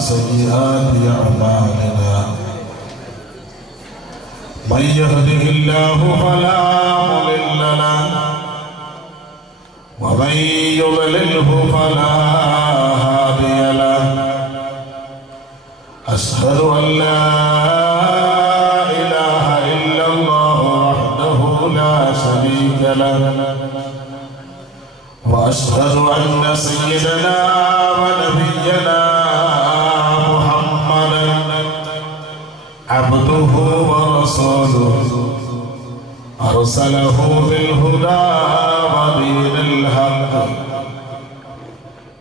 سيئات أعمالنا من يهده الله فلا مضل له ومن يضلله فلا هادي له أشهد أن لا إله إلا الله وحده لا شريك له وأشهد أن سيدنا ونبينا محمدا عبده ورسوله أرسله بالهدى ودين الحق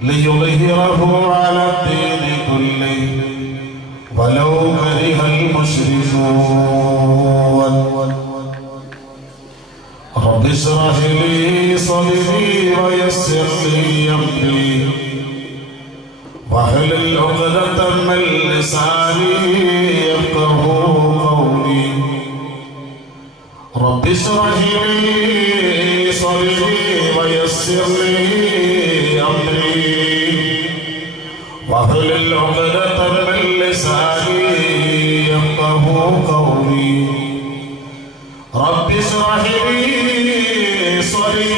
ليظهره على الدين كله ولو كره المشركون رب اشرح لي صدري ويسر لي أمري واحلل عقدة من لساني يفقهوا قولي رب اشرح لي صدري ويسر لي أمري واحلل عقدة من لساني يفقهوا قولي رب اشرح لي صدري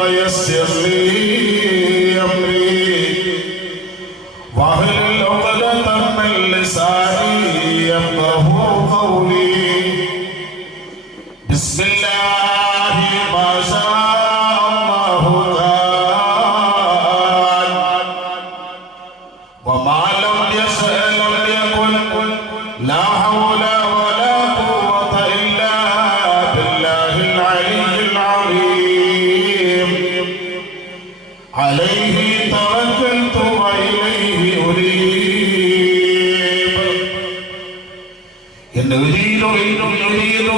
ويسر لي أمري واحلل عقدة من لساني يفقهوا قولي بسم الله ما شاء الله كان وما لم يشأ لم يكن لا حول ولا قوة إلا بالله العلي العظيم عليه توكلت وإليه أنيب إن أريد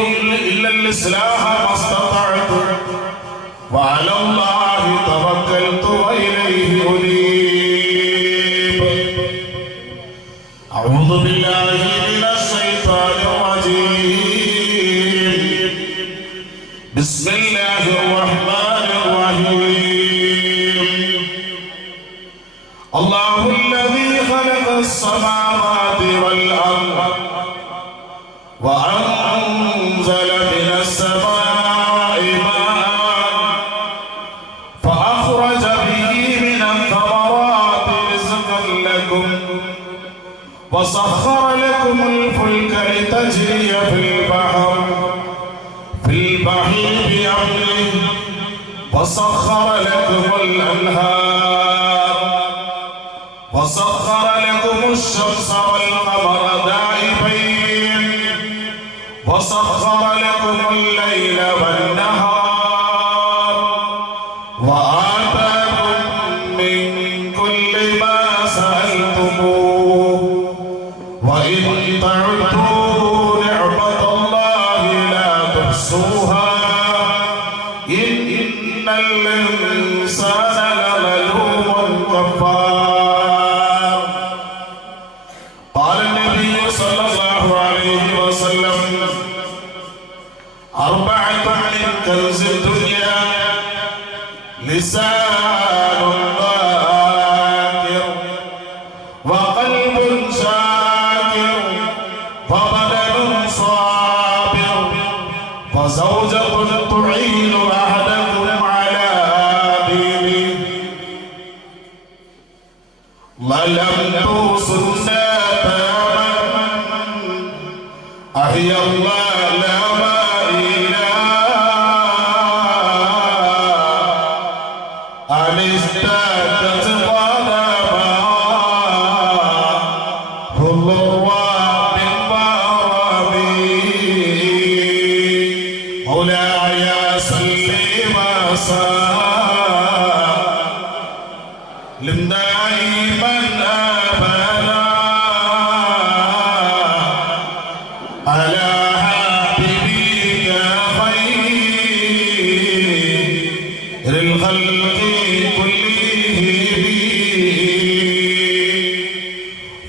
إلا الإصلاح ما استطعت وعلى الله توكلت وإليه أنيب أعوذ بالله من الشيطان الرجيم بسم الله الرحمن الرحيم الله الذي خلق السماوات والأرض وأنزل من السماء ماء فأخرج به من الثمرات رزقا لكم وسخر لكم الفلك لتجري في البحر بأمره وسخر لكم الأنهار وسخر لكم الشمس والقمر دائبين وسخر لكم الليل والنهار وآتاكم من كل ما سألتموه وإن تعدوا نعمة الله لا تحصوها إن الإنسان لظلوم كفار قال النبي صلى الله عليه وسلم أربعة من كنز الدنيا لسان ذاكر وقلب شاكر وبدن صابر وزوجة تعين أحدكم على دينه ولم توصلنا تاما أحيا الله لا مائنا أن ازدادت ظلما فالله من ضربي مولاي صل وسلم دائما أبدا على حبيبك خير الخلق كلهم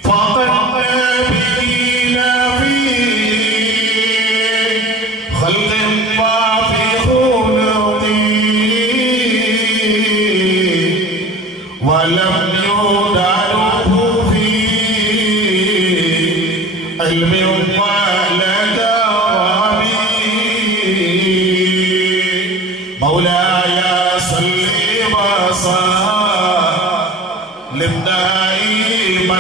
فقد نبينا في خلق وفي خلق ولم يدعه في مولاي صل وسلم دائما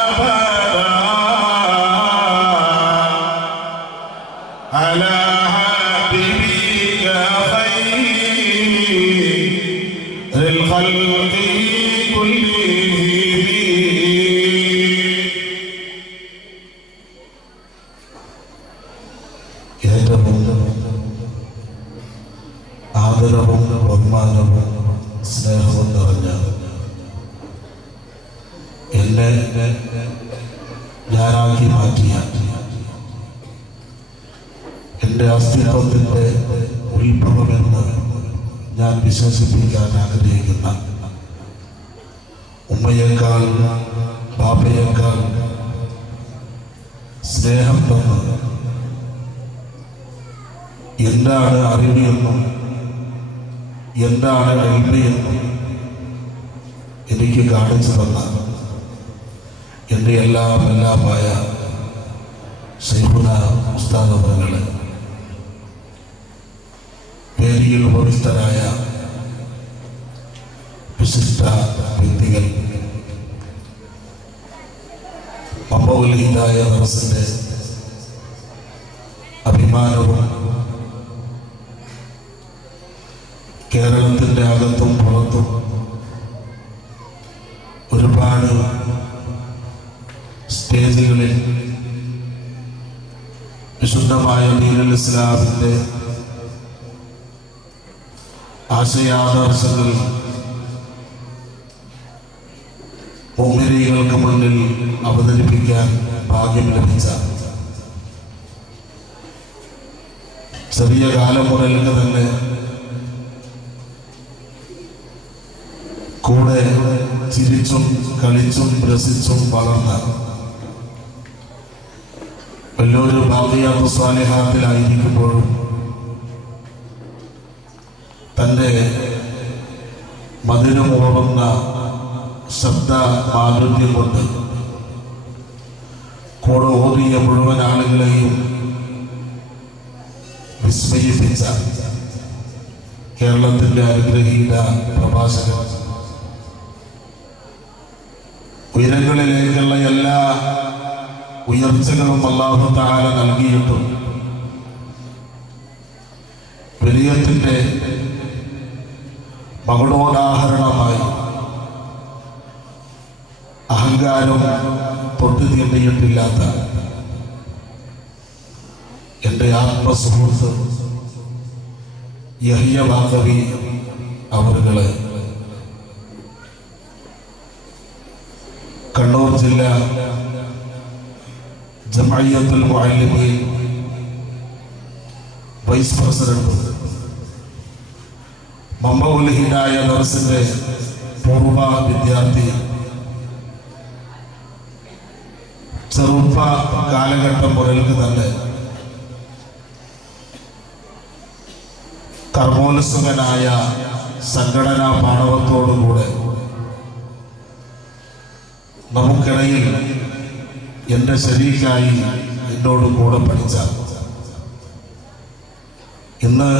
أبدا على حبيبك خير الخلق كلهم. ആദരവും ബഹുമാനവും സ്നേഹവും നിറഞ്ഞ എന്നെ ഞാനാക്കി മാറ്റിയ എൻ്റെ അസ്തിത്വത്തിൻ്റെ ഉത്ഭവമെന്ന് ഞാൻ വിശ്വസിപ്പിക്കാൻ ആഗ്രഹിക്കുന്ന ഉമ്മയേക്കാൾ ബാബയേക്കാൾ സ്നേഹം തന്ന് എന്താണ് അറിവെന്നും എന്താണ് എൽമയെന്നും എനിക്ക് കാണിച്ചു തന്ന എൻ്റെ എല്ലാമായ ശൈഖുന ഉസ്താദ് അവറുകളെ, പേരിയിൽ ഉപവിഷ്ടരായ വിശിഷ്ട വ്യക്തികൾ, മമ്പൗൽ ഹിദായ ദർസിന്റെ അഭിമാനവും കേരളത്തിൻ്റെ അകത്തും പുറത്തും ഒരുപാട് സ്റ്റേജുകളിൽ വിശുദ്ധമായ ദീനുൽ ഇസ്ലാമിൻ്റെ ആശയാദർശങ്ങൾ മുഅ്മിനീങ്ങൾക്ക് മുന്നിൽ അവതരിപ്പിക്കാൻ ഭാഗ്യം ലഭിച്ച ചെറിയ കാലം മുതൽക്ക് തന്നെ കൂടെ ചിരിച്ചും കളിച്ചും രസിച്ചും വളർന്ന വലിയൊരു ബാഖിയാത്തു സ്വാലിഹാത്തിലായിരിക്കുമ്പോഴും തൻ്റെ മധുരമോറുന്ന ശബ്ദ മാധുര്യം കൊണ്ട് കൂടെ ഓടിയ മുഴുവൻ ആളുകളെയും വിസ്മയിപ്പിച്ച കേരളത്തിൻ്റെ അനുഗ്രഹീത പ്രഭാഷകൻ, ഉയരങ്ങളിലേക്കുള്ള എല്ലാ ഉയർച്ചകളും അല്ലാഹു തആല നൽകിയിട്ടും വിനയത്തിൻ്റെ മകുടോദാഹരണമായി അഹങ്കാരം തൊട്ടു തീണ്ടിയിട്ടില്ലാത്ത എൻ്റെ ആത്മസുഹൃത്ത് യഹ്യ ബാഖവി അവറുകളെ, കണ്ണൂർ ജില്ല ജമഅയ്യത്തുൽ മുഅല്ലിമീൻ വൈസ് പ്രസിഡന്റ്, മമ്പൗൽ ഹിദായ ദർസിന്റെ പൂർവ്വ വിദ്യാർത്ഥി, ചെറുപ്പ കാലഘട്ടം മുതൽക്ക് തന്നെ കർമ്മോത്സുകനായ സംഘടനാ പാടവത്തോടുകൂടെ നമുക്കിടയിൽ എൻ്റെ ശരീക്കായി എന്നോട് കൂടെ പഠിച്ച, ഇന്ന്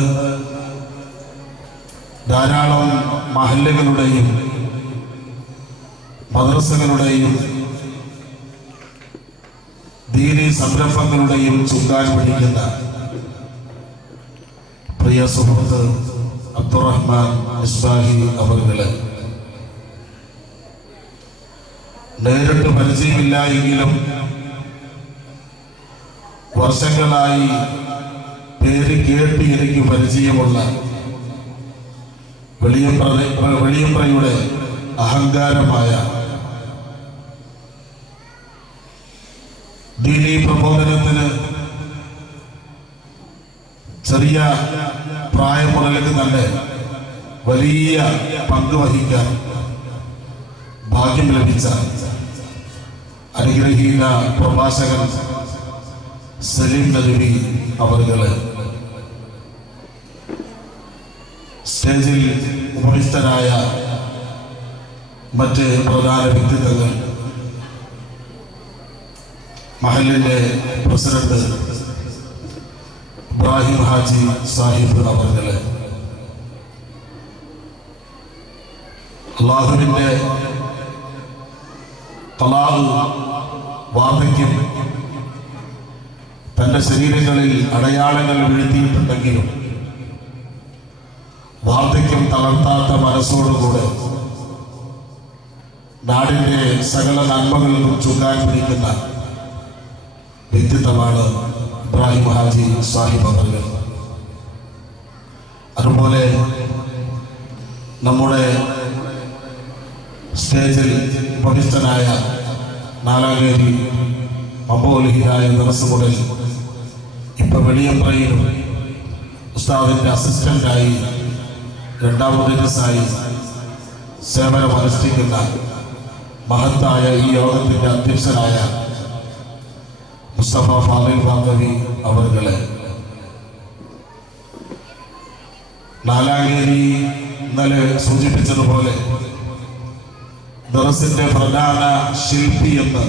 ധാരാളം മഹല്ലുകളുടെയും മദ്രസകളുടെയും ദീനി സംരംഭങ്ങളുടെയും ചുക്കാൻ പിടിക്കുന്ന പ്രിയ സുഹൃത്ത് അബ്ദുറഹ്മാൻ മിസ്ബാഹി അവറുകളെ നേരിട്ട് പരിചയമില്ല എങ്കിലും വർഷങ്ങളായി പേര് കേട്ട് എനിക്ക് പരിചയമുള്ള വെളിയമ്പ്രയുടെ അഹങ്കാരമായ ദീനീ പ്രബോധനത്തിന് ചെറിയ പ്രായം മുതലേക്ക് തന്നെ വലിയ പങ്ക് വഹിക്കാൻ ഭാഗ്യം ലഭിച്ച അനുഗ്രഹീത പ്രഭാഷകൻ സലീം നദവി അവറുകളെ, സ്റ്റേജിൽ ഉപവിഷ്ടരായ മറ്റ് പ്രധാന വ്യക്തിത്വങ്ങൾ, മഹല്ലിന്റെ പ്രസിഡന്റ് ഇബ്രാഹിം ഹാജി സാഹിബ് അവരുടെ അല്ലാഹുവിൻ്റെ ഖലാഅ് വാർദ്ധക്യം തൻ്റെ ശരീരങ്ങളിൽ അടയാളങ്ങൾ വീഴ്ത്തിയിട്ടുണ്ടെങ്കിലും വാർദ്ധക്യം തളർത്താത്ത മനസ്സോടുകൂടെ നാടിൻ്റെ സകല നന്മകളിലും ചുക്കാൻ പിടിക്കുന്ന വ്യക്തിത്വമാണ് ഇബ്രാഹിം ഹാജി സാഹിബ് അവർ. അതുപോലെ നമ്മുടെ സ്റ്റേജിൽ ഉപവിഷ്ടനായ നാലാകേരി മമ്പൗലിഹിദായ ദർസുകളിൽ ഇപ്പൊ വെളിയമ്പ്രയിലും ഉസ്താദിന്റെ അസിസ്റ്റന്റായി രണ്ടാമതായി സേവനം അനുഷ്ഠിക്കുന്ന മഹത്തായ ഈ യോഗത്തിന്റെ അധ്യക്ഷനായ മുസ്തഫ ഫാദിൽ ബാങ്കവി അവരുടെ നാലാകേരി ഇന്നലെ സൂചിപ്പിച്ചതുപോലെ ദർസിന്റെ പ്രധാന ശില്പി എന്ന്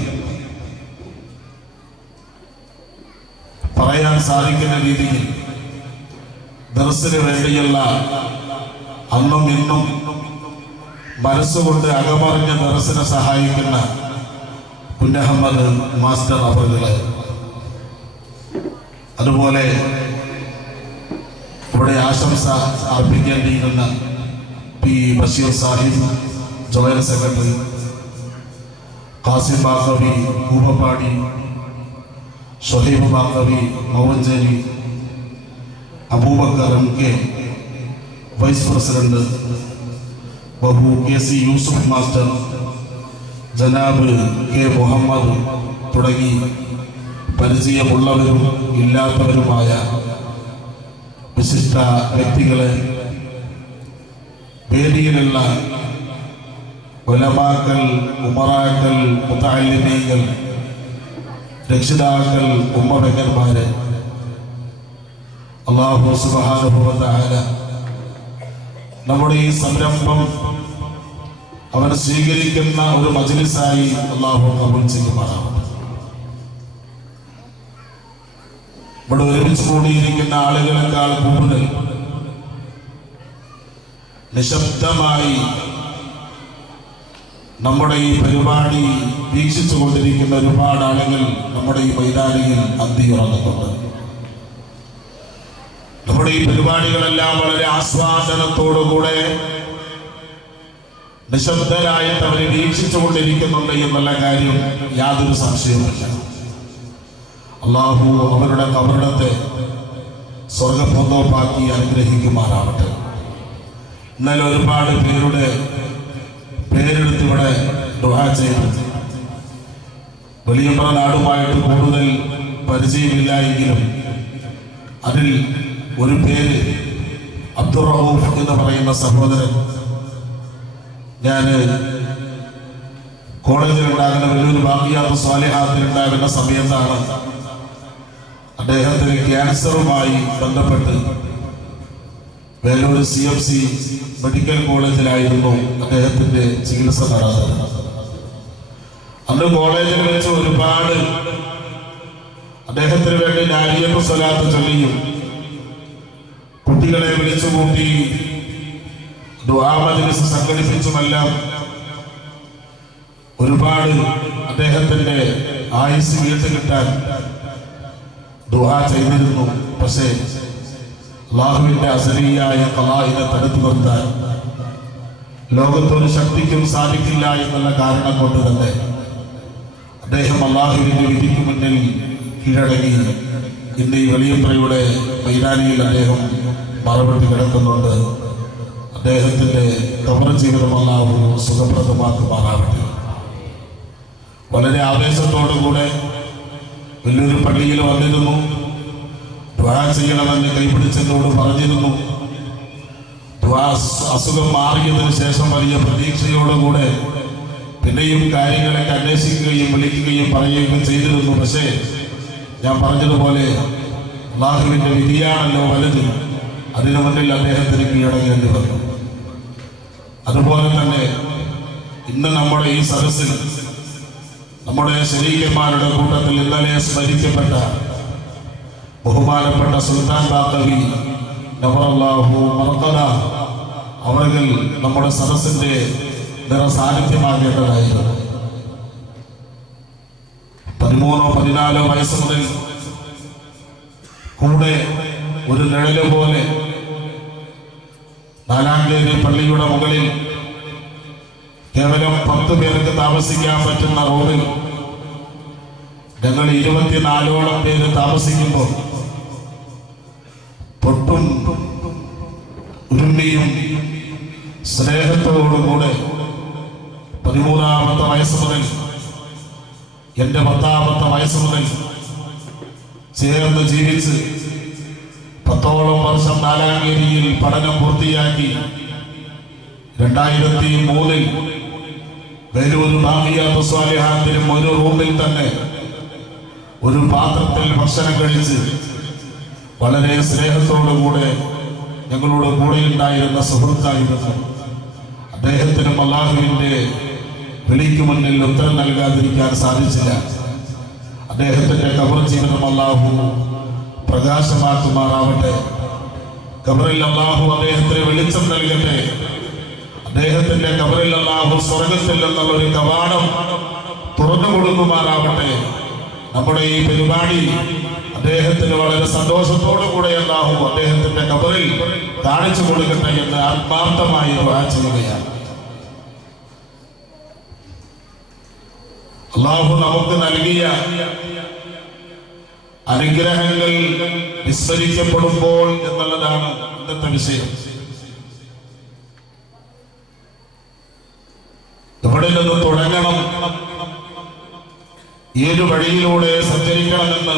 പറയാൻ സാധിക്കുന്ന രീതിയിൽ ദർസിന് വേണ്ടിയുള്ള അന്നും ഇന്നും മനസ്സുകൊണ്ട് അകമറിഞ്ഞ ദർസിനെ സഹായിക്കുന്ന കുഞ്ഞഹമ്മദ് മാസ്റ്റർ അവരുടെ, അതുപോലെ ഇവിടെ ആശംസ അർപ്പിക്കേണ്ടിയിരുന്ന P Basheer Sahib joint secretary, Khasim Baqavi Kooppappadi, Shaheeb Baqavi Mouvancheri, Aboobacker M K vice president, ബഹു കെ സി യൂസുഫ് മാസ്റ്റർ, ജനാബ് കെ മുഹമ്മദ് തുടങ്ങി പരിചയമുള്ളവരും ഇല്ലാത്തവരുമായ വിശിഷ്ട വ്യക്തികളെ, വേദിയിലുള്ള ഉലമാക്കൾ, ഉമറാക്കൾ, മുതഅല്ലിമീങ്ങൾ, രക്ഷിതാക്കൾ, ഉമ്മബെങ്ങന്മാരെ, അല്ലാഹു സുബ്ഹാനഹു വ തആല നമ്മുടെ ഈ സംരംഭം അവൻ സ്വീകരിക്കുന്ന ഒരു മജ്ലിസായി അല്ലാഹു കബൂൽ ചെയ്യുമാറാവട്ടെ. ഇവിടെ ഒരുമിച്ച് കൂടിയിരിക്കുന്ന ആളുകളെക്കാൾ കൂടുതൽ നിശബ്ദമായി നമ്മുടെ ഈ പരിപാടി വീക്ഷിച്ചു കൊണ്ടിരിക്കുന്ന ഒരുപാട് ആളുകൾ നമ്മുടെ ഈ മൈതാനിയിൽ അന്തിയുറങ്ങുന്നുണ്ട്. നമ്മുടെ ഈ പരിപാടികളെല്ലാം വളരെ ആസ്വാദനത്തോടുകൂടെ നിശബ്ദരായിട്ട് അവരെ വീക്ഷിച്ചു കൊണ്ടിരിക്കുന്നുണ്ട് എന്നുള്ള കാര്യം യാതൊരു സംശയവുമില്ല. അല്ലാഹു അവരുടെ കബറിടത്തെ സ്വർഗപ്രദോപ്പാക്കി അനുഗ്രഹിക്കുമാറാവട്ടെ. ഇന്നലെ ഒരുപാട് പേരുടെ പേരെടുത്ത് ഇവിടെ ദുആ ചെയ്തു. വലിയമ്പ്ര നാടുമായിട്ട് കൂടുതൽ പരിചയമില്ല എങ്കിലും അതിൽ ഒരു പേര് അബ്ദുർ റഊഫ് എന്ന് പറയുന്ന സഹോദരൻ, ഞാൻ കോളേജിലുണ്ടാകുന്ന വലിയൊരു ബാഖിയാത്ത് സ്വാലിഹാത്തിലുണ്ടാകുന്ന സമയത്താണ് അദ്ദേഹത്തിന് ക്യാൻസറുമായി ബന്ധപ്പെട്ട് വേലൂർ CMC മെഡിക്കൽ കോളേജിലായിരുന്നു അദ്ദേഹത്തിന്റെ ചികിത്സ നടന്നത്. അന്ന് കോളേജിൽ വെച്ച് ഒരുപാട് അദ്ദേഹത്തിന് വേണ്ടി നാരിയത്ത് സ്വലാത്ത് ചൊല്ലിയും കുട്ടികളെ വിളിച്ചുകൂട്ടി ദുആ മജ്ലിസ് സംഘടിപ്പിച്ചുമെല്ലാം ഒരുപാട് അദ്ദേഹത്തിന്റെ ആയുസ് വീഴ്ച കിട്ടാൻ ദുആ ചെയ്തിരുന്നു. പക്ഷേ അല്ലാഹുവിന്റെ അസലിയായ ഖലാഇനെ തടുത്തു നിർത്താൻ ലോകത്തൊരു ശക്തിക്കും സാധിക്കില്ല എന്നുള്ള കാരണം കൊണ്ട് തന്നെ അദ്ദേഹം അല്ലാഹുവിന്റെ വിധിക്ക് മുന്നിൽ കീഴടങ്ങി ഇന്ന് ഈ വെളിയമ്പ്രയുടെ മൈതാനിയിൽ അദ്ദേഹം മറവിട്ട് കിടക്കുന്നുണ്ട്. അദ്ദേഹത്തിന്റെ ഖബർ ജീവിതം അല്ലാഹു സുഖപ്രദമാക്കുമാറാവട്ടെ. വളരെ ആവേശത്തോടുകൂടെ വലിയൊരു പള്ളിയിൽ വന്നിരുന്നു. ദുആ ചെയ്യണമെന്ന് കൈപിടിച്ചതോട് പറഞ്ഞിരുന്നു. അസുഖം മാറിയതിനു ശേഷം വലിയ പ്രതീക്ഷയോടുകൂടെ പിന്നെയും കാര്യങ്ങളൊക്കെ അന്വേഷിക്കുകയും വിളിക്കുകയും പറയുകയും ചെയ്തിരുന്നു. പക്ഷേ ഞാൻ പറഞ്ഞതുപോലെ അല്ലാഹുവിന്റെ വിധിയാണല്ലോ വലുത്. അതിനു മുന്നിൽ അദ്ദേഹത്തിന് കീഴടങ്ങേണ്ടി വന്നു. അതുപോലെ തന്നെ ഇന്ന് നമ്മുടെ ഈ സദസ്സിൽ നമ്മുടെ ശരീരന്മാരുടെ കൂട്ടത്തിൽ ഇന്നലെ സ്മരിക്കപ്പെട്ട ബഹുമാനപ്പെട്ട സുൽത്താൻ ബാക്കവി നവറല്ലാഹു മർഖദ അവர்கள் നമ്മുടെ സദസ്സിന്റെ നിറസാന്നിധ്യമാകേണ്ടതായിരുന്നു. 13-14 വയസ്സ് മുതൽ കൂടെ ഒരു നിഴല് പോലെ നാലാംകേരി പള്ളിയുടെ മുകളിൽ കേവലം 10 പേർക്ക് താമസിക്കാൻ പറ്റുന്ന റൂമിൽ ഞങ്ങൾ 24ഓളം പേര് താമസിക്കുമ്പോൾ പൊട്ടും ഉരുണ്ടിയും സ്നേഹത്തോടുകൂടെ 13-ാമത്തെ വയസ്സ് മുതൽ എന്റെ 10-ാമത്തെ വയസ്സ് മുതൽ ചേർന്ന് ജീവിച്ച് 10ഓളം വർഷം നാലാംകേരിയിൽ പഠനം പൂർത്തിയാക്കി 2003 വേലൂർ ബാഖിയാത്ത് സ്വാലിഹാത്തിലും ഒരു റൂമിൽ തന്നെ ഒരു പാത്രത്തിൽ ഭക്ഷണം കഴിച്ച് വളരെ സ്നേഹത്തോടുകൂടെ ഞങ്ങളോട് കൂടെ ഉണ്ടായിരുന്ന സുഹൃത്തായിരുന്നു. അദ്ദേഹത്തിനും അല്ലാഹുവിന്റെ വിളിക്ക് മുന്നിൽ ഉത്തരം നൽകാതിരിക്കാൻ സാധിച്ചില്ല. അദ്ദേഹത്തിന്റെ ഖബർ ജീവിതം അല്ലാഹു പ്രകാശമാക്കുമാറാവട്ടെ. ഖബറിൽ അല്ലാഹു അദ്ദേഹത്തിന് വെളിച്ചം നൽകട്ടെ. അദ്ദേഹത്തിന്റെ ഖബറിൽ അല്ലാഹു സ്വർഗത്തിൽ നിന്നുള്ള ഒരു കവാടം തുറന്നു കൊടുക്കുമാറാവട്ടെ. നമ്മുടെ ഈ പരിപാടി അദ്ദേഹത്തിന് വളരെ സന്തോഷത്തോടു കൂടെ അല്ലാഹു അദ്ദേഹത്തിന്റെ ഖബറിൽ കാണിച്ചു കൊടുക്കട്ടെ എന്ന് ആത്മാർത്ഥമായി ദുആ ചെയ്യുകയാണ്. അല്ലാഹു നമുക്ക് നൽകിയ അനുഗ്രഹങ്ങൾ വിസ്മരിക്കപ്പെടുമ്പോൾ എന്നുള്ളതാണ് ഇന്നത്തെ വിഷയം. എവിടെ നിന്ന് തുടങ്ങണം, ഏതു വഴിയിലൂടെ സഞ്ചരിക്കണമെന്ന്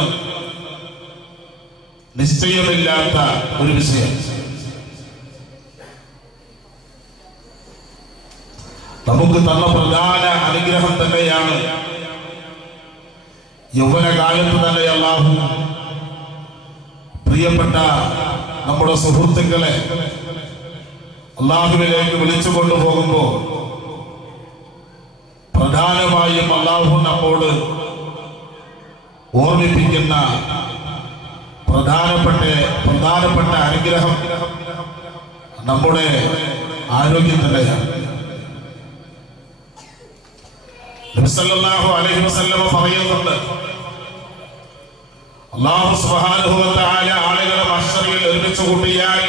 നിശ്ചയമില്ലാത്ത ഒരു വിഷയം. നമുക്ക് തന്ന പ്രധാന അനുഗ്രഹം തന്നെയാണ് യൗവനകാലത്ത് തന്നെ അല്ലാഹു പ്രിയപ്പെട്ട നമ്മുടെ സുഹൃത്തുക്കളെ അല്ലാഹുവിലേക്ക് വിളിച്ചു കൊണ്ടുപോകുമ്പോൾ പ്രധാനമായും അല്ലാഹു നമ്മോട് ഓർമ്മിപ്പിക്കുന്ന പ്രധാനപ്പെട്ട അനുഗ്രഹം നമ്മുടെ ആരോഗ്യം തന്നെയാണ്. നബി സല്ലല്ലാഹു അലൈഹി വസല്ലം പറയുന്നുണ്ട്, അല്ലാഹു സുബ്ഹാനഹു വ തആല ആളുകളെ മഹ്ശറിൽ ഒരുമിച്ച് കൂട്ടിയാൽ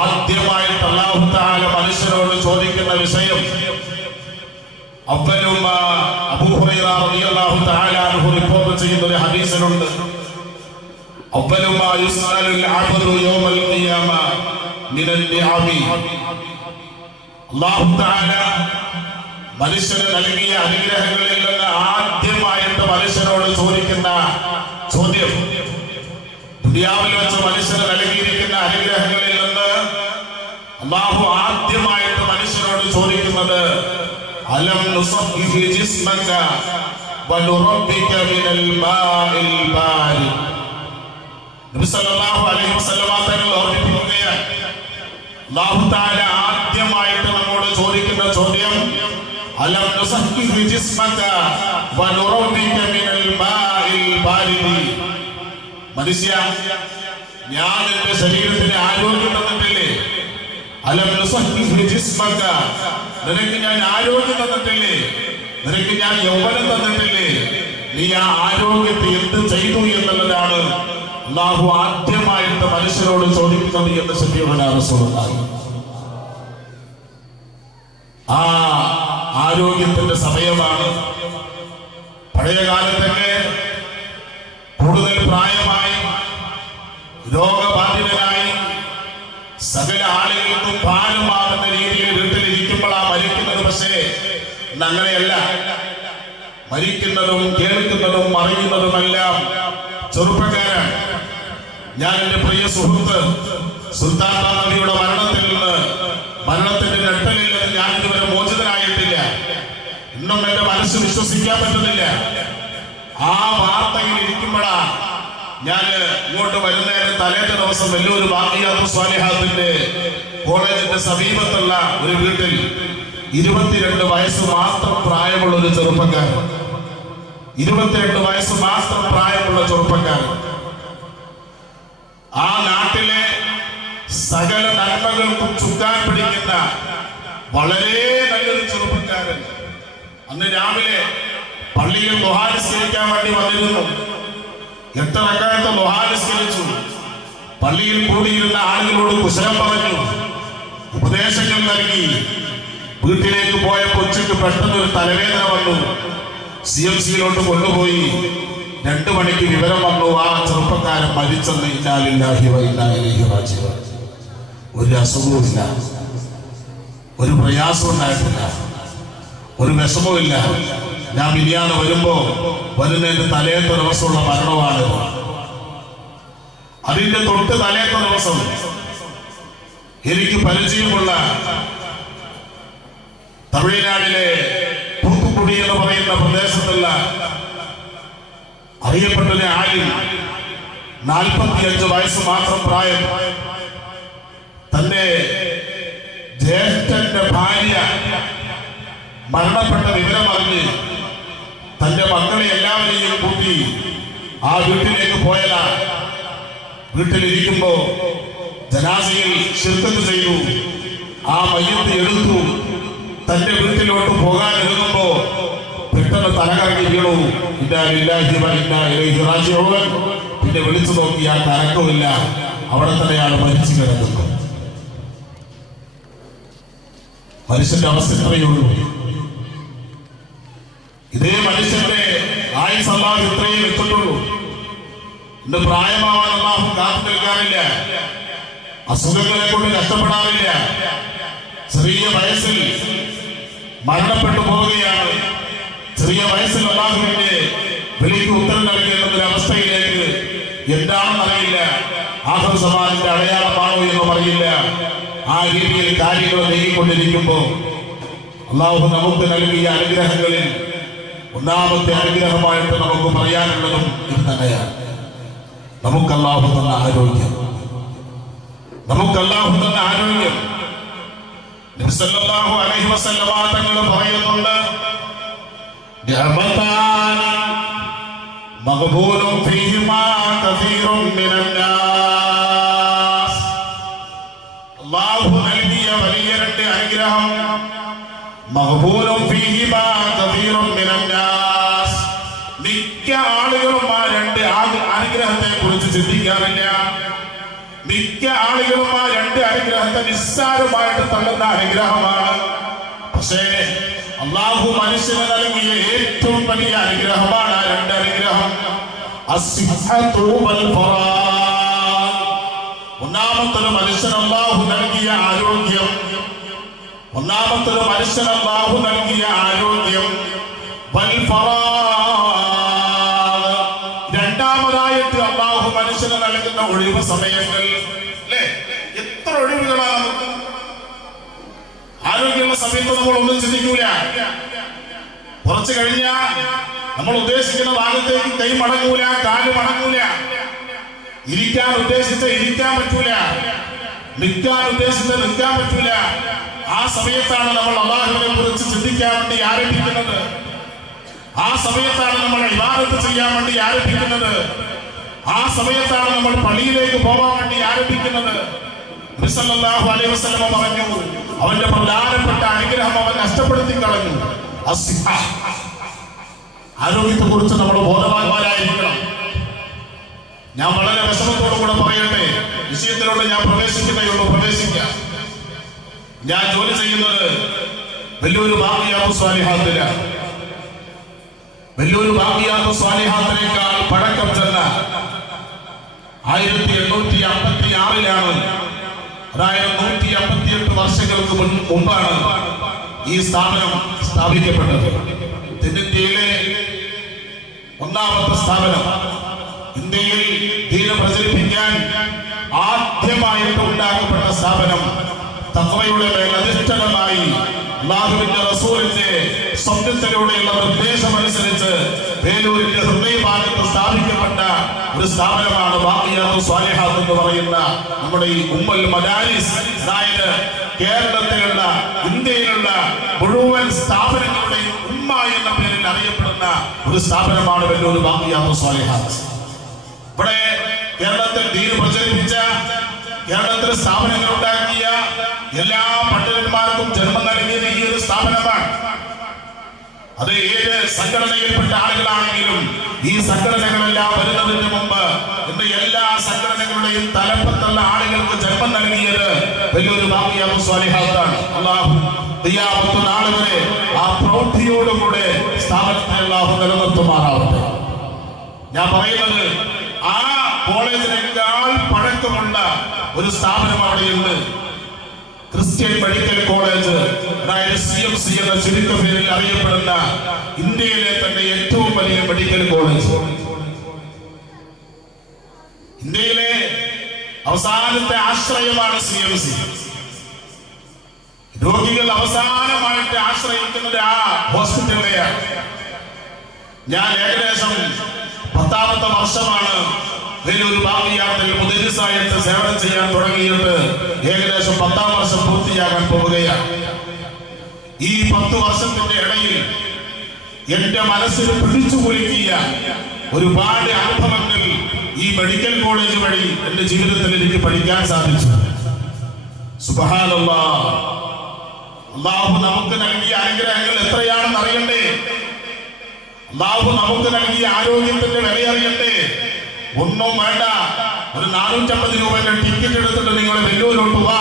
ആദ്യമായിട്ട് അല്ലാഹു തആല മനുഷ്യരോട് ചോദിക്കുന്ന വിഷയം അവലുമാ അബൂ ഹുറൈറ റളിയല്ലാഹു തആല അൻഹു റിപ്പോർട്ട് ചെയ്യുന്ന ഒരു ഹദീസിലുണ്ട്, അവലുമാ യുസ്അലുൽ അബ്ദു യൗമൽ ഖിയാമ മിനൽ നിഅമി. അല്ലാഹു തആല മനുഷ്യന് നൽകിയ അനുഗ്രഹങ്ങളിൽ നിന്ന് ആദ്യമായിട്ട് മനുഷ്യരോട് ചോദിക്കുന്ന ചോദ്യം, ദുനിയാവിൽ വെച്ച് മനുഷ്യന് നൽകിയിരിക്കുന്ന അനുഗ്രഹങ്ങളിൽ നിന്ന് അല്ലാഹു ആദ്യമായിട്ട് മനുഷ്യരോട് ചോദിക്കുന്നത് അലം നുസഖ്ഖിഹി ജിസ്മക വനുറബ്ബിക മിനൽ മാഇൽ ബാരി. നബി സല്ലല്ലാഹു അലൈഹി വസല്ലം തങ്ങൾ ഓർമ്മിപ്പിക്കുകയാണ്, അല്ലാഹു തആല ആദ്യമായിട്ട് നമ്മോട് ചോദിക്കുന്ന ചോദ്യം അലം നുസഖ്ഖിഹി ജിസ്മക വനുറബ്ബിക മിനൽ മാഇൽ ബാരി. മനുഷ്യ, ഞാൻ നിന്റെ ശരീരത്തിന് ആരോഗ്യം തന്നിട്ടില്ലേ? അലം നുസഖ്ഖിഹി ജിസ്മക, നിനക്ക് ഞാൻ ആരോഗ്യം തന്നിട്ടില്ലേ? നിനക്ക് ഞാൻ യൗവനം തന്നിട്ടില്ലേ? നീ ആ ആരോഗ്യത്തെ എന്ത് ചെയ്തു എന്നുള്ളതാണ് അല്ലാഹു ആദ്യമായിട്ട് മനുഷ്യരോട് ചോദിക്കുന്നത് എന്ന് ശഫീഉനാ റസൂലുള്ളാഹി. ആ ആരോഗ്യത്തിന്റെ സമയമാണ്. പഴയ കാലത്തൊക്കെ കൂടുതൽ പ്രായമായി രോഗബാധിതനായി സകല ആളുകൾക്കും ഭാരമാകുന്ന രീതിയിൽ വീട്ടിലിരിക്കുമ്പോഴാണ് മരിക്കുന്നത്. പക്ഷേ അങ്ങനെയല്ല. മരിക്കുന്നതും കേൾക്കുന്നതും അറിയുന്നതുമെല്ലാം ചെറുപ്പക്കാരാണ്. ഞാൻ എന്റെ പ്രിയ സുഹൃത്ത് സുൽത്താൻ നബിയുടെ മരണത്തിന്റെ ഞെട്ടലിൽ നിന്ന് ഞാൻ ഇതുവരെ മോചിതനായിട്ടില്ല. ഇന്നും എന്റെ മനസ്സ് വിശ്വസിക്കാൻ പറ്റുന്നില്ല. ആ വാർത്തയിൽ ഇരിക്കുമ്പോഴാ ഞാൻ ഇങ്ങോട്ട് വരുന്നതിന് തലേത്തെ ദിവസം വെല്ലൂർ ബാഖിയാത്ത് സ്വാലിഹാത്തിന്റെ കോളേജിന്റെ സമീപത്തുള്ള ഒരു വീട്ടിൽ 22 വയസ്സ് മാത്രം പ്രായമുള്ള ഒരു ചെറുപ്പക്കാരൻ 22 വയസ്സ് മാത്രം പ്രായമുള്ള ചെറുപ്പക്കാരൻ. ആ നാട്ടിലെ സകല നന്മകൾക്കും ചുക്കാൻ പിടിക്കുന്ന വളരെ നല്ലൊരു ചെറുപ്പക്കാരൻ. അന്ന് രാവിലെ പള്ളിയിൽ ദുആ നിസ്കരിക്കാൻ വേണ്ടി വന്നിരുന്നു. 8 റക്അത്ത് ദുആ നിസ്കരിച്ചു. പള്ളിയിൽ കൂടിയിരുന്ന ആളുകളോട് കുശലം പറഞ്ഞു, ഉപദേശങ്ങൾ നൽകി. വീട്ടിലേക്ക് പോയ കൊച്ചുക്ക് പെട്ടെന്ന് ഒരു തലവേദന വന്നു. CMC-യിലോട്ട് കൊണ്ടുപോയി. 2 മണിക്ക് വിവരം വന്നു, ആ ചെറുപ്പക്കാരൻ മരിച്ചെന്ന്. ഇന്നാ ലില്ലാഹി വ ഇന്നാ ഇലൈഹി റാജിഊൻ. ഒരു അസുഖവുമില്ല, ഒരു പ്രയാസം ഉണ്ടായിട്ടില്ല, ഒരു വിഷമവുമില്ല. ഞാൻ മിനിയാന്ന് വരുമ്പോ വരുന്നതിന്റെ തലേത്തെ ദിവസമുള്ള മരണമാണ്. അതിന്റെ തൊട്ട് തലേത്തെ ദിവസം എനിക്ക് പരിചയമുള്ള തമിഴ്നാട്ടിലെ തൂത്തുക്കുടി എന്ന് പറയുന്ന പ്രദേശത്തുള്ള അറിയപ്പെട്ട ആലിം, 45 വയസ്സ് മാത്രം പ്രായം, തന്റെ ജ്യേഷ്ഠന്റെ ഭാര്യ മരണപ്പെട്ട വിവരം അറിഞ്ഞ് തന്റെ മക്കളെ എല്ലാവരെയും കൂട്ടി ആ വീട്ടിലേക്ക് പോയതാ. വീട്ടിലിരിക്കുമ്പോ ജനാസയിൽ ശിർക്കത്ത് ചെയ്തു. ആ മയ്യത്ത് എടുത്തു. തന്റെ വീട്ടിലോട്ട് പോകാൻ ഒരുങ്ങുമ്പോ പെട്ടെന്ന് തലകറങ്ങി വീണു. ഇന്നാ ലില്ലാഹി വ ഇന്നാ ഇലൈഹി റാജിഊൻ. പിന്നെ വിളിച്ചു നോക്കിയാൽ തരക്കമില്ല, അവിടെ തന്നെയാണ് മരിച്ചു കിടക്കുന്നത്. മനുഷ്യന്റെ അവസ്ഥ ഇത്രയേ ഉള്ളൂ. ഇതേ മനുഷ്യന്റെ ആയുസ് അല്ലാഹു ഇത്രയും എത്തിട്ടുള്ളൂ. ഇന്ന് പ്രായമാവാൻ അല്ലാഹു കാത്തു നിൽക്കാറില്ല, അസുഖങ്ങളെ കൊണ്ട് കഷ്ടപ്പെടാറില്ല. ചെറിയ വയസ്സിൽ മരണപ്പെട്ടു പോവുകയാണ്. ചെറിയ വയസ്സിൽ അല്ലാഹുവിന്റെ വിളിക്ക് ഉത്തരം നൽകേണ്ട അവസ്ഥയിലേക്ക് എന്താണെന്നറിയില്ല. ആഖിർ സമാനിന്റെ അടയാളമാണോ എന്ന് പറയില്ല. ആ രീതിയിൽ കാര്യങ്ങൾ നീങ്ങിക്കൊണ്ടിരിക്കുമ്പോ അല്ലാഹു നമുക്ക് നൽകിയ അനുഗ്രഹങ്ങളിൽ ഒന്നാമത്തെ അനുഗ്രഹമായിട്ട് നമുക്ക് പറയാനുള്ളതും ഇത് തന്നെയാണ്. നമുക്ക് അല്ലാഹു തന്ന ആരോഗ്യം. നബി സല്ലല്ലാഹു അലൈഹി വസല്ലമ തങ്ങൾ പറയുന്നുണ്ട്, നിഅമതാനി മഖബൂലുൻ ഫീഹിമാ കസീറുൻ മിനന്നാസ്. അല്ലാഹു നൽകിയ വലിയ 2 അനുഗ്രഹം. മഖബൂലുൻ ഫീഹിമാ കസീറുൻ മിനന്നാസ്. മിക്ക ആളുകളും ആ 2 അനുഗ്രഹത്തെ കുറിച്ച് ചിന്തിക്കാറില്ല. മിക്ക ആളുകളും ആ 2 അനുഗ്രഹത്തെ നിസ്സാരമായിട്ട് തള്ളുന്ന അനുഗ്രഹമാണ്. പക്ഷേ അല്ലാഹു മനുഷ്യന് നൽകിയ ഏറ്റവും വലിയ അനുഗ്രഹമാണ് ആ 2 അനുഗ്രഹം. അസ്സിഹ്ഹതു വൽ ഫറാഗ്. ഒന്നാമത്തെ മനുഷ്യൻ അല്ലാഹു നൽകിയ ആരോഗ്യം. വൽ ഫറാഗ്. രണ്ടാമതായിട്ട് അല്ലാഹു മനുഷ്യന് നൽകുന്ന ഒഴിവ് സമയങ്ങൾ. അല്ലേ, എത്ര ഒഴിവുകളാണ് നമുക്ക്. ആരോഗ്യമുള്ള സമയത്ത് നമ്മൾ ഒന്നും ചിന്തിക്കൂല. കുറച്ചു കഴിഞ്ഞാൽ നമ്മൾ ഉദ്ദേശിക്കുന്ന ഭാഗത്തേക്ക് കൈ മടങ്ങൂല, കാല് മടങ്ങൂല. ഇരിക്കാൻ ഉദ്ദേശിച്ച ഇരിക്കാൻ പറ്റൂല, നിൽക്കാൻ ഉദ്ദേശിച്ച നിൽക്കാൻ പറ്റൂല. ആ സമയത്താണ് നമ്മൾ അല്ലാഹുവിനെ കുറിച്ച് ചിന്തിക്കാൻ വേണ്ടി ആരംഭിക്കുന്നത്. ആ സമയത്താണ് നമ്മൾ ഇബാദത്ത് ചെയ്യാൻ വേണ്ടി ആരംഭിക്കുന്നത്. ആ സമയത്താണ് നമ്മൾ പള്ളിയിലേക്ക് പോകാൻ വേണ്ടി ആരംഭിക്കുന്നത്. നബി സല്ലല്ലാഹു അലൈഹി വസല്ലം പറഞ്ഞു, അവന്റെ പ്രധാനപ്പെട്ട അനുഗ്രഹം അവൻ നഷ്ടപ്പെടുത്തി കളഞ്ഞു. ആരോഗ്യത്തെ കുറിച്ച് നമ്മൾ ബോധവാന്മാരായിരിക്കണം. ഞാൻ വളരെ വിഷമത്തോടു കൂടെ പറയട്ടെ, വിഷയത്തിലൂടെ ഞാൻ പ്രവേശിക്കുന്നേയുള്ളൂ. ഞാൻ ജോലി ചെയ്യുന്നത് വലിയൊരു ബാഖിയാത്തു സ്വാലിഹാത്തിലാണ്. വലിയൊരു ബാഖിയാത്തു സ്വാലിഹാത്തിനേക്കാൾ പഴക്കം ചെന്ന 1856-ലാണ്, അതായത് 158 വർഷങ്ങൾക്ക് മുമ്പാണ് ഈ സ്ഥാപനം സ്ഥാപിക്കപ്പെട്ടത്. തെന്നിന്ത്യയിലെ ഒന്നാമത്തെ സ്ഥാപനം. ഇന്ത്യയിൽ ദീന് പ്രചരിപ്പിക്കാൻ ആദ്യമായിട്ട് ഉണ്ടാക്കപ്പെട്ട സ്ഥാപനം. തഖ്വയുടെ മേൽ അധിഷ്ഠിതമായി അല്ലാഹുവിന്റെ റസൂലിന്റെ സ്വപ്നത്തിലൂടെയുള്ള നിർദ്ദേശമനുസരിച്ച് വേലൂരിന്റെ ഹൃദയഭാഗത്ത് സ്ഥാപിക്കപ്പെട്ട ഒരു സ്ഥാപനമാണ് ബാഖിയാത്തു സ്വാലിഹാത്ത് എന്ന് പറയുന്ന നമ്മുടെ ഈ ഉമ്മുൽ മദാരിസ്. അതായത് കേരളത്തിലുള്ള, ഇന്ത്യയിലുള്ള മുഴുവൻ സ്ഥാപനങ്ങളുടെയും ഉമ്മ എന്ന പേരിൽ അറിയപ്പെടുന്ന ഒരു സ്ഥാപനമാണ് വെല്ലൂർ ബാഖിയാത്തുസ് സ്വാലിഹാത്ത്. ഇവിടെ കേരളത്തിൽ ദീൻ പ്രചരിപ്പിച്ച, കേരളത്തിൽ സ്ഥാപനങ്ങൾ ഉണ്ടാക്കിയ എല്ലാ പണ്ഡിതന്മാർക്കും ജന്മം നൽകിയത് ഈ ഒരു സ്ഥാപനമാണ്. അത് ഏത് സംഘടനയിൽപ്പെട്ട ആളുകളാണെങ്കിലും ഈ സംഘടനകളെല്ലാം വരുന്നതിന് മുമ്പ് ഇന്ന് എല്ലാ സംഘടനകളുടെയും തലപ്പത്തുള്ള ആളുകൾക്ക് ജന്മം നൽകിയത് വെല്ലൂർ ബാഖിയാത്തുസ് സ്വാലിഹാത്താണ്. അല്ലാഹു ഖിയാമത്ത് നാൾ വരെ ആ പ്രൗഢിയോടുകൂടെ സ്ഥാപനത്തെ അല്ലാഹു നിലനിർത്തുമാറാവട്ടെ. ഞാൻ പറയുന്നത് ആ കോളേജിനേക്കാൾ പഴക്കമുള്ള ഒരു സ്ഥാപനം അവിടെയുണ്ട്. ക്രിസ്ത്യൻ മെഡിക്കൽ കോളേജ്, അതായത് CMC എന്ന ചുരുക്കപ്പേരിൽ അറിയപ്പെടുന്ന ഇന്ത്യയിലെ തന്നെ ഏറ്റവും വലിയ മെഡിക്കൽ കോളേജ്. ഇന്ത്യയിലെ അവസാനത്തെ ആശ്രയമാണ് CMC. രോഗികൾ അവസാനമായിട്ട് ആശ്രയിക്കുന്നത് ആ ഹോസ്പിറ്റലിലെയാണ്. ഞാൻ ഏകദേശം 10ാമത്തെ വർഷമാണ് വെല്ലൂർ ബാഖിയാത്തിൽ മുദരിസായിട്ട് സേവനം ചെയ്യാൻ തുടങ്ങിയിട്ട്. ഏകദേശം 10ാം വർഷം പൂർത്തിയാകാൻ പോവുകയാണ്. ഈ 10 വർഷത്തിന്റെ ഇടയിൽ എന്റെ മനസ്സിൽ പിടിച്ചു കുലുക്കിയ ഒരുപാട് അനുഭവങ്ങൾ ഈ മെഡിക്കൽ കോളേജ് വഴി എന്റെ ജീവിതത്തിൽ എനിക്ക് പഠിക്കാൻ സാധിച്ചു. സുബ്ഹാനല്ലാഹ്. അല്ലാഹു നമുക്ക് നൽകിയ അനുഗ്രഹങ്ങൾ എത്രയാണെന്ന് അറിയണ്ടേ? അല്ലാഹു നമുക്ക് നൽകിയ ആരോഗ്യത്തിന്റെ വില അറിയണ്ടേ? ഒന്നും വേണ്ട, ഒരു 450 രൂപയുടെ ടിക്കറ്റ് എടുത്തിട്ട് നിങ്ങൾ വെല്ലൂരോട്ട് വാ,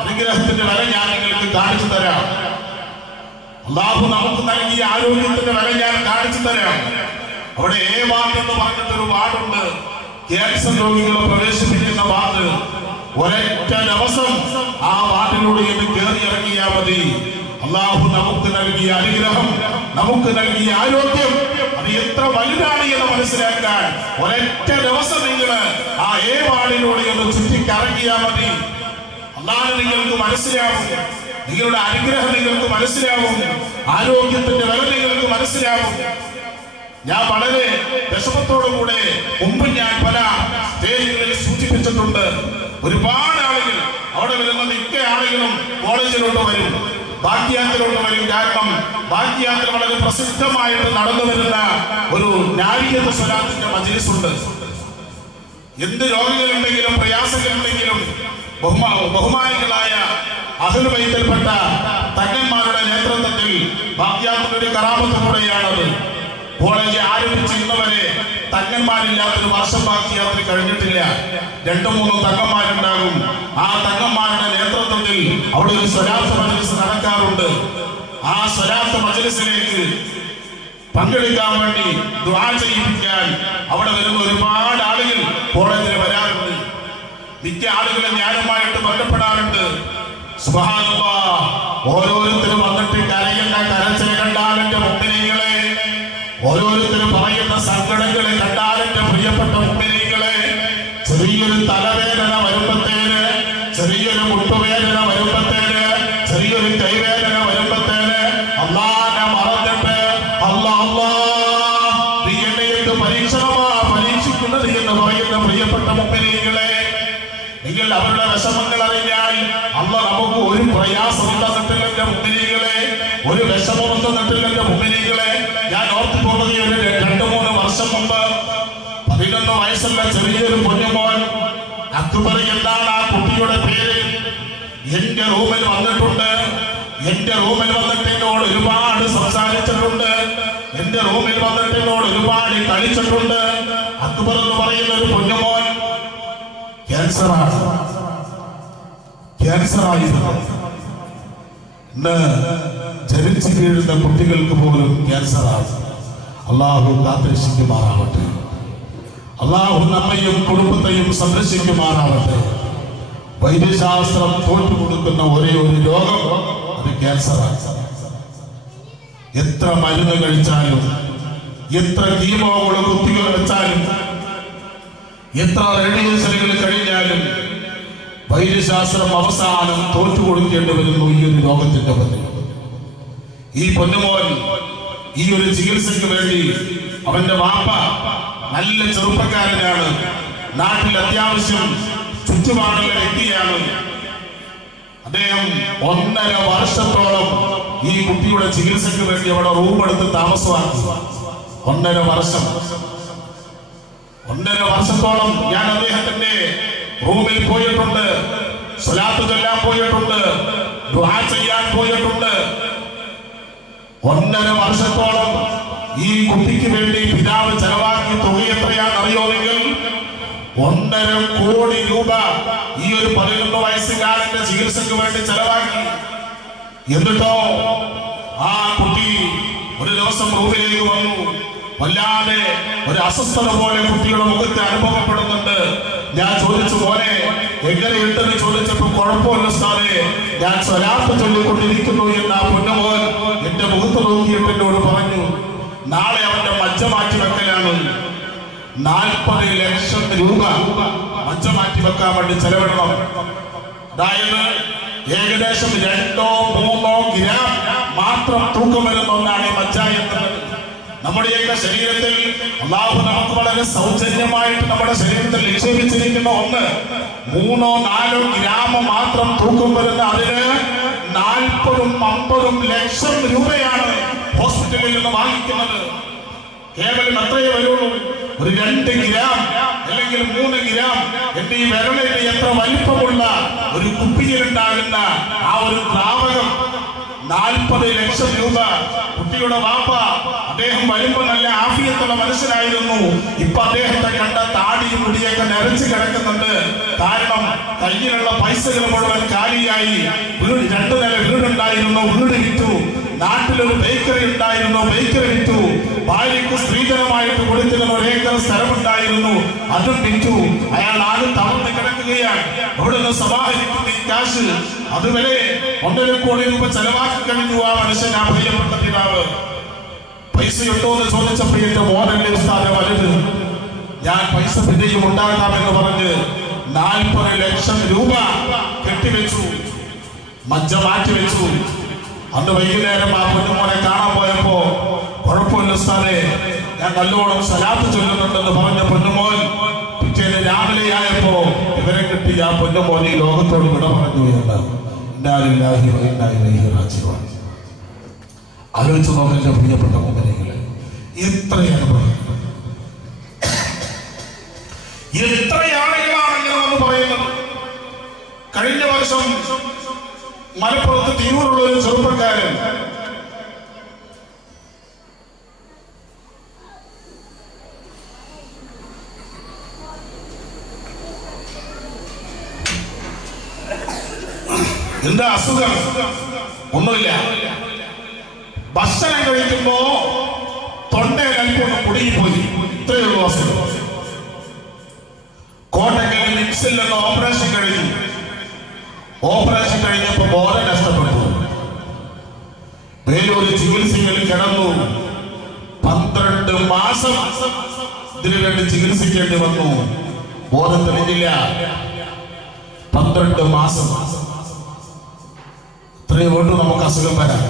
അനുഗ്രഹത്തിന്റെ വില ഞാൻ നിങ്ങൾക്ക് കാണിച്ചു തരാം. അല്ലാഹു നമുക്ക് നൽകിയ ആരോഗ്യത്തിന്റെ വില ഞാൻ കാണിച്ചു തരാം. അവിടെ വാർഡ് എന്ന് പറഞ്ഞിട്ടൊരു വാർഡുണ്ട്, ക്യാൻസർ രോഗികളെ പ്രവേശിപ്പിക്കുന്ന വാർഡ്. ഒരൊറ്റ ദിവസം ആ വാർഡിലൂടെ കയറി ഇറങ്ങിയാൽ മതി. അല്ലാഹു നമുക്ക് നൽകിയ അനുഗ്രഹം, നമുക്ക് നൽകിയ ആരോഗ്യം അത് എത്ര വലുതാണ് എന്ന് മനസ്സിലാക്കാൻ ഒരൊറ്റ ദിവസം നിങ്ങൾ ആ വാർഡിലൂടെ ഒന്ന് ചുറ്റിക്കറങ്ങിയാൽ മതി. അല്ലാഹു നിങ്ങൾക്ക് മനസ്സിലാവും, നിങ്ങളുടെ അനുഗ്രഹം നിങ്ങൾക്ക് മനസ്സിലാവും, ആരോഗ്യത്തിന്റെ വില നിങ്ങൾക്ക് മനസ്സിലാവും. ഞാൻ വളരെ വിഷമത്തോടുകൂടെ മുമ്പ് ഞാൻ പല സ്റ്റേജുകളിൽ സൂചിപ്പിച്ചിട്ടുണ്ട്. ഒരുപാട് ആളുകൾ അവിടെ വരുന്ന മിക്ക ആളുകളും കോളേജിലോട്ട് വരും, ബാഖിയാത്തിലോട്ട് വരും. കാരണം ബാഖിയാത്തിൽ വളരെ പ്രസിദ്ധമായിട്ട് നടന്നു വരുന്ന ഒരു നാരിയത്ത് സ്വലാത്തിന്റെ മജ്‌ലിസ് ഉണ്ട്. എന്ത് രോഗങ്ങളുണ്ടെങ്കിലും പ്രയാസങ്ങളുണ്ടെങ്കിലും ബഹുമാനികളായ അഹ്ലുൽ ബൈത്തിൽപ്പെട്ട തങ്ങന്മാരുടെ നേതൃത്വത്തിൽ ബാഖിയാത്തിനൊരു കറാമത്ത് കൂടെയാണത്. കോളേജ് ആരംഭിച്ച് ഇന്നവരെ തങ്ങന്മാരില്ലാത്തൊരു വർഷം ബാഖിയാത്തിൽ കഴിഞ്ഞിട്ടില്ല. 2-3 തങ്ങന്മാരുണ്ടാകും. ആ തങ്ങന്മാരുടെ നേതൃത്വത്തിൽ അവിടെ ഒരു സ്വലാത്ത് മജ്‌ലിസ് നടക്കാറുണ്ട്. ആ സ്വലാത്ത് മജ്‌ലിസിലേക്ക് പങ്കെടുക്കാൻ വേണ്ടി ദുആ ചെയ്യിപ്പിക്കാൻ അവിടെ വരുന്ന ഒരുപാട് ആളുകൾ കോളേജിൽ വരാറുണ്ട്. മിക്ക ആളുകളും ഞാനുമായിട്ട് ബന്ധപ്പെടാറുണ്ട്. സുബ്ഹാനല്ലാഹ്. ഓരോരുത്തരും വന്നിട്ട് കരയുന്ന കരച്ചിൽ കണ്ടാൽ എന്റെ മുഅ്മിനീങ്ങളെ, ഓരോരുത്തരും പറയുന്ന സങ്കടങ്ങളെ കണ്ടാൽ എന്റെ പ്രിയപ്പെട്ട മുഅ്മിനീങ്ങളെ, ചെറിയൊരു തലവേദന വരുമ്പത്തേന്, ചെറിയൊരു മുട്ടുവേദന വരുമ്പത്തേന്, ചെറിയൊരു കൈവേദന വരുമ്പത്തേന് അല്ലാഹനെ മറന്നിട്ട് അല്ലാഹ് നീ എന്നെ എന്ത് പരീക്ഷിക്കുന്നത് എന്ന് പറയുന്ന പ്രിയപ്പെട്ട മുഅ്മിനീങ്ങളെ, നിങ്ങൾ അവരുടെ വിഷമങ്ങൾ അറിഞ്ഞാൽ അല്ലാഹ് നമുക്ക് ഒരു പ്രയാസം തന്നിട്ടില്ല എന്റെ മുഅ്മിനീങ്ങളെ, ഒരു വിഷമം തന്നിട്ടില്ല എന്റെ മുഅ്മിനീങ്ങളെ. ഞാൻ ഓർത്തു പോകുന്നത് 2-3 വർഷം മുമ്പ് 11 വയസ്സുള്ള ചെറിയൊരു കുഞ്ഞുമോൻ അക്ബർ എന്നാണ് ആ കുട്ടിയുടെ പേര്, എന്റെ റൂമിൽ വന്നിട്ടുണ്ട്. എന്റെ റൂമിൽ വന്നിട്ട് എന്നോട് ഒരുപാട് സംസാരിച്ചിട്ടുണ്ട്. എന്റെ റൂമിൽ വന്നിട്ട് എന്നോട് ഒരുപാട് കളിച്ചിട്ടുണ്ട്. അക്ബർ എന്ന് പറയുന്ന ഒരു കുഞ്ഞുമോൻ ക്യാൻസറായിരുന്നു. ഇന്ന് ജനിച്ചു വീഴുന്ന കുട്ടികൾക്ക് പോലും ക്യാൻസറാണ്. അല്ലാഹു കാത്തുരക്ഷിക്കുമാറാവട്ടെ. അല്ലാഹു നമ്മയും കുടുംബത്തെയും സംരക്ഷിക്കുമാറാവട്ടെ. വൈദ്യശാസ്ത്രം തോറ്റുകൊടുക്കുന്ന ഒരേ ഒരു രോഗം അത് ക്യാൻസറാണ്. എത്ര മരുന്ന് കഴിച്ചാലും, എത്ര കീമോകൾ കുത്തികൾ വെച്ചാലും, എത്ര റേഡിയേഷനുകൾ കഴിഞ്ഞാലും വൈദ്യശാസ്ത്രം അവസാനം തോറ്റുകൊടുക്കേണ്ടി വരുന്നു ഈ ഒരു രോഗത്തിന്റെ മുന്നിൽ. ഈ പൊന്നുമോൻ ഈ ഒരു ചികിത്സയ്ക്ക് വേണ്ടി അവന്റെ വാപ്പ നല്ല ചെറുപ്പക്കാരനാണ്, നാട്ടിൽ അത്യാവശ്യം ചുറ്റുപാടുള്ള വ്യക്തിയാണ്. അദ്ദേഹം 1.5 വർഷത്തോളം ഈ കുട്ടിയുടെ ചികിത്സയ്ക്ക് വേണ്ടി അവിടെ റൂം എടുത്ത് താമസമാക്കി. 1.5 വർഷത്തോളം ഞാൻ അദ്ദേഹത്തിന്റെ റൂമിൽ പോയിട്ടുണ്ട്, സ്വലാത്ത് ചൊല്ലാൻ പോയിട്ടുണ്ട്, ദുആ ചെയ്യാൻ പോയിട്ടുണ്ട്. 1.5 വർഷത്തോളം ഈ കുട്ടിക്ക് വേണ്ടി പിതാവ് ചെലവാക്കിയ തുക എത്രയാണെന്നറിയോ നിങ്ങൾ? 1.5 കോടി രൂപ ഈ ഒരു 11 വയസ്സുകാരന്റെ ചികിത്സയ്ക്ക് വേണ്ടി ചെലവാക്കി. എന്നിട്ടോ ആ കുട്ടി ഒരു ദിവസം റൂമിലേക്ക് വന്നു. വല്ലാതെ ഒരു അസ്വസ്ഥത പോലെ കുട്ടിയുടെ മുഖത്ത് അനുഭവപ്പെടുന്നുണ്ട്. ഞാൻ ചോദിച്ചു, മോനെ എങ്ങനെയുണ്ടെന്ന് ചോദിച്ചപ്പോ, കുഴപ്പമില്ല ഉസ്താദേ, ഞാൻ സ്വലാത്ത് ചൊല്ലിക്കൊണ്ടിരിക്കുന്നു എന്ന് ആ പൊന്നുമോൻ എന്റെ മുഖത്ത് നോക്കിയിട്ട് എന്നോട് പറഞ്ഞു. നാളെ അവന്റെ മജ്ജ മാറ്റി വെക്കലാണ്. 40 ലക്ഷം രൂപ മജ്ജ മാറ്റി വെക്കാൻ വേണ്ടി ചെലവിടണം. അതായത് ഏകദേശം 2-3 ഗ്രാം മാത്രം തൂക്കം വരുന്ന ഒന്നാണ് ഈ മജ്ജ എന്നത്. നമ്മുടെയൊക്കെ ശരീരത്തിൽ അല്ലാഹു നമുക്ക് വളരെ സൗജന്യമായിട്ട് നമ്മുടെ ശരീരത്തിൽ നിക്ഷേപിച്ചിരിക്കുന്ന ഒന്ന് 3-4 ഗ്രാം മാത്രം തൂക്കം വരുന്ന അതിന് 40-50 ലക്ഷം രൂപയാണ് ഹോസ്പിറ്റലിൽ നിന്ന് വാങ്ങിക്കുന്നത്. കേവലം അത്രയേ വരുള്ളൂ. ഒരു 2 ഗ്രാം അല്ലെങ്കിൽ 3 ഗ്രാം എന്റെ ഈ വിരലിന് എത്ര വലിപ്പമുള്ള ഒരു കുപ്പിയിലുണ്ടാകുന്ന ആ ഒരു ദ്രാവകം 40 ലക്ഷം രൂപ. കുട്ടിയുടെ വാപ്പ അദ്ദേഹം വരുമ്പോ നല്ല ആഫിയത്തുള്ള മനുഷ്യനായിരുന്നു. ഇപ്പൊ അദ്ദേഹത്തെ കണ്ട താടിയും മുടിയൊക്കെ നിറച്ച് കിടക്കുന്നുണ്ട്. കാരണം കയ്യിലുള്ള പൈസകൾ മുഴുവൻ കാലിയായി. 2 നില വീടുണ്ടായിരുന്നു, വീട് വിറ്റു. നാട്ടിലൊരു ബേക്കറി ഉണ്ടായിരുന്നു, ബേക്കറി വിറ്റു. ഭാര്യയ്ക്ക് സ്ത്രീധനമായിട്ട് കൊടുത്തിരുന്ന 1 ഏക്കർ സ്ഥലമുണ്ടായിരുന്നു, അതും വിറ്റു. അയാൾ ആദ്യം തളർന്ന് കിടക്കുകയാണ്. അവിടെ നിന്ന് സമാഹരിക്കുന്ന ഈ കാശ് അതുവരെ 1.5 കോടി രൂപ ചെലവാക്കി കഴിഞ്ഞു ആ മനുഷ്യൻ, ആ പ്രിയപ്പെട്ട പിതാവ്. പൈസയുണ്ടോ എന്ന് ചോദിച്ചപ്പോൾ എന്റെ മോനല്ലേ ഉസ്താദേ വലുത്, ഞാൻ പൈസ പിന്നെയും ഉണ്ടാകാമെന്ന് പറഞ്ഞ് 40 ലക്ഷം രൂപ കെട്ടിവെച്ചു, മജ്ജ മാറ്റിവെച്ചു. അന്ന് വൈകുന്നേരം ആ പൊന്നുമോനെ കാണാൻ പോയപ്പോ, കുഴപ്പമില്ല ഉസ്താദേ, ഞാൻ നല്ലോണം സ്വലാത്ത് ചൊല്ലുന്നുണ്ടെന്ന് പറഞ്ഞ പൊന്നുമോൻ പിറ്റേന്ന് രാവിലെ ആയപ്പോ ഇവരെ കിട്ടി ആ പൊന്നുമോൻ ഈ ലോകത്തോട് വിട പറഞ്ഞു എന്ന്. ആലോചിച്ചു നോക്കിന്റെ പ്രിയപ്പെട്ട മുഖനികളെ, എത്ര ആളുകളാണെങ്കിലും എന്ന് പറയുന്നത്. കഴിഞ്ഞ വർഷം മലപ്പുറത്ത് തിരൂരുള്ള ഒരു ചെറുപ്പക്കാരൻ എന്താ അസുഖം? ഒന്നുമില്ല, ഭക്ഷണം കഴിക്കുമ്പോ തൊണ്ടയിൽ അല്പം കുടുങ്ങിപ്പോയി, ഇത്രയുള്ള അസുഖം. കോട്ടക്കൽ നിക്സിൽ നിന്ന് ഓപ്പറേഷൻ കഴിഞ്ഞു. ഓപ്പറേഷൻ കഴിഞ്ഞപ്പോ ബോധം നഷ്ടപ്പെട്ടു. വേലൂർ ചികിത്സയിൽ കിടന്നു. 12 മാസം ഇതിനു വേണ്ടി ചികിത്സിക്കേണ്ടി വന്നു. ബോധം തെളിഞ്ഞില്ല. 12 മാസം. ഇത്രയും കൊണ്ട് നമുക്ക് അസുഖം വരാം.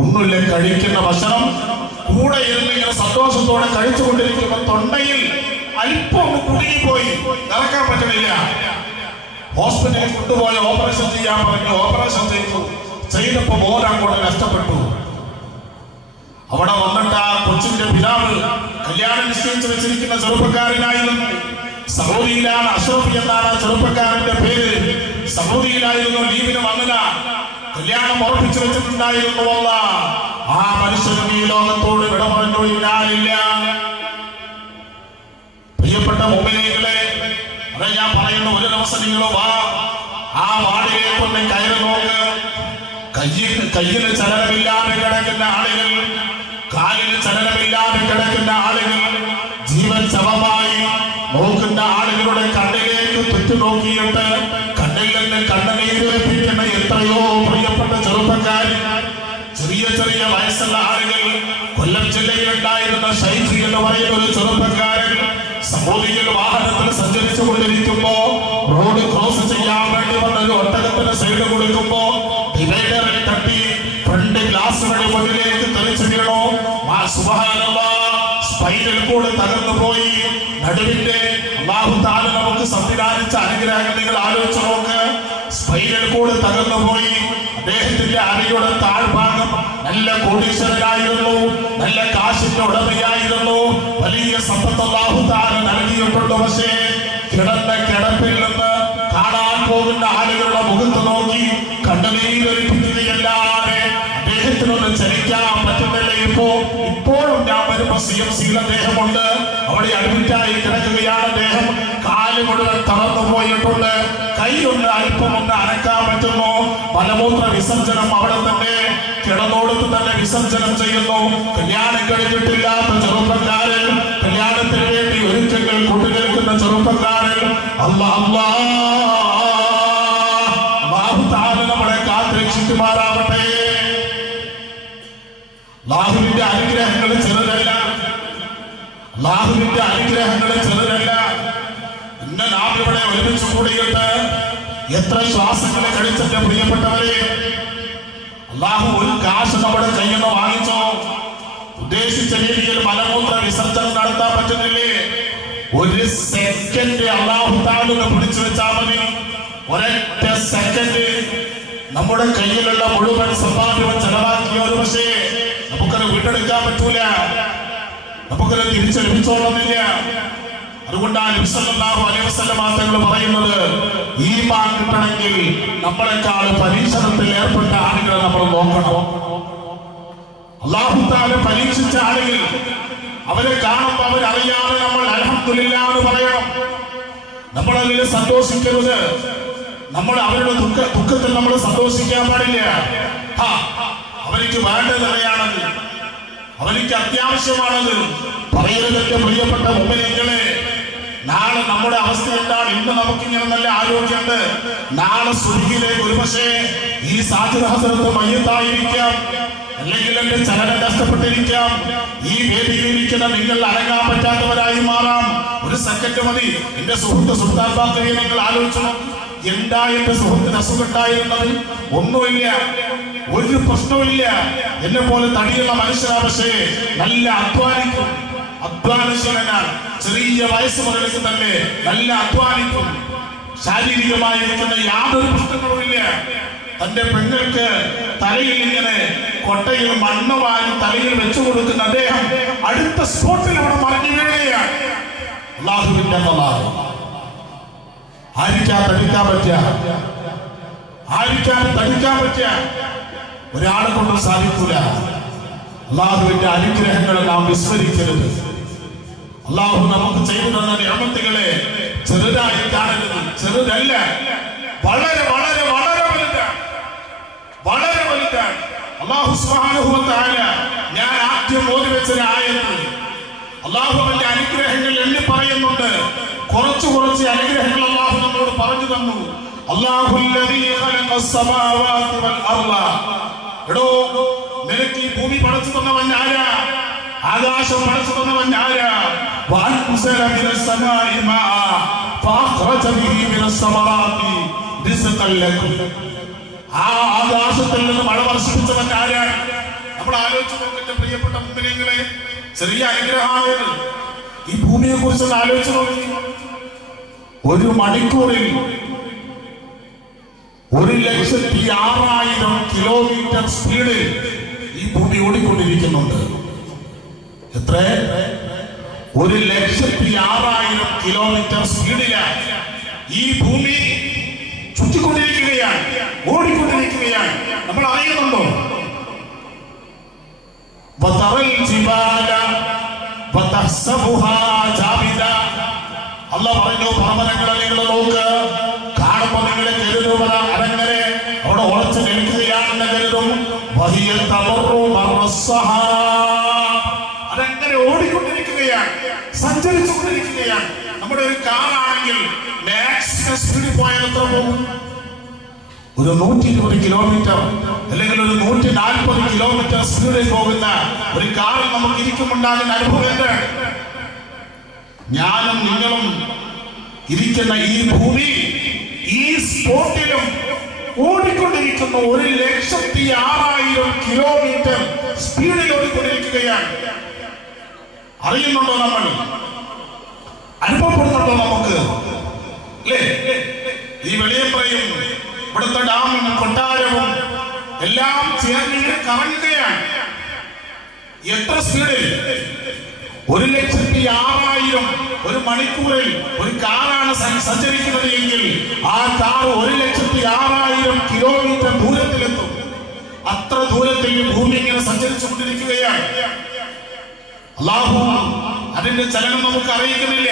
ഒന്നുമില്ല, കഴിക്കുന്ന ഭക്ഷണം കൂടെ ഇരുന്ന് ഇങ്ങനെ സന്തോഷത്തോടെ കഴിച്ചുകൊണ്ടിരിക്കുമ്പോ തൊണ്ടയിൽ അല്പം കുടുങ്ങിപ്പോയി, നടക്കാൻ പറ്റണില്ല. ഹോസ്പിറ്റലിൽ കൊണ്ടുപോയി ഓപ്പറേഷൻ ചെയ്യാൻ പറഞ്ഞു. ഓപ്പറേഷൻ ചെയ്തപ്പോ ബോധം കൊണ്ട് നഷ്ടപ്പെട്ടു. അവിടെ വന്നിട്ട് ആ കൊച്ചിന്റെ പിതാവ് കല്യാണം നിശ്ചയിച്ചു വെച്ചിരിക്കുന്ന ചെറുപ്പക്കാരനായിരുന്നു. സൗദിയിലാണ്, അഷ്റഫ് എന്നാണ് ചെറുപ്പക്കാരന്റെ പേര്. സൗദിയിലായിരുന്നു, ലീവിന് വന്നില്ല. കല്യാണം ഉറപ്പിച്ചു വെച്ചിട്ടുണ്ടായിരുന്നു. ആ മനുഷ്യനും ഈ ലോകത്തോട് വിട പറഞ്ഞു. ഇല്ലാലില്ല. പ്രിയപ്പെട്ട മുഅ്മിനീങ്ങളെ, അതെ ഞാൻ പറയുന്ന, ഒരു ദിവസം നിങ്ങൾ ആ വാർഡിലേക്ക് ഒന്ന് കയറി നോക്ക്. കയ്യിൽ ചലനമില്ലാതെ കിടക്കുന്ന ആളുകൾ, കാലിന് ചലനമില്ലാതെ കിടക്കുന്ന ആളുകൾ, ജീവൻ ശവമായി നോക്കുന്ന ആളുകളുടെ കണ്ണിലേക്ക് തുറ്റുനോക്കിയിട്ട് കണ്ണിൽ നിന്ന് കണ്ണുനീരൊലിപ്പിക്കുന്ന എത്രയോ പ്രിയപ്പെട്ട ചെറുപ്പക്കാർ, ചെറിയ ചെറിയ വയസ്സുള്ള ആളുകൾ. കൊല്ലം ജില്ലയിലുണ്ടായിരുന്ന ഷൈജി എന്ന് പറയുന്ന ഒരു ചെറുപ്പക്കാരൻ സൗദിയിൽ വാഹനത്തിൽ സഞ്ചരിച്ചു കൊണ്ടിരിക്കുമ്പോ റോഡ് ക്രോസ് ചെയ്യാൻ വേണ്ടി വന്ന ഒരു ഒട്ടകത്തിന് സൈഡ് കൊടുക്കുമ്പോ ഡിവൈഡറിൽ തട്ടി ഫ്രണ്ട് ഗ്ലാസ് വഴി മുന്നിലേക്ക് തെളിച്ചു വീണു. സ്പൈനൽ കൂടെ തകർന്നു പോയി. നടുവിന്റെ അല്ലാഹു തആല നമുക്ക് സംവിധാനിച്ച അനുഗ്രഹങ്ങൾ നിങ്ങൾ ആലോചിച്ച് നോക്ക്. സ്പൈനൽ കൂടെ തകർന്നു പോയി. അദ്ദേഹത്തിന്റെ അരയുടെ താഴ്ഭാഗം നല്ല കോടീശ്വരനായിരുന്നു, നല്ല കാശിന്റെ ഉടമയായിരുന്നു, വലിയ സമ്പത്ത് അല്ലാഹു തആല നൽകിയിട്ടുണ്ട്. പക്ഷേ കിടന്ന കിടപ്പിൽ നിന്ന് കാണാൻ പോകുന്ന ആളുകളുടെ മുഖത്ത് നോക്കി കണ്ണുനീരൊലിപ്പിക്കുകയല്ലാതെ അദ്ദേഹത്തിനൊന്നും ചലിക്കാൻ പറ്റുന്നില്ല. ഇപ്പോഴും ഞാൻ വരുമ്പോ CMC-യിൽ അദ്ദേഹമുണ്ട്, അവിടെ അഡ്മിറ്റായി കിടക്കുകയാണ് അദ്ദേഹം. കാല് മുഴുവൻ തളർന്നു പോയിട്ടുണ്ട്, കൈയൊന്ന് അല്പമൊന്ന് അനക്കാൻ പറ്റുന്നു. മലമൂത്ര വിസർജനം അവിടെ തന്നെ കിടന്നോടത്ത് തന്നെ വിസർജനം ചെയ്യുന്നു. കല്യാണം കഴിഞ്ഞിട്ടില്ലാത്ത ചെറുപ്പക്കാരൻ, കല്യാണത്തിന് വേണ്ടി ഒരുക്കങ്ങൾ കൊണ്ടുനിൽക്കുന്ന ചെറുപ്പക്കാരൻ, അല്ലാഹു തആല നമ്മളെ കാത്തുരക്ഷിക്കുമാറാവട്ടെ. അല്ലാഹുവിന്റെ അനുഗ്രഹങ്ങൾ ചെറുതല്ല, അല്ലാഹുവിന്റെ അനുഗ്രഹങ്ങൾ ചെറുതല്ല. ഇന്ന് നാം ഇവിടെ ഒരുമിച്ച് കൂടിയിട്ട് എത്ര ശ്വാസങ്ങളെ കഴിച്ചെന്റെ പ്രിയപ്പെട്ടവരെ, അല്ലാഹു ഒരു കാശ് നമ്മുടെ കയ്യിൽ നിന്ന് വാങ്ങിച്ചോ, ഉദ്ദേശിച്ച രീതിയിൽ മലമൂത്ര വിസർജനം നടത്താൻ പറ്റുന്നില്ലേ? ഒരു സെക്കൻഡ് അല്ലാഹു തആല പിടിച്ചു വെച്ചാൽ മതി. ഒരൊറ്റ സെക്കൻഡ് നമ്മുടെ കയ്യിലുള്ള മുഴുവൻ സമ്പാദ്യവും ചെലവാക്കിയ ഒരു പക്ഷേ നമുക്കത് വീണ്ടെടുക്കാൻ പറ്റൂല, നമുക്കത് തിരിച്ചു ലഭിച്ചോളുന്നില്ല. അതുകൊണ്ടാണ് നബി സല്ലല്ലാഹു അലൈഹി വസല്ലം തങ്ങൾ പറയുന്നത്, ഈമാൻ കിട്ടണമെങ്കിൽ നമ്മളെക്കാൾ പരീക്ഷണത്തിൽ ഏർപ്പെട്ട ആളുകളെ നമ്മൾ നോക്കണം. അല്ലാഹു തആല പരീക്ഷിച്ച ആളുകൾ, അവരെ കാണുമ്പോൾ അവരറിയാതെ നമ്മൾ അൽഹംദുലില്ലാഹ് എന്ന് പറയണം. നമ്മൾ അതിൽ സന്തോഷിക്കരുത്, നമ്മൾ അവരുടെ ദുഃഖത്തിൽ നമ്മൾ സന്തോഷിക്കാൻ പാടില്ല. അവർക്ക് വേണ്ടത് അറിയാണത്, അവർക്ക് അത്യാവശ്യമാണത്. പറയരുതെന്റെ പ്രിയപ്പെട്ട മുഅ്മിനീങ്ങളെ, നാളെ നമ്മുടെ അവസ്ഥ എന്താണ്? ഇന്ന് നമുക്കിങ്ങനെ നല്ല ആരോഗ്യമുണ്ട്, നാളെ സുഖിയിലേക്ക് ഒരുപക്ഷേ ഈ സാജിദ് ഹസരത്ത് മയ്യത്തായിരിക്കാം, അല്ലെങ്കിൽ എന്റെ ചലനം നഷ്ടപ്പെട്ടിരിക്കാം. ഈ വേദിയിലിരിക്കുന്ന നിങ്ങൾ അനങ്ങാൻ പറ്റാത്തവരായി മാറാം. ഒരു സെക്കൻഡ് മതി. എന്റെ സുഹൃത്ത് സുൽത്താൻ ബാക്കവിയെ നിങ്ങൾ ആലോചിച്ചു. എന്താ എന്റെ സുഹൃത്തിന് അസുഖമുണ്ടായിരുന്നത്? ഒന്നുമില്ല, ഒരു പ്രശ്നമില്ല. എന്നെ പോലെ തടിയുള്ള മനുഷ്യരാ, പക്ഷേ നല്ല അധ്വാനശീലനാണ്. ചെറിയ വയസ്സ് മുതലേക്ക് തന്നെ നല്ല അധ്വാനിക്കും. ശാരീരികമായിരിക്കുന്ന യാതൊരു പ്രശ്നങ്ങളുമില്ല. തന്റെ പെങ്ങൾക്ക് തലയിൽ ഇങ്ങനെ കൊട്ടയിൽ മണ്ണ് വാരി തലയിൽ വെച്ചു കൊടുക്കുന്ന അദ്ദേഹം അടുത്ത സ്പോട്ടിൽ അവിടെ മറിഞ്ഞു വീഴുകയാണ്. അല്ലാഹുവിന്റെ ഖലാ. ആർക്കാ തടുക്കാൻ പറ്റുക? ഒരാളെ കൊണ്ട് സാധിക്കൂല. അല്ലാഹുവിന്റെ അനുഗ്രഹങ്ങളെ നാം വിസ്മരിക്കരുത്. അല്ലാഹു നമുക്ക് ചെയ്തു തന്ന നിഅമത്തുകളെ ചെറുതായി കാണരുത്. ചെറുതല്ല, വളരെ വളരെ വളരെ വലുതാണ്, വളരെ വലുതാണ്. അല്ലാഹു സുബ്ഹാനഹു വ തആല ഞാൻ ആദ്യം ഓതി വെച്ച ആയത്ത് അല്ലാഹുവിന്റെ അനുഗ്രഹങ്ങൾ എണ്ണി പറയുന്നുണ്ട്. കുറച്ച് അനുഗ്രഹങ്ങൾ അല്ലാഹു നമ്മളോട് പറഞ്ഞു തന്നു. അല്ലാഹുല്ലദീ ഖലഖസ് സമാവാതി വൽ അർള. എടോ, നിനക്ക് ഈ ഭൂമി പടച്ചു തന്നവൻ ആരാ? ആകാശം പടച്ചു തന്നവൻ ആരാ? വഅൻസല മിനസ് സമാഇ മാഅ ഫഅഖറജ ബിഹി മിനസ് സമറാത്തി റിസ്ഖൻ ലക്കും. ആ ആകാശത്തിൽ നിന്ന് മഴ വർഷിപ്പിച്ചവൻ ആരാണ്? നമ്മൾ ആലോചിച്ച് നോക്കിന്റെ പ്രിയപ്പെട്ട മുഅ്മിനീങ്ങളെ, ചെറിയ അനുഗ്രഹമാണ്. ഈ ഭൂമിയെ കുറിച്ച് ആലോചിച്ച് നോക്കി. ഒരു മണിക്കൂറിൽ 1,06,000 കിലോമീറ്റർ സ്പീഡിൽ ഈ ഭൂമി ഓടിക്കൊണ്ടിരിക്കുന്നുണ്ട്. എത്ര? 1,06,000 കിലോമീറ്റർ സ്പീഡിലാണ് ഈ ഭൂമി ചുറ്റിക്കൊണ്ടിരിക്കുകയാണ്, ഓടിക്കൊണ്ടിരിക്കുകയാണ്. നമ്മൾ അറിയുന്നുണ്ടോ? അല്ലാഹു പറഞ്ഞു, പർവ്വതങ്ങളെ നിങ്ങൾ നോക്ക്, കാണുമ്പോൾ നിങ്ങളെ കരുതുക അരങ്ങനെ അവിടെ ഉറച്ചു നിൽക്കുകയാണെന്ന് കരുതും. അതെങ്ങനെ ഓടിക്കൊണ്ടിരിക്കുകയാണ്, സഞ്ചരിച്ചുകൊണ്ടിരിക്കുകയാണ്. നമ്മുടെ ഒരു കാറാണെങ്കിൽ മാക്സിമം സ്പീഡിൽ പോയാൽ എത്ര പോകും? ഒരു 120 കിലോമീറ്റർ അല്ലെങ്കിൽ ഒരു 140 കിലോമീറ്റർ സ്പീഡിൽ പോകുന്ന ഒരു കാറിൽ നമുക്ക് ഇരിക്കുമുണ്ടാകുന്ന അനുഭവം എന്താണ്? ഞാനും നിങ്ങളും ഇരിക്കുന്ന ഈ ഭൂമി ഈ സ്പോട്ടിലും ഓടിക്കൊണ്ടിരിക്കുന്ന 1,06,000 കിലോമീറ്റർ സ്പീഡിൽ ഓടിക്കൊണ്ടിരിക്കുകയാണ്. അറിയുന്നുണ്ടോ? നമ്മൾ അനുഭവപ്പെടുന്നുണ്ടോ? നമുക്ക് അല്ലേ? ഈ വെളിയമ്പറയും ഇവിടുത്തെ ഡാമും കൊട്ടാരവും എല്ലാം ചേർന്നിങ്ങനെ കറങ്ങുകയാണ്. എത്ര സ്പീഡിൽ? 1,06,000 ഒരു മണിക്കൂറിൽ ഒരു കാറാണ് സഞ്ചരിക്കുന്നത് എങ്കിൽ ആ കാർ 1,06,000 കിലോമീറ്റർ ദൂരത്തിലെത്തും. അത്ര ദൂരത്തിൽ ഭൂമി ഇങ്ങനെ സഞ്ചരിച്ചുകൊണ്ടിരിക്കുകയാണ്. അല്ലാഹു അതിന്റെ ചലനം നമുക്ക് അറിയിക്കുന്നില്ല.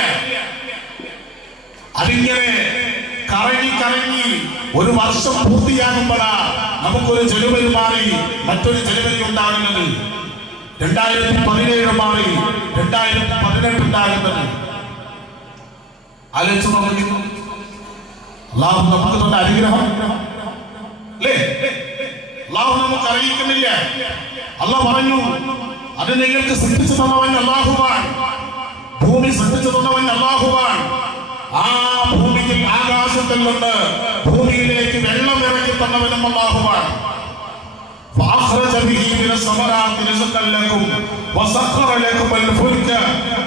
അതിങ്ങനെ കറങ്ങി കറങ്ങി ഒരു വർഷം പൂർത്തിയാകുമ്പോഴാ നമുക്കൊരു ജനുവരി മാറി മറ്റൊരു ജനുവരി ഉണ്ടാകുന്നത്. 2017 മാറി 2018 ഉണ്ടാകുന്നത്. ആലോചിച്ചു നോക്കുന്നു. അല്ലാഹു നമുക്ക് തന്ന അനുഗ്രഹം അല്ലേ? അല്ലാഹു നമുക്ക് അറിയിക്കുന്നില്ല. അല്ലാഹു പറഞ്ഞു, അത് നിങ്ങൾക്ക് സൃഷ്ടിച്ചു തന്നവൻ അല്ലാഹുവാണ്. ഭൂമി സൃഷ്ടിച്ചു തന്നവൻ അല്ലാഹുവാണ്. ആ ഭൂമിയിൽ ആകാശത്തിൽ നിന്ന് ഭൂമിയിലേക്ക് വെള്ളം ഇറക്കി തന്നവനും അല്ലാഹുവാണ്. فأخرج به من الثمرات رزقا لكم وسخر لكم الفلك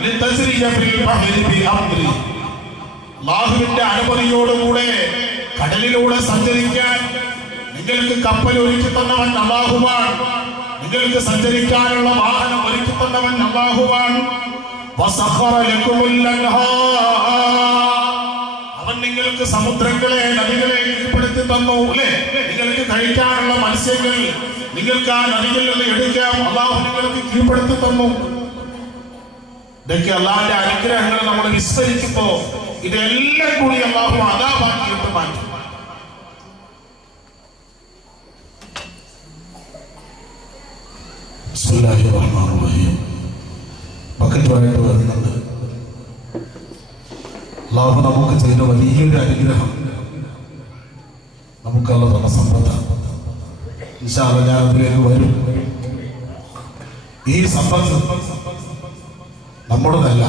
لتجري في البحر بأمره. അല്ലാഹുവിന്റെ അനുമതിയോടുകൂടെ കടലിലൂടെ സഞ്ചരിക്കാൻ നിങ്ങൾക്ക് കപ്പൽ ഒരുക്കി തന്നവൻ അല്ലാഹുവാണ്. നിങ്ങൾക്ക് സഞ്ചരിക്കാനുള്ള വാഹനം ഒരുക്കി തന്നവൻ അല്ലാഹുവാണ്. വസഖറ ലക്കുമുൽ അൻഹാർ. അവൻ നിങ്ങൾക്ക് സമുദ്രങ്ങളെ നദികളെ കീഴ്പ്പെടുത്തി തന്നു അല്ലേ? നിങ്ങൾക്ക് കഴിക്കാനുള്ള മത്സ്യങ്ങൾ നിങ്ങൾക്ക് ആ നദികളിൽ നിന്ന് എടുക്കാം. അല്ലാഹു നിങ്ങൾക്ക് കീഴ്പ്പെടുത്തി തന്നു. ഇതൊക്കെ അല്ലാഹുവിന്റെ അനുഗ്രഹങ്ങൾ നമ്മൾ വിസ്മരിക്കുമ്പോ ഇതെല്ലാം കൂടി അല്ലാഹു അദാബാക്കിയിട്ട് മാറ്റി. ബിസ്മില്ലാഹിർ റഹ്മാനിർ റഹീം. ബക്കറ്റുമായിട്ട് വരുന്നുണ്ട്. അല്ലാഹു നമുക്ക് ചെയ്ത വലിയൊരു അനുഗ്രഹം, നമുക്കുള്ള തന്ന സമ്പത്താണ്. ഇൻഷാ അല്ലാഹ് ഞാൻ അതിലേക്ക് വരും. ഈ സമ്പത്ത് നമ്മുടേതല്ല.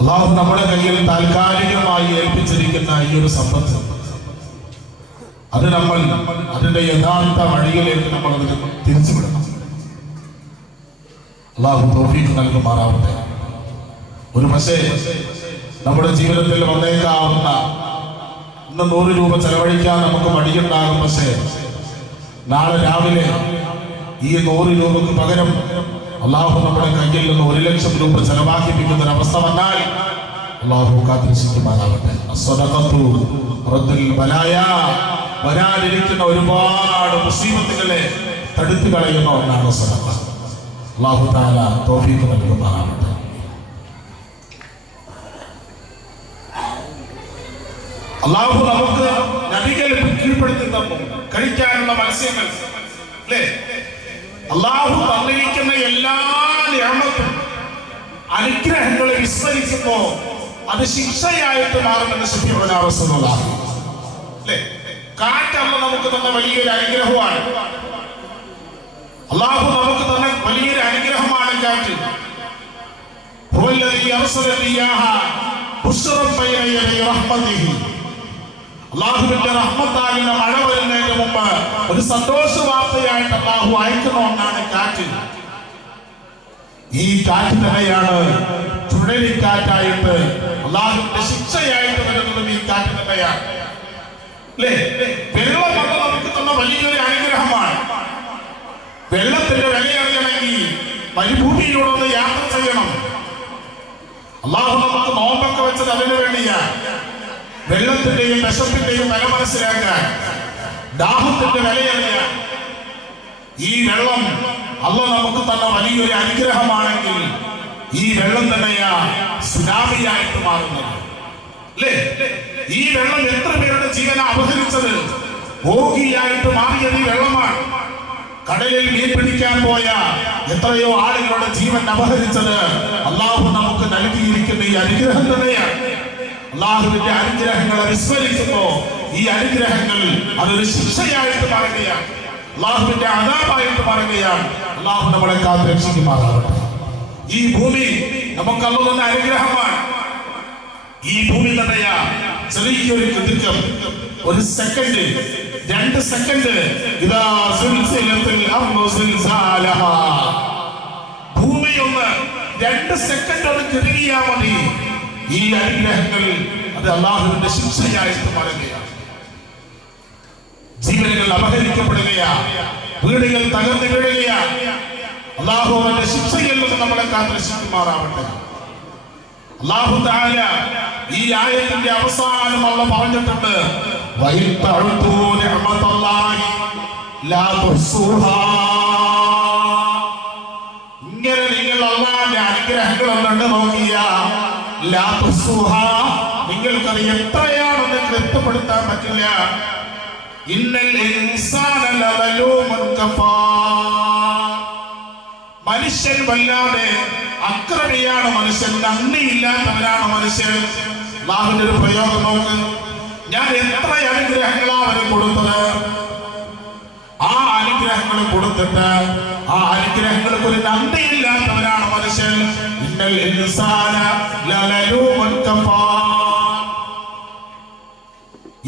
അല്ലാഹു നമ്മുടെ കയ്യിൽ താൽക്കാലികമായി ഏൽപ്പിച്ചിരിക്കുന്ന ഈ ഒരു സമ്പത്ത്, അത് നമ്മൾ അതിന്റെ യഥാർത്ഥ വഴിയിലേക്ക് നമ്മൾ അതിനെ തിരിച്ചുവിടണം. അല്ലാഹു തൗഫീഖ് നൽകുമാറാവട്ടെ. ഒരു പക്ഷേ നമ്മുടെ ജീവിതത്തിൽ വന്നേക്കാവുന്ന ഇന്ന് 100 രൂപ ചെലവഴിക്കാൻ നമുക്ക് മടിയുണ്ടാകും. പക്ഷേ നാളെ രാവിലെ ഈ 100 രൂപക്ക് പകരം അല്ലാഹു നമ്മുടെ കയ്യിൽ നിന്ന് 1,00,000 രൂപ ചെലവാക്കിപ്പിക്കുന്ന ഒരവസ്ഥ വന്നാൽ അല്ലാഹു കാത്തിരക്ഷിക്കുമാറാവട്ടെ. അസ്സദഖത്തു റദ്ദുൽ ബലായ. വരാനിരിക്കുന്ന ഒരുപാട് മുസീബത്തുകളെ തടുത്തു കളയുന്ന ഒന്നാണ് സദഖ. അല്ലാഹു തആല തൗഫീഖ് നൽകുമാറാവട്ടെ. അല്ലാഹു നമുക്ക് നദികൾ കീഴ്പ്പെടുത്തി തന്നു, കഴിക്കാനുള്ള മത്സ്യങ്ങൾ അല്ലേ? അല്ലാഹു തന്നിരിക്കുന്ന എല്ലാ നിഅമത്തും അനുഗ്രഹങ്ങളെ വിസ്മരിക്കുമ്പോ അത് ശിക്ഷയായിട്ട് മാറുമെന്ന് ശഫീഉനാ റസൂലുള്ളാഹി അല്ലേ? കാറ്റല്ല നമുക്ക് തന്ന വലിയൊരു അനുഗ്രഹമാണ്. അല്ലാഹു നമുക്ക് തന്ന വലിയൊരു അനുഗ്രഹമാണ് കാറ്റ്. ഹുവല്ലദീ അർസല റിയാഹ ബുശ്റൻ ബൈന യദൈ റഹ്മതിഹി. അല്ലാഹുവിന്റെ റഹ്മത്താകുന്ന മഴ വരുന്നതിന് മുമ്പ് ഒരു സന്തോഷ വാർത്തയായിട്ട് അല്ലാഹു അയക്കുന്ന ഒന്നാണ് കാറ്റ്. ഈ കാറ്റ് തന്നെയാണ് ചുഴലിക്കാറ്റായിട്ട് അല്ലാഹുവിന്റെ ശിക്ഷയായിട്ട് വരുന്നത്. ഈ കാറ്റ് തന്നെയാണ് അല്ലേ? വെള്ളം നമുക്ക് തന്ന വലിയൊരു അനുഗ്രഹമാണ്. വെള്ളത്തിന്റെ വിലയറിയണമെങ്കിൽ മരുഭൂമിയിലൂടെ ഒന്ന് യാത്ര ചെയ്യണം. അല്ലാഹു നമുക്ക് നോമ്പൊക്കെ വെച്ചത് അതിനു വേണ്ടിയാണ്. വെള്ളത്തിന്റെയും വിശപ്പിന്റെയും വില മനസ്സിലാക്കാൻ, ദാഹത്തിന്റെ വിലയറിയാൻ. ഈ വെള്ളം അല്ലാഹു നമുക്ക് തന്ന വലിയൊരു അനുഗ്രഹമാണെങ്കിൽ ഈ വെള്ളം തന്നെയാ സുനാമിയായിട്ട് മാറുന്നത് അല്ലേ? ഈ വെള്ളം എത്ര പേരുടെ ജീവനെ അപഹരിച്ചത്, ഓഗിയായിട്ട് മാറിയത് ഈ വെള്ളമാണ്. കടലിൽ മീൻ പിടിക്കാൻ പോയ എത്രയോ ആളുകളുടെ ജീവൻ അപഹരിച്ചത് അല്ലാഹു നമുക്ക് നൽകിയിരിക്കുന്ന ഈ അനുഗ്രഹം തന്നെയാണ്. അല്ലാഹുവിന്റെ അനുഗ്രഹങ്ങളെ വിസ്മരിക്കുമ്പോ ഈ അനുഗ്രഹങ്ങൾ അതൊരു ശിക്ഷയായിട്ട് മാറുകയാണ്, അല്ലാഹുവിന്റെ അദാബായിട്ട് മാറുകയാണ്. അല്ലാഹു നമ്മളെ കാത്ത് രക്ഷിക്കുമാറാവട്ടെ. ഈ ഭൂമി നമുക്ക് അല്ലാഹു തന്ന അനുഗ്രഹമാണ്. ഈ ഭൂമി തന്നെയാ ചെറിയൊരു കൃതിക്കം, ഒരു സെക്കൻഡ് 2 സെക്കൻഡ് ഇദാ സുൽസിലത്തുൽ അർളു സുൽസാലഹാ. ഭൂമി ഒന്ന് 2 സെക്കൻഡ് ഒന്ന് കിടങ്ങിയാൽ മതി. ഈ അനുഗ്രഹങ്ങൾ അത് അല്ലാഹുവിന്റെ ശിക്ഷയായിട്ട് മാറുകയാണ്. ജീവനുകൾ അപഹരിക്കപ്പെടുകയാ, വീടുകൾ തകർന്നു വീഴുകയാ. അല്ലാഹു അവന്റെ ശിക്ഷയിൽ നിന്ന് നമ്മളെ കാത്തുരക്ഷിക്കുമാറാവട്ടെ. അല്ലാഹു തആല ഈ ആയത്തിന്റെ അവസാനം അല്ലാഹു പറഞ്ഞിട്ടുണ്ട്, വഇൻ തഅഉദൂ നിഅമതല്ലാഹി ലാ തുഹ്സുഹാ. ഇങ്ങനെ നിങ്ങൾ അല്ലാഹുവിന്റെ അനുഗ്രഹങ്ങൾ കണ്ടു നോക്കിയാൽ ലാ തുഹ്സുഹാ, നിങ്ങൾക്കത് എത്രയാണെന്ന് വ്യക്തപ്പെടുത്താൻ പറ്റില്ല. ഇന്നൽ ഇൻസാന ലസലൂമുൻ കഫാർ. മനുഷ്യൻ വല്ലാതെ അക്രമിയാണ്, മനുഷ്യൻ നന്ദിയില്ലാത്തവരാണ് മനുഷ്യൻ. അല്ലാഹുവിന്റെ ഒരു പ്രയോഗം നോക്ക്, ഞാൻ എത്ര അനുഗ്രഹങ്ങളാണ് അവന് കൊടുത്തത്, ആ അനുഗ്രഹങ്ങൾ കൊടുത്തിട്ട് ആ അനുഗ്രഹങ്ങൾക്ക് ഒരു നന്ദിയില്ലാത്തവരാണ് മനുഷ്യൻ. ഇന്നൽ ഇൻസാന ലസലൂമുൻ കഫാർ.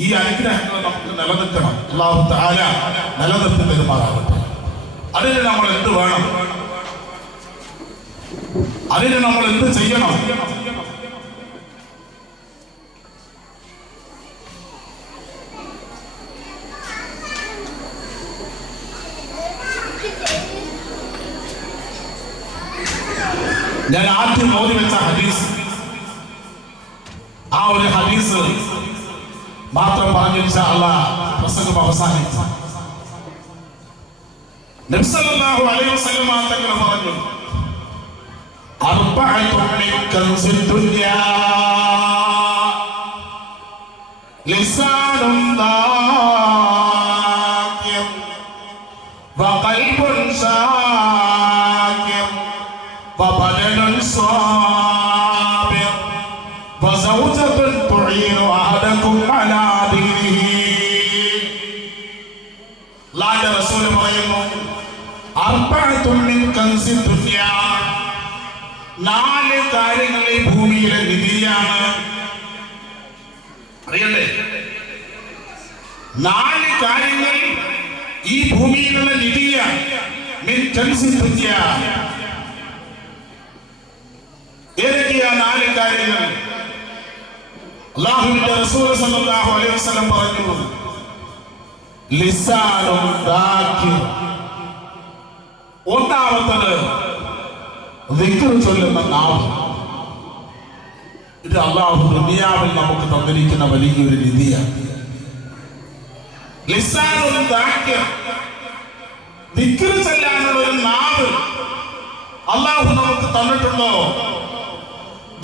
ഈ അനുഗ്രഹങ്ങൾ നമുക്ക് നിലനിൽക്കണം. അല്ലാഹു തആല നിലനിർത്തി തരുമാറാകട്ടെ. അതിന് നമ്മൾ എന്ത് വേണം? അതിന് നമ്മൾ എന്ത് ചെയ്യണം? ഞാൻ ആദ്യം ഓതി വെച്ച ഹദീസ്, ആ ഒരു ഹദീസ് മാത്രം പറഞ്ഞു ഇൻഷാ അല്ലാഹ് പ്രസംഗം അവസാനിച്ചു. നബി സല്ലല്ലാഹു അലൈഹി വസല്ലം തങ്ങൾ പറഞ്ഞു, അർബഅത്തുൻ മിൻ കൻസിൽ ദുനിയാ ലിസാനുൻ ദാകിർ വഖൽബുൻ ശാകിർ വബദനുൻ സാബിർ വസൗജത്തുൻ തുഈനു അഹദകും അലാ ദീനിഹി. അല്ലാഹുവിന്റെ റസൂൽ പറയുന്നു, അർബഅത്തുൻ മിൻ കൻസിൽ ദുനിയാ, 4 കാര്യങ്ങൾ ഈ ഭൂമിയിലെ നിധിയാണ്. അറിയണ്ടേ? 4 കാര്യങ്ങൾ ഈ ഭൂമിയിലുള്ള നിധിയാണ്. മിൻ കൻസിൽ ദുനിയാ. ഏതൊക്കെയാ 4 കാര്യങ്ങൾ? അല്ലാഹുവിന്റെ റസൂൽ സല്ലല്ലാഹു അലൈഹി വസല്ലം പറഞ്ഞു, ലിസാനുൻ ദാകിർ. ഒന്നാമത്തത് ദിക്ർ ചൊല്ലുന്ന നാവ്. ഇത് അല്ലാഹു ദുനിയാവിൽ നമുക്ക് തന്നിരിക്കുന്ന വലിയൊരു നിധിയാണ്. ലിസാനുൻ ദാകിർ, ദിക്ർ ചൊല്ലാനുള്ള ഒരു നാവ് അല്ലാഹു നമുക്ക് തന്നിട്ടുണ്ടോ?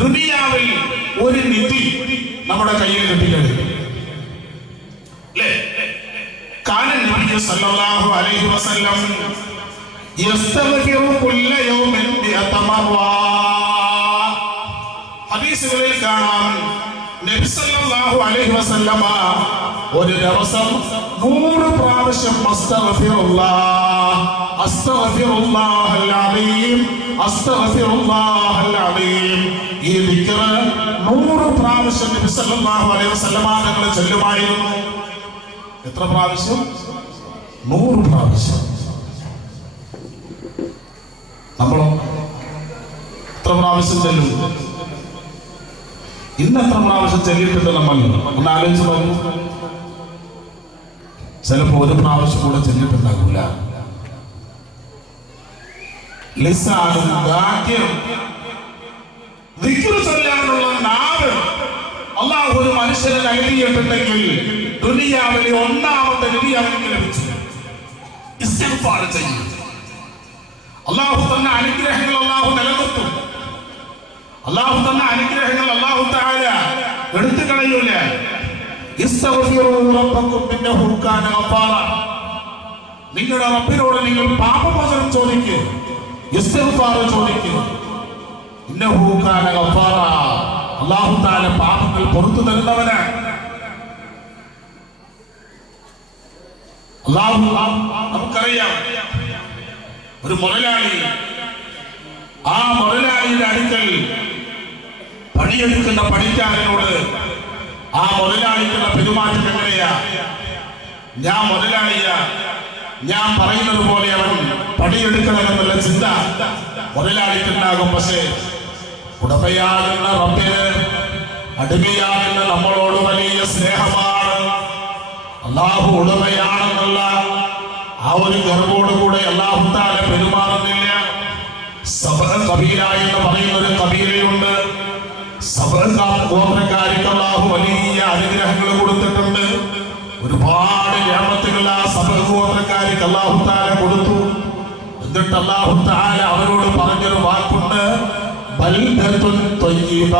ദുനിയാവിൽ ഒരു നിധി നമ്മുടെ കയ്യിൽ കിട്ടിക്കഴിഞ്ഞു. കാന നബി സല്ലല്ലാഹു അലൈഹി വസല്ലം യസ്തഗ്ഫിറു കുല്ല യൗമിൻ ബിഅത മർറ. ഹദീസുകളിൽ കാണാം, നബി സല്ലല്ലാഹു അലൈഹി വസല്ലമ ഒരു ദിവസം 100 പ്രാവശ്യം അസ്തഗ്ഫിറുല്ലാഹ് അസ്തഗ്ഫിറുല്ലാഹൽ അലീം അസ്തഗ്ഫിറുല്ലാഹൽ അലീം, ഈ ദിക്ർ 100 പ്രാവശ്യം നബി സല്ലല്ലാഹു അലൈഹി വസല്ലമ തങ്ങൾ ചൊല്ലുമായിരുന്നു. എത്ര പ്രാവശ്യം? 100 പ്രാവശ്യം. നമ്മളോ എത്ര പ്രാവശ്യം ചെല്ലും? ഇന്ന് എത്ര പ്രാവശ്യം ചെല്ലിയിട്ടുണ്ട് നമ്മൾ? ഒന്ന് ആലോചിച്ച് നോക്കൂ. ചിലപ്പോ 1 പ്രാവശ്യം കൂടെ ചെല്ലിയിട്ടുണ്ടാകൂല. ലിസാനുൻ ദാകിർ, ദിക്ർ ചൊല്ലാനുള്ള നാവ് അല്ലാഹു ഒരു മനുഷ്യനെ നൽകിയിട്ടുണ്ടെങ്കിൽ ദുനിയാവിലെ ഒന്നാമത്തെ നിധി അവർക്ക് ലഭിച്ചു. ഇസ്തിഗ്ഫാർ ചെയ്യും. അല്ലാഹു തന്ന അനുഗ്രഹങ്ങൾ അല്ലാഹു നിലനിർത്തും. അല്ലാഹു തന്ന അനുഗ്രഹങ്ങൾ അല്ലാഹു തആല എടുത്തു കളയൂല. ഇസ്തഗ്ഫിറൂ റബ്ബക്കും ഇന്നഹു കാന ഗഫാറ. നിങ്ങളുടെ റബ്ബിനോട് നിങ്ങൾ പാപമോചനം ചോദിക്കുക, ഇസ്തിഗ്ഫാർ ചോദിക്കുക. ഇന്നഹു കാന ഗഫാറ, അല്ലാഹു തആല പാപങ്ങൾ പുറത്തു തരുന്നവനാണ്. അല്ലാഹു നമുക്കറിയാം, ഒരു മുതലാളി, ആ മുതലാളിയുടെ അടുക്കൽ പണിയെടുക്കുന്ന പണിക്കാരനോട് ആ മുതലാളിക്കുള്ള പെരുമാറ്റം എങ്ങനെയാ? ഞാൻ മുതലാളിയാ, ഞാൻ പറയുന്നത് പോലെ അവൻ പണിയെടുക്കണമെന്നുള്ള ചിന്ത മുതലാളിക്കുണ്ടാകും. പക്ഷേ ഉടമയാകുന്ന റബ്ബിന് അടിമയാകുന്ന നമ്മളോട് വലിയ സ്നേഹമാണ്. അള്ളാഹു ഉടമയാണെന്നുള്ള ആ ഒരു ഗർവോടുകൂടെ അല്ലാഹു തആല പെരുമാറുന്നില്ല. സബഅ ഖബീല എന്ന് പറയുന്ന ഒരു ഖബീലയുണ്ട്. സബഅ ഗോത്രക്കാർക്ക് അല്ലാഹു വലിയ അനുഗ്രഹങ്ങൾ കൊടുത്തിട്ടുണ്ട്. ഒരുപാട് നിഅമത്തുകൾ ആ സബഅ ഗോത്രക്കാർക്ക് അല്ലാഹു തആല കൊടുത്തു. എന്നിട്ട് അല്ലാഹു തആല അവരോട് പറഞ്ഞൊരു വാക്കുണ്ട്, ബൽദത്തുൻ ത്വയ്യിബ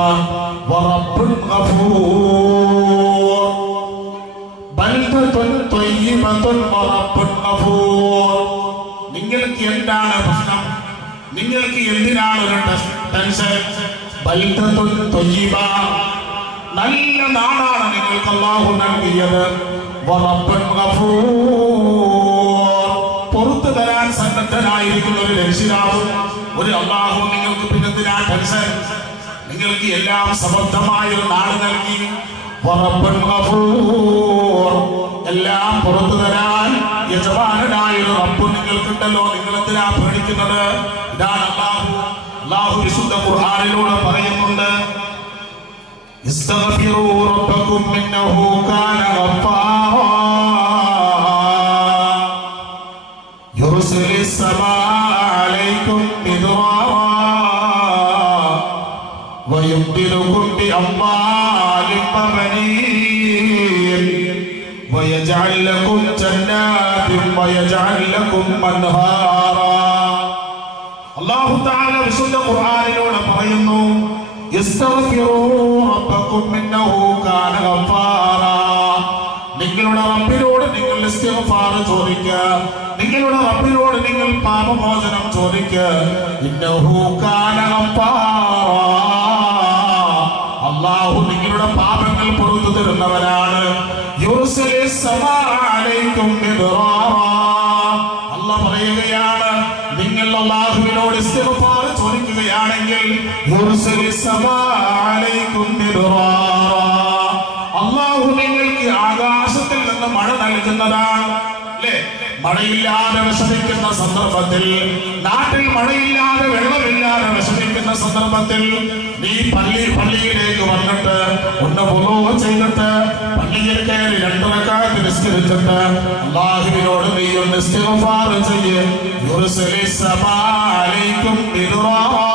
വറബ്ബുൻ ഗഫൂർ. ബൽദത്തുൻ ത്വയ്യിബത്തുൻ വറബ്ബുൻ ഗഫൂർ. നിങ്ങൾക്ക് എന്താണ് പ്രശ്നം? നിങ്ങൾക്ക് എന്തിനാണ് ഒരു ടെൻഷൻ? ബൽദത്തുൻ ത്വയ്യിബ, നല്ല നാടാണ് നിങ്ങൾക്ക് അല്ലാഹു നൽകിയത്. വറബ്ബുൻ ഗഫൂർ, പുറത്തു തരാൻ സന്നദ്ധനായിരിക്കുന്ന ഒരു രക്ഷിതാവ്, ഒരു അല്ലാഹു നിങ്ങൾക്ക് പിന്നെന്തിനാ ടെൻഷൻ? നിങ്ങൾക്ക് എല്ലാം സമർത്ഥമായ ഒരു നാട് നൽകി. വറബ്ബുൻ ഗഫൂർ, എല്ലാം പുറത്തു തരാൻ യജമാനായ ഒരു റബ്ബ് നിങ്ങൾക്കുണ്ടല്ലോ. നിങ്ങൾ എന്തിനാ പേടിക്കുന്നത്? ഇതാണ് അല്ലാഹു വിശുദ്ധ ഖുർആനിലൂടെ പറയുന്നുണ്ട്, ഇസ്തഗ്ഫിറൂ റബ്ബക്കും ഇന്നഹു കാന ഗഫാറാ യുർസിലിസ് സമാഅ അലൈക്കും മിദ്റാറാ വയുംദിദുകും ബിഅംവാലിൻ വബനീൻ വയജഅൽ ലക്കും ജന്നാത്തിൻ വയജഅൽ ലക്കും അൻഹാറാ. അല്ലാഹു തആല വിശുദ്ധ ഖുർആനിലൂടെ പറയുന്നു, ഇസ്തഗ്ഫിറൂ റബ്ബക്കും ഇന്നഹു കാന ഗഫാറാ. നിങ്ങളുടെ റബ്ബിനോട് നിങ്ങൾ ഇസ്തിഗ്ഫാർ ചോദിക്കുക. നിങ്ങളുടെ റബ്ബിനോട് നിങ്ങൾ പാപമോചനം ചോദിക്കുക. ഇന്നഹു കാന ഗഫാറാ, അല്ലാഹു നിങ്ങളുടെ പാപങ്ങൾ പുറത്തു തരുന്നവനാണ്. യുർസിലിസ് സമാഅ അലൈക്കും മിദ്റാറാ, അല്ലാഹു പറയുകയാണ്, നിങ്ങൾ അല്ലാഹുവിനോട് ഇസ്തിഗ്ഫാർ ചോദിക്കുകയാണെങ്കിൽ യുർസിലിസ് സമാഅ അലൈക്കും മിദ്റാറാ, അല്ലാഹു നിങ്ങൾക്ക് ആകാശത്തിൽ നിന്ന് മഴ നൽകുന്നതാണ്. അല്ലേ? മഴയില്ലാതെ വിഷമിക്കുന്ന സന്ദർഭത്തിൽ, നാട്ടിൽ മഴയില്ലാതെ വെള്ളമില്ലാതെ വിഷമിക്കുന്ന സന്ദർഭത്തിൽ നീ പള്ളിയിലേക്ക് വന്നിട്ട് ഒന്ന് വുളൂ ചെയ്തിട്ട് പള്ളിയിൽ കയറി 2 റക്അത്ത് നിസ്കരിച്ചിട്ട് അല്ലാഹുവിനോട് നീ ഒന്ന് ഇസ്തിഗ്ഫാർ ചെയ്യ്. യുർസിലിസ് സമാഅ അലൈക്കും മിദ്റാറാ,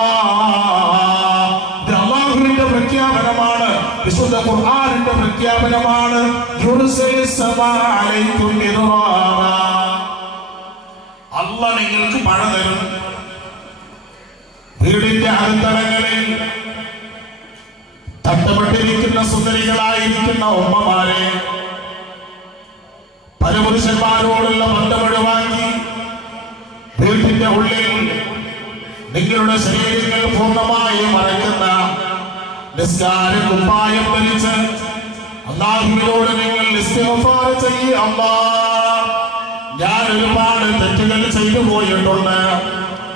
ഇത് അല്ലാഹുവിന്റെ പ്രഖ്യാപനമാണ്, വിശുദ്ധ ഖുർആനിന്റെ പ്രഖ്യാപനമാണ്. യുർസിലിസ് സമാഅ അലൈക്കും മിദ്റാറാ, അല്ലാഹു നിങ്ങൾക്ക് മഴ തരും. വീടിന്റെ അകത്തളങ്ങളിൽ തട്ടപ്പെട്ടിരിക്കുന്ന സുന്ദരികളായിരിക്കുന്ന ഉമ്മമാരെ, പരപുരുഷന്മാരോടുള്ള ബന്ധമൊഴിവാക്കി വീട്ടിന്റെ ഉള്ളിൽ നിങ്ങളുടെ ശരീരങ്ങൾ പൂർണ്ണമായി മറയ്ക്കുന്ന നിസ്കാര കുപ്പായം ധരിച്ച് അല്ലാഹുവിനോട് നിങ്ങൾ ഇസ്തിഗ്ഫാർ ചെയ്യുക. അല്ലാഹ്, ഞാൻ ഒരുപാട് തെറ്റുകൾ ചെയ്തു പോയിട്ടുണ്ട്,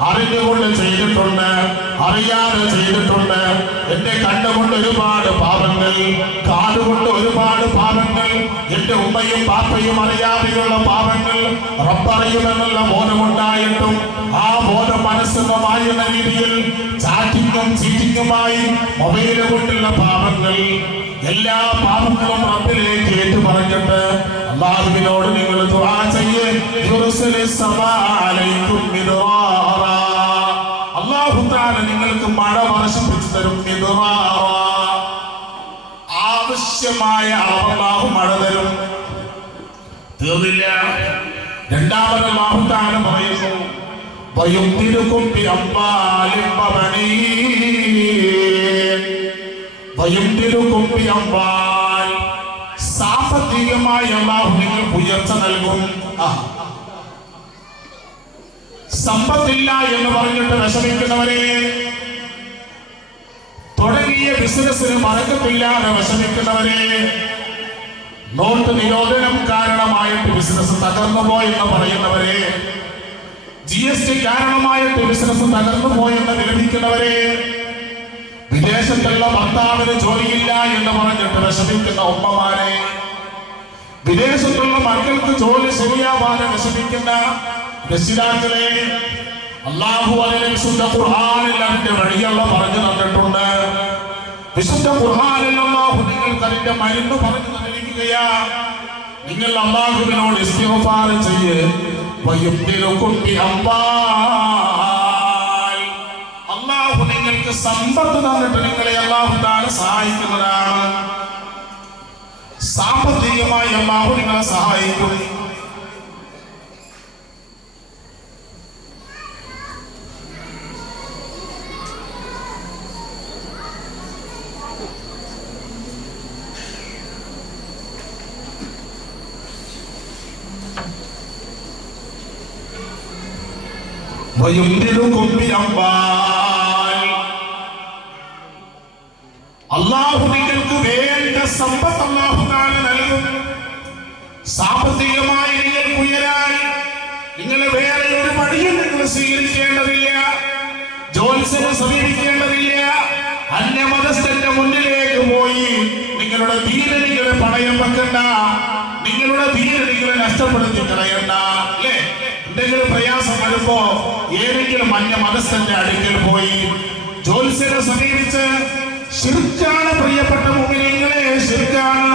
അറിഞ്ഞുകൊണ്ട് ചെയ്തിട്ടുണ്ട്, അറിയാതെ ചെയ്തിട്ടുണ്ട്. എന്റെ കണ്ണുകൊണ്ട് ഒരുപാട് പാപങ്ങൾ, കാതുകൊണ്ട് ഒരുപാട് പാപങ്ങൾ, എന്റെ ഉമ്മയും പാപ്പയും അറിയാതെയുള്ള പാപങ്ങൾ റബ്ബറിയുമെന്നുള്ള ബോധമുണ്ടായിട്ടും ആ ബോധം മനസ്സെന്ന രീതിയിൽ ചാറ്റിങ്ങും ചീറ്റിങ്ങുമായി മൊബൈൽ കൊണ്ടുള്ള പാപങ്ങൾ, എല്ലാ പാപങ്ങളും റബ്ബിലേക്ക് ഏറ്റു പറഞ്ഞിട്ട് അല്ലാഹുവിനോട് നിങ്ങൾ ദുആ ചെയ്യ്. യുർസിലിസ് സമാഅ അലൈക്കും മിദ്റാറാ, അല്ലാഹു തആല നിങ്ങൾക്ക് മഴ വർഷിപ്പിച്ചു തരും. മിദ്റാറാ, ആവശ്യമായ അല്ലാഹു മഴ തരും. തീർന്നില്ല. രണ്ടാമത് അല്ലാഹു തആല പറയുന്നു, വയുംദിദുകും ബിഅംവാലിൻ വബനീൻ വയുംദിദുകും ബിഅംവാൽ, സാമ്പത്തികമായി അല്ലാഹു നിങ്ങൾക്ക് ഉയർച്ച നൽകും. സമ്പത്തില്ല എന്ന് പറഞ്ഞിട്ട് വിഷമിക്കുന്നവരെ, തുടങ്ങിയ ബിസിനസ്സിന് മറക്കത്തില്ലാതെ വിഷമിക്കുന്നവരെ, നോട്ട് നിരോധനം കാരണമായിട്ട് ബിസിനസ് തകർന്നു പോയെന്ന് പറയുന്നവരെ, GST കാരണമായിട്ട് ബിസിനസ് തകർന്നു പോയെന്ന് വിലപിക്കുന്നവരെ, വിദേശത്തുള്ള ഭർത്താവിന് ജോലിയില്ല എന്ന് പറഞ്ഞിട്ട് വിഷമിക്കുന്ന ഉമ്മമാരെ, വിദേശത്തുള്ള മക്കൾക്ക് ജോലി ശരിയാവാതെ വിഷമിക്കുന്ന രക്ഷിതാക്കളെ, അല്ലാഹു അതിനെ വിശുദ്ധ ഖുർആനിൽ അതിന്റെ വഴിയുള്ള പറഞ്ഞു തന്നിട്ടുണ്ട്. വിശുദ്ധ ഖുർആനിൽ അല്ലാഹു നിങ്ങൾക്ക് അതിന്റെ മരുന്ന് പറഞ്ഞു തന്നിരിക്കുകയാ. നിങ്ങൾ അല്ലാഹുവിനോട് ഇസ്തിഗ്ഫാർ ചെയ്യ്. വയുംദിലുകും ബിഅംവാൽ, അല്ലാഹു നിങ്ങൾക്ക് സമ്പത്ത് തന്നിട്ട് നിങ്ങളെ അല്ലാഹു തആല സഹായിക്കുന്നതാണ്. സാമ്പത്തികമായി അല്ലാഹു നിങ്ങളെ സഹായിക്കും. അല്ലാഹു നിങ്ങൾക്ക് വേണ്ട സമ്പത്ത് അല്ലാഹു തആല നൽകും. സാമ്പത്തികമായി നിങ്ങൾക്ക് ഉയരാൻ നിങ്ങൾ വേറെ ഒരു വഴിയും നിങ്ങൾ സ്വീകരിക്കേണ്ടതില്ല. ജോത്സ്യനെ സമീപിക്കേണ്ടതില്ല. അന്യമതസ്ഥന്റെ മുന്നിലേക്ക് പോയി നിങ്ങളുടെ ദീനെ നിങ്ങൾ പണയം വെക്കണ്ട. നിങ്ങളുടെ ദീനെ നിങ്ങൾ നഷ്ടപ്പെടുത്തി കളയണ്ട. അല്ലേ? എന്തെങ്കിലും പ്രയാസം വരുമ്പോ ഏതെങ്കിലും അന്യമതസ്ഥന്റെ അടുക്കൽ പോയി ജോത്സ്യനെ സമീപിച്ച് ശിർക്കാണ് പ്രിയപ്പെട്ട മുഅ്മിനീങ്ങളെ, ശിർക്കാണ്.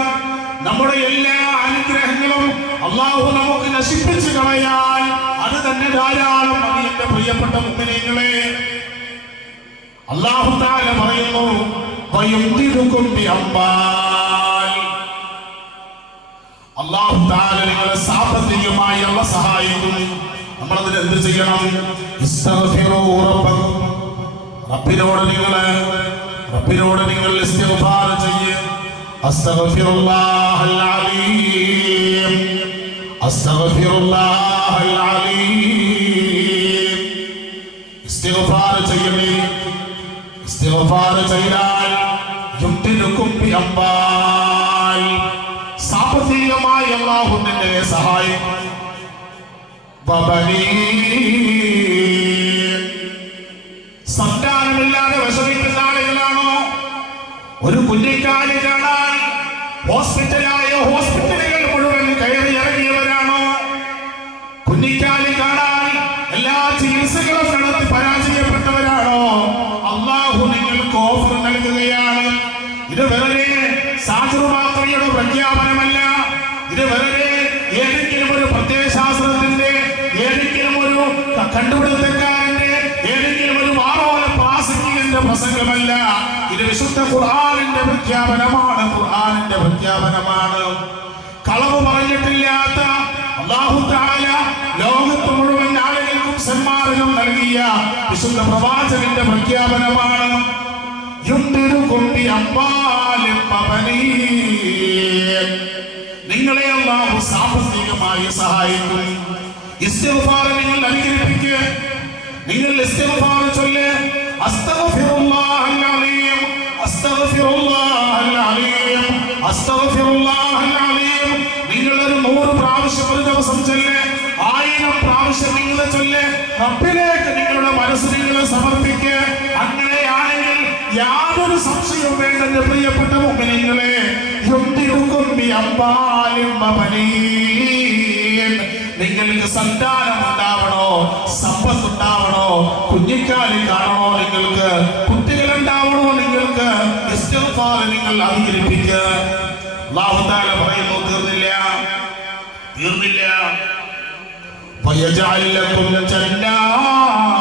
നമ്മുടെ എല്ലാ അനുഗ്രഹങ്ങളും അല്ലാഹു നമുക്ക് നശിപ്പിച്ചു കളയാൻ അത് തന്നെ ധാരാളം. അത് എന്റെ പ്രിയപ്പെട്ട മുഅ്മിനീങ്ങളെ, അല്ലാഹു തആല പറയുന്നു വയുംദിലുകും ബിഅംവാൽ, അല്ലാഹു തആല നിങ്ങളെ സാമ്പത്തികമായി അല്ലാഹു സഹായിക്കും. നമ്മൾ അതിന് എന്ത് ചെയ്യണം? ഇസ്തഗ്ഫിറൂ റബ്ബക്കും, റബ്ബിനോട് നിങ്ങൾ ഇസ്തിഗ്ഫാർ ചെയ്യ്. അസ്തഗ്ഫിറുല്ലാഹൽ അലീം, അസ്തഗ്ഫിറുല്ലാഹൽ അലീം. ഇസ്തിഗ്ഫാർ ചെയ്യണേ. ഇസ്തിഗ്ഫാർ ചെയ്താൽ യുംദിലുകും ബിഅംവാൽ, സാമ്പത്തികമായി അല്ലാഹു നിന്നെ സഹായിക്കും. സന്താനമില്ലാതെ വിഷമിക്കുന്ന ആളുകളാണോ? ഒരു കുഞ്ഞിക്കാലി കാണാൻ ഹോസ്പിറ്റലുകൾ മുഴുവൻ കയറി ഇറങ്ങിയവരാണോ? കുഞ്ഞിക്കാലി കാണാൻ എല്ലാ ചികിത്സകളും നടത്തി പരാജയപ്പെട്ടവരാണോ? അല്ലാഹു നിങ്ങൾക്ക് ഓഫർ നൽകുകയാണ്. ഇത് വെറുതെ സാജുമാത്രയുടെ പ്രഖ്യാപനമല്ല. ഇത് വെറുതെ ഏതെങ്കിലും ഒരു പ്രത്യയശാസ്ത്രത്തിന്റെ, ഏതെങ്കിലും ഒരു കണ്ടുപിടുത്തക്കാരന്റെ, ഏതെങ്കിലും ഒരു വാറോല പ്രാസംഗികന്റെ പ്രസംഗമല്ല. ഇത് വിശുദ്ധ ഖുർആനിന്റെ പ്രഖ്യാപനമാണ്. ഖുർആനിന്റെ പ്രഖ്യാപനമാണ്. കളവ് പറഞ്ഞിട്ടില്ലാത്ത അല്ലാഹു തആല ലോകത്ത് മുഴുവൻ ആളുകൾക്കും സന്മാർഗം നൽകിയ വിശുദ്ധ പ്രവാചകന്റെ പ്രഖ്യാപനമാണ്. യുംദിലുകും ബിഅംവാലിൻ വബനീൻ, നിങ്ങളെ അല്ലാഹു സാമ്പത്തികമായി സഹായിക്കും. ഇസ്തിഗ്ഫാർ നിങ്ങൾ അനുകരിപ്പിക്കുക. നിങ്ങൾ ഇസ്തിഗ്ഫാർ ചൊല്ല്. അസ്തഗ്ഫിറുല്ലാഹൽ അലീം, അസ്തഗ്ഫിറുല്ലാഹൽ അലീം, അസ്തഗ്ഫിറുല്ലാഹൽ അലീം. നിങ്ങൾ ഒരു 100 പ്രാവശ്യം ഒരു ദിവസം ചൊല്ല്. 1000 പ്രാവശ്യം നിങ്ങൾ ചൊല്ല്. റബ്ബിലേക്ക് നിങ്ങളുടെ മനസ്സ് നിങ്ങൾ സമർപ്പിക്കുക. അങ്ങനെയാണെങ്കിൽ യാതൊരു സംശയവും വേണ്ട എന്റെ പ്രിയപ്പെട്ട മുഅ്മിനീങ്ങളെ. യുംദിലുകും ബിഅംവാലിൻ വബനീൻ, നിങ്ങൾക്ക് സന്താനം ഉണ്ടാവണോ, സമ്പത്ത് ഉണ്ടാവണോ, കുഞ്ഞിക്കാലി കാണണോ, നിങ്ങൾക്ക് കുട്ടികൾ ഉണ്ടാവണോ, നിങ്ങൾക്ക് ഇസ്തിഗ്ഫാർ നിങ്ങൾ അംഗീകരിപ്പിക്കുക. അല്ലാഹു തആല പറയുന്നു, തീർന്നില്ല. ഫയജഅൽ ലക്കും ജന്നാത്ത്,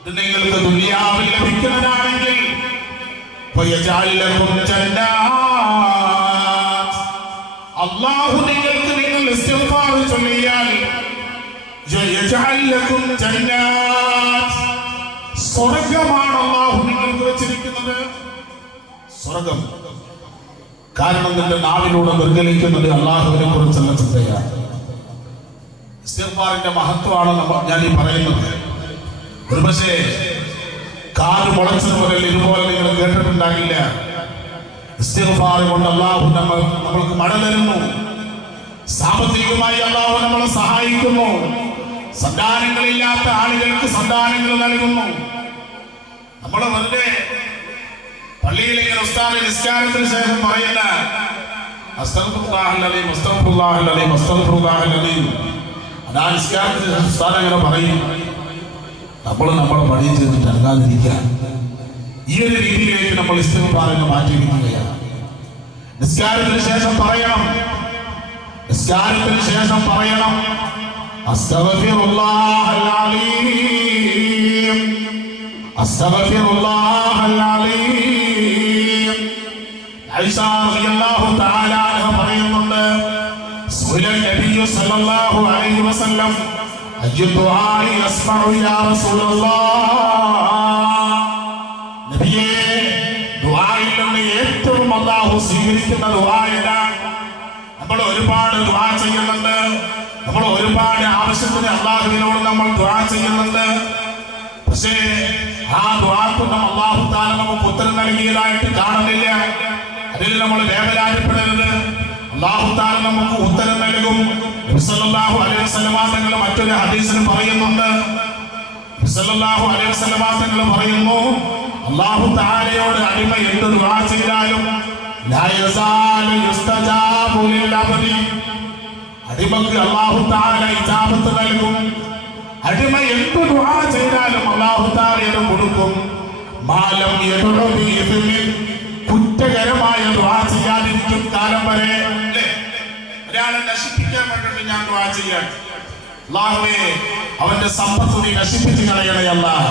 ഇത് നിങ്ങൾക്ക് ദുനിയാവിൽ ലഭിക്കുന്നതാണെങ്കിൽ ഫയജഅൽ ലക്കും ജന്നാത്ത്, അല്ലാഹു നിങ്ങൾക്ക് നിങ്ങൾ ഇസ്തിഗ്ഫാർ ചൊല്ലിയാൽ യജഅൽ ലക്കും ജന്നാത്ത്, സ്വർഗ്ഗമാണ് അല്ലാഹു നിങ്ങൾക്ക് വെച്ചിരിക്കുന്നത്. സ്വർഗ്ഗം. കാരണം നിന്റെ നാവിലൂടെ നിർഗലിക്കുന്നത് അല്ലാഹുവിനെ കുറിച്ചുള്ള ചിന്തയാണ്. ഇസ്തിഗ്ഫാറിന്റെ മഹത്വമാണ് ഞാൻ ഈ പറയുന്നത്. ഒരുപക്ഷേ കാല് മുളച്ചത് മുതൽ ഇതുപോലെ നിങ്ങൾ കേട്ടിട്ടുണ്ടാകില്ല. ഇസ്തിഗ്ഫാർ കൊണ്ട് അല്ലാഹു നമ്മൾക്ക് മഴ തരുന്നു. സാമ്പത്തികമായി അല്ലാഹു നമ്മളെ സഹായിക്കുന്നു. സന്താനങ്ങളില്ലാത്ത ആളുകൾക്ക് സന്താനങ്ങൾ നൽകുന്നു. നമ്മൾ വെറുതെ പള്ളിയിലെ ഉസ്താദ് നിസ്കാരത്തിന് ശേഷം പറയുന്ന അസ്തഗ്ഫിറുല്ലാഹൽ അലീം, അസ്തഗ്ഫിറുല്ലാഹൽ അലീം, അസ്തഗ്ഫിറുല്ലാഹൽ അലീം, അതാ നിസ്കാരത്തിന് ശേഷം ഉസ്താദ് അങ്ങനെ പറയും. നമ്മളെ പണി ചെയ്തിട്ട് അല്ലാതിരിക്കാൻ ഈ ഒരു രീതിയിലേക്ക് നമ്മൾ ഇസ്തിഗ്ഫാറിനെ മാറ്റിയിരിക്കുകയാണ്. നിസ്കാരത്തിന് ശേഷം പറയണം, നിസ്കാരത്തിന് ശേഷം പറയണം അസ്തഗ്ഫിറുല്ലാഹൽ അലീം, അസ്തഗ്ഫിറുല്ലാഹൽ അലീം. ആയിഷ റളിയല്ലാഹു തആല അൻഹ പറയുന്നുണ്ട്, സുഅലൻ നബിയ്യു സല്ലല്ലാഹു അലൈഹി വസല്ലം അയ്യു ദുആഇ അസ്മഉ യാ റസൂലല്ലാഹ്. നബിയേ, ദുആയിൽ നിന്ന് ഏറ്റവും അല്ലാഹു സ്വീകരിക്കുന്ന ദുആ ഏതാണ്? നമ്മൾ ഒരുപാട് ദുആ ചെയ്യുന്നുണ്ട്, നമ്മൾ ഒരുപാട് ആവശ്യത്തിന് അല്ലാഹുവിനോട് നമ്മൾ ദുആ ചെയ്യുന്നുണ്ട്. പക്ഷേ ആ ദുആക്കൊന്നും അല്ലാഹു തആല നമുക്ക് ഉത്തരം നൽകിയതായിട്ട് കാണുന്നില്ല. അതിൽ നമ്മൾ വേവലാതിപ്പെടരുത്. അല്ലാഹു തആല നമുക്ക് ഉത്തരം നൽകും. നബി സല്ലല്ലാഹു അലൈഹി വസല്ലമ തങ്ങൾ മറ്റൊരു ഹദീസിൽ പറയുന്നുണ്ട്, നബി സല്ലല്ലാഹു അലൈഹി വസല്ലമ തങ്ങൾ പറയുന്നു, അല്ലാഹു തആലയോട് അടിമ എന്ത് ദുആ ചെയ്താലും ലാ യസാലു യുസ്തജാബു ലിൽ അബ്ദി, അടിമക്ക് അല്ലാഹു തആല ഇജാബത്ത് നൽകും. അടിമ എന്ത് ദുആ ചെയ്താലും അല്ലാഹു തആല അത് കൊടുക്കും. മാലം യദഉ ബി ഇസ്മിൻ, കുറ്റകരമായ ദുആ ചെയ്യാതിരിക്കും കാലം വരെ. അല്ലേ, ഒരാളെ നശിപ്പിക്കാൻ വേണ്ടിയിട്ട് ഞാൻ ദുആ ചെയ്യാൻ, അല്ലാഹുവേ അവന്റെ സമ്പത്ത് നീ നശിപ്പിച്ച് കളയണേ അല്ലാഹ്.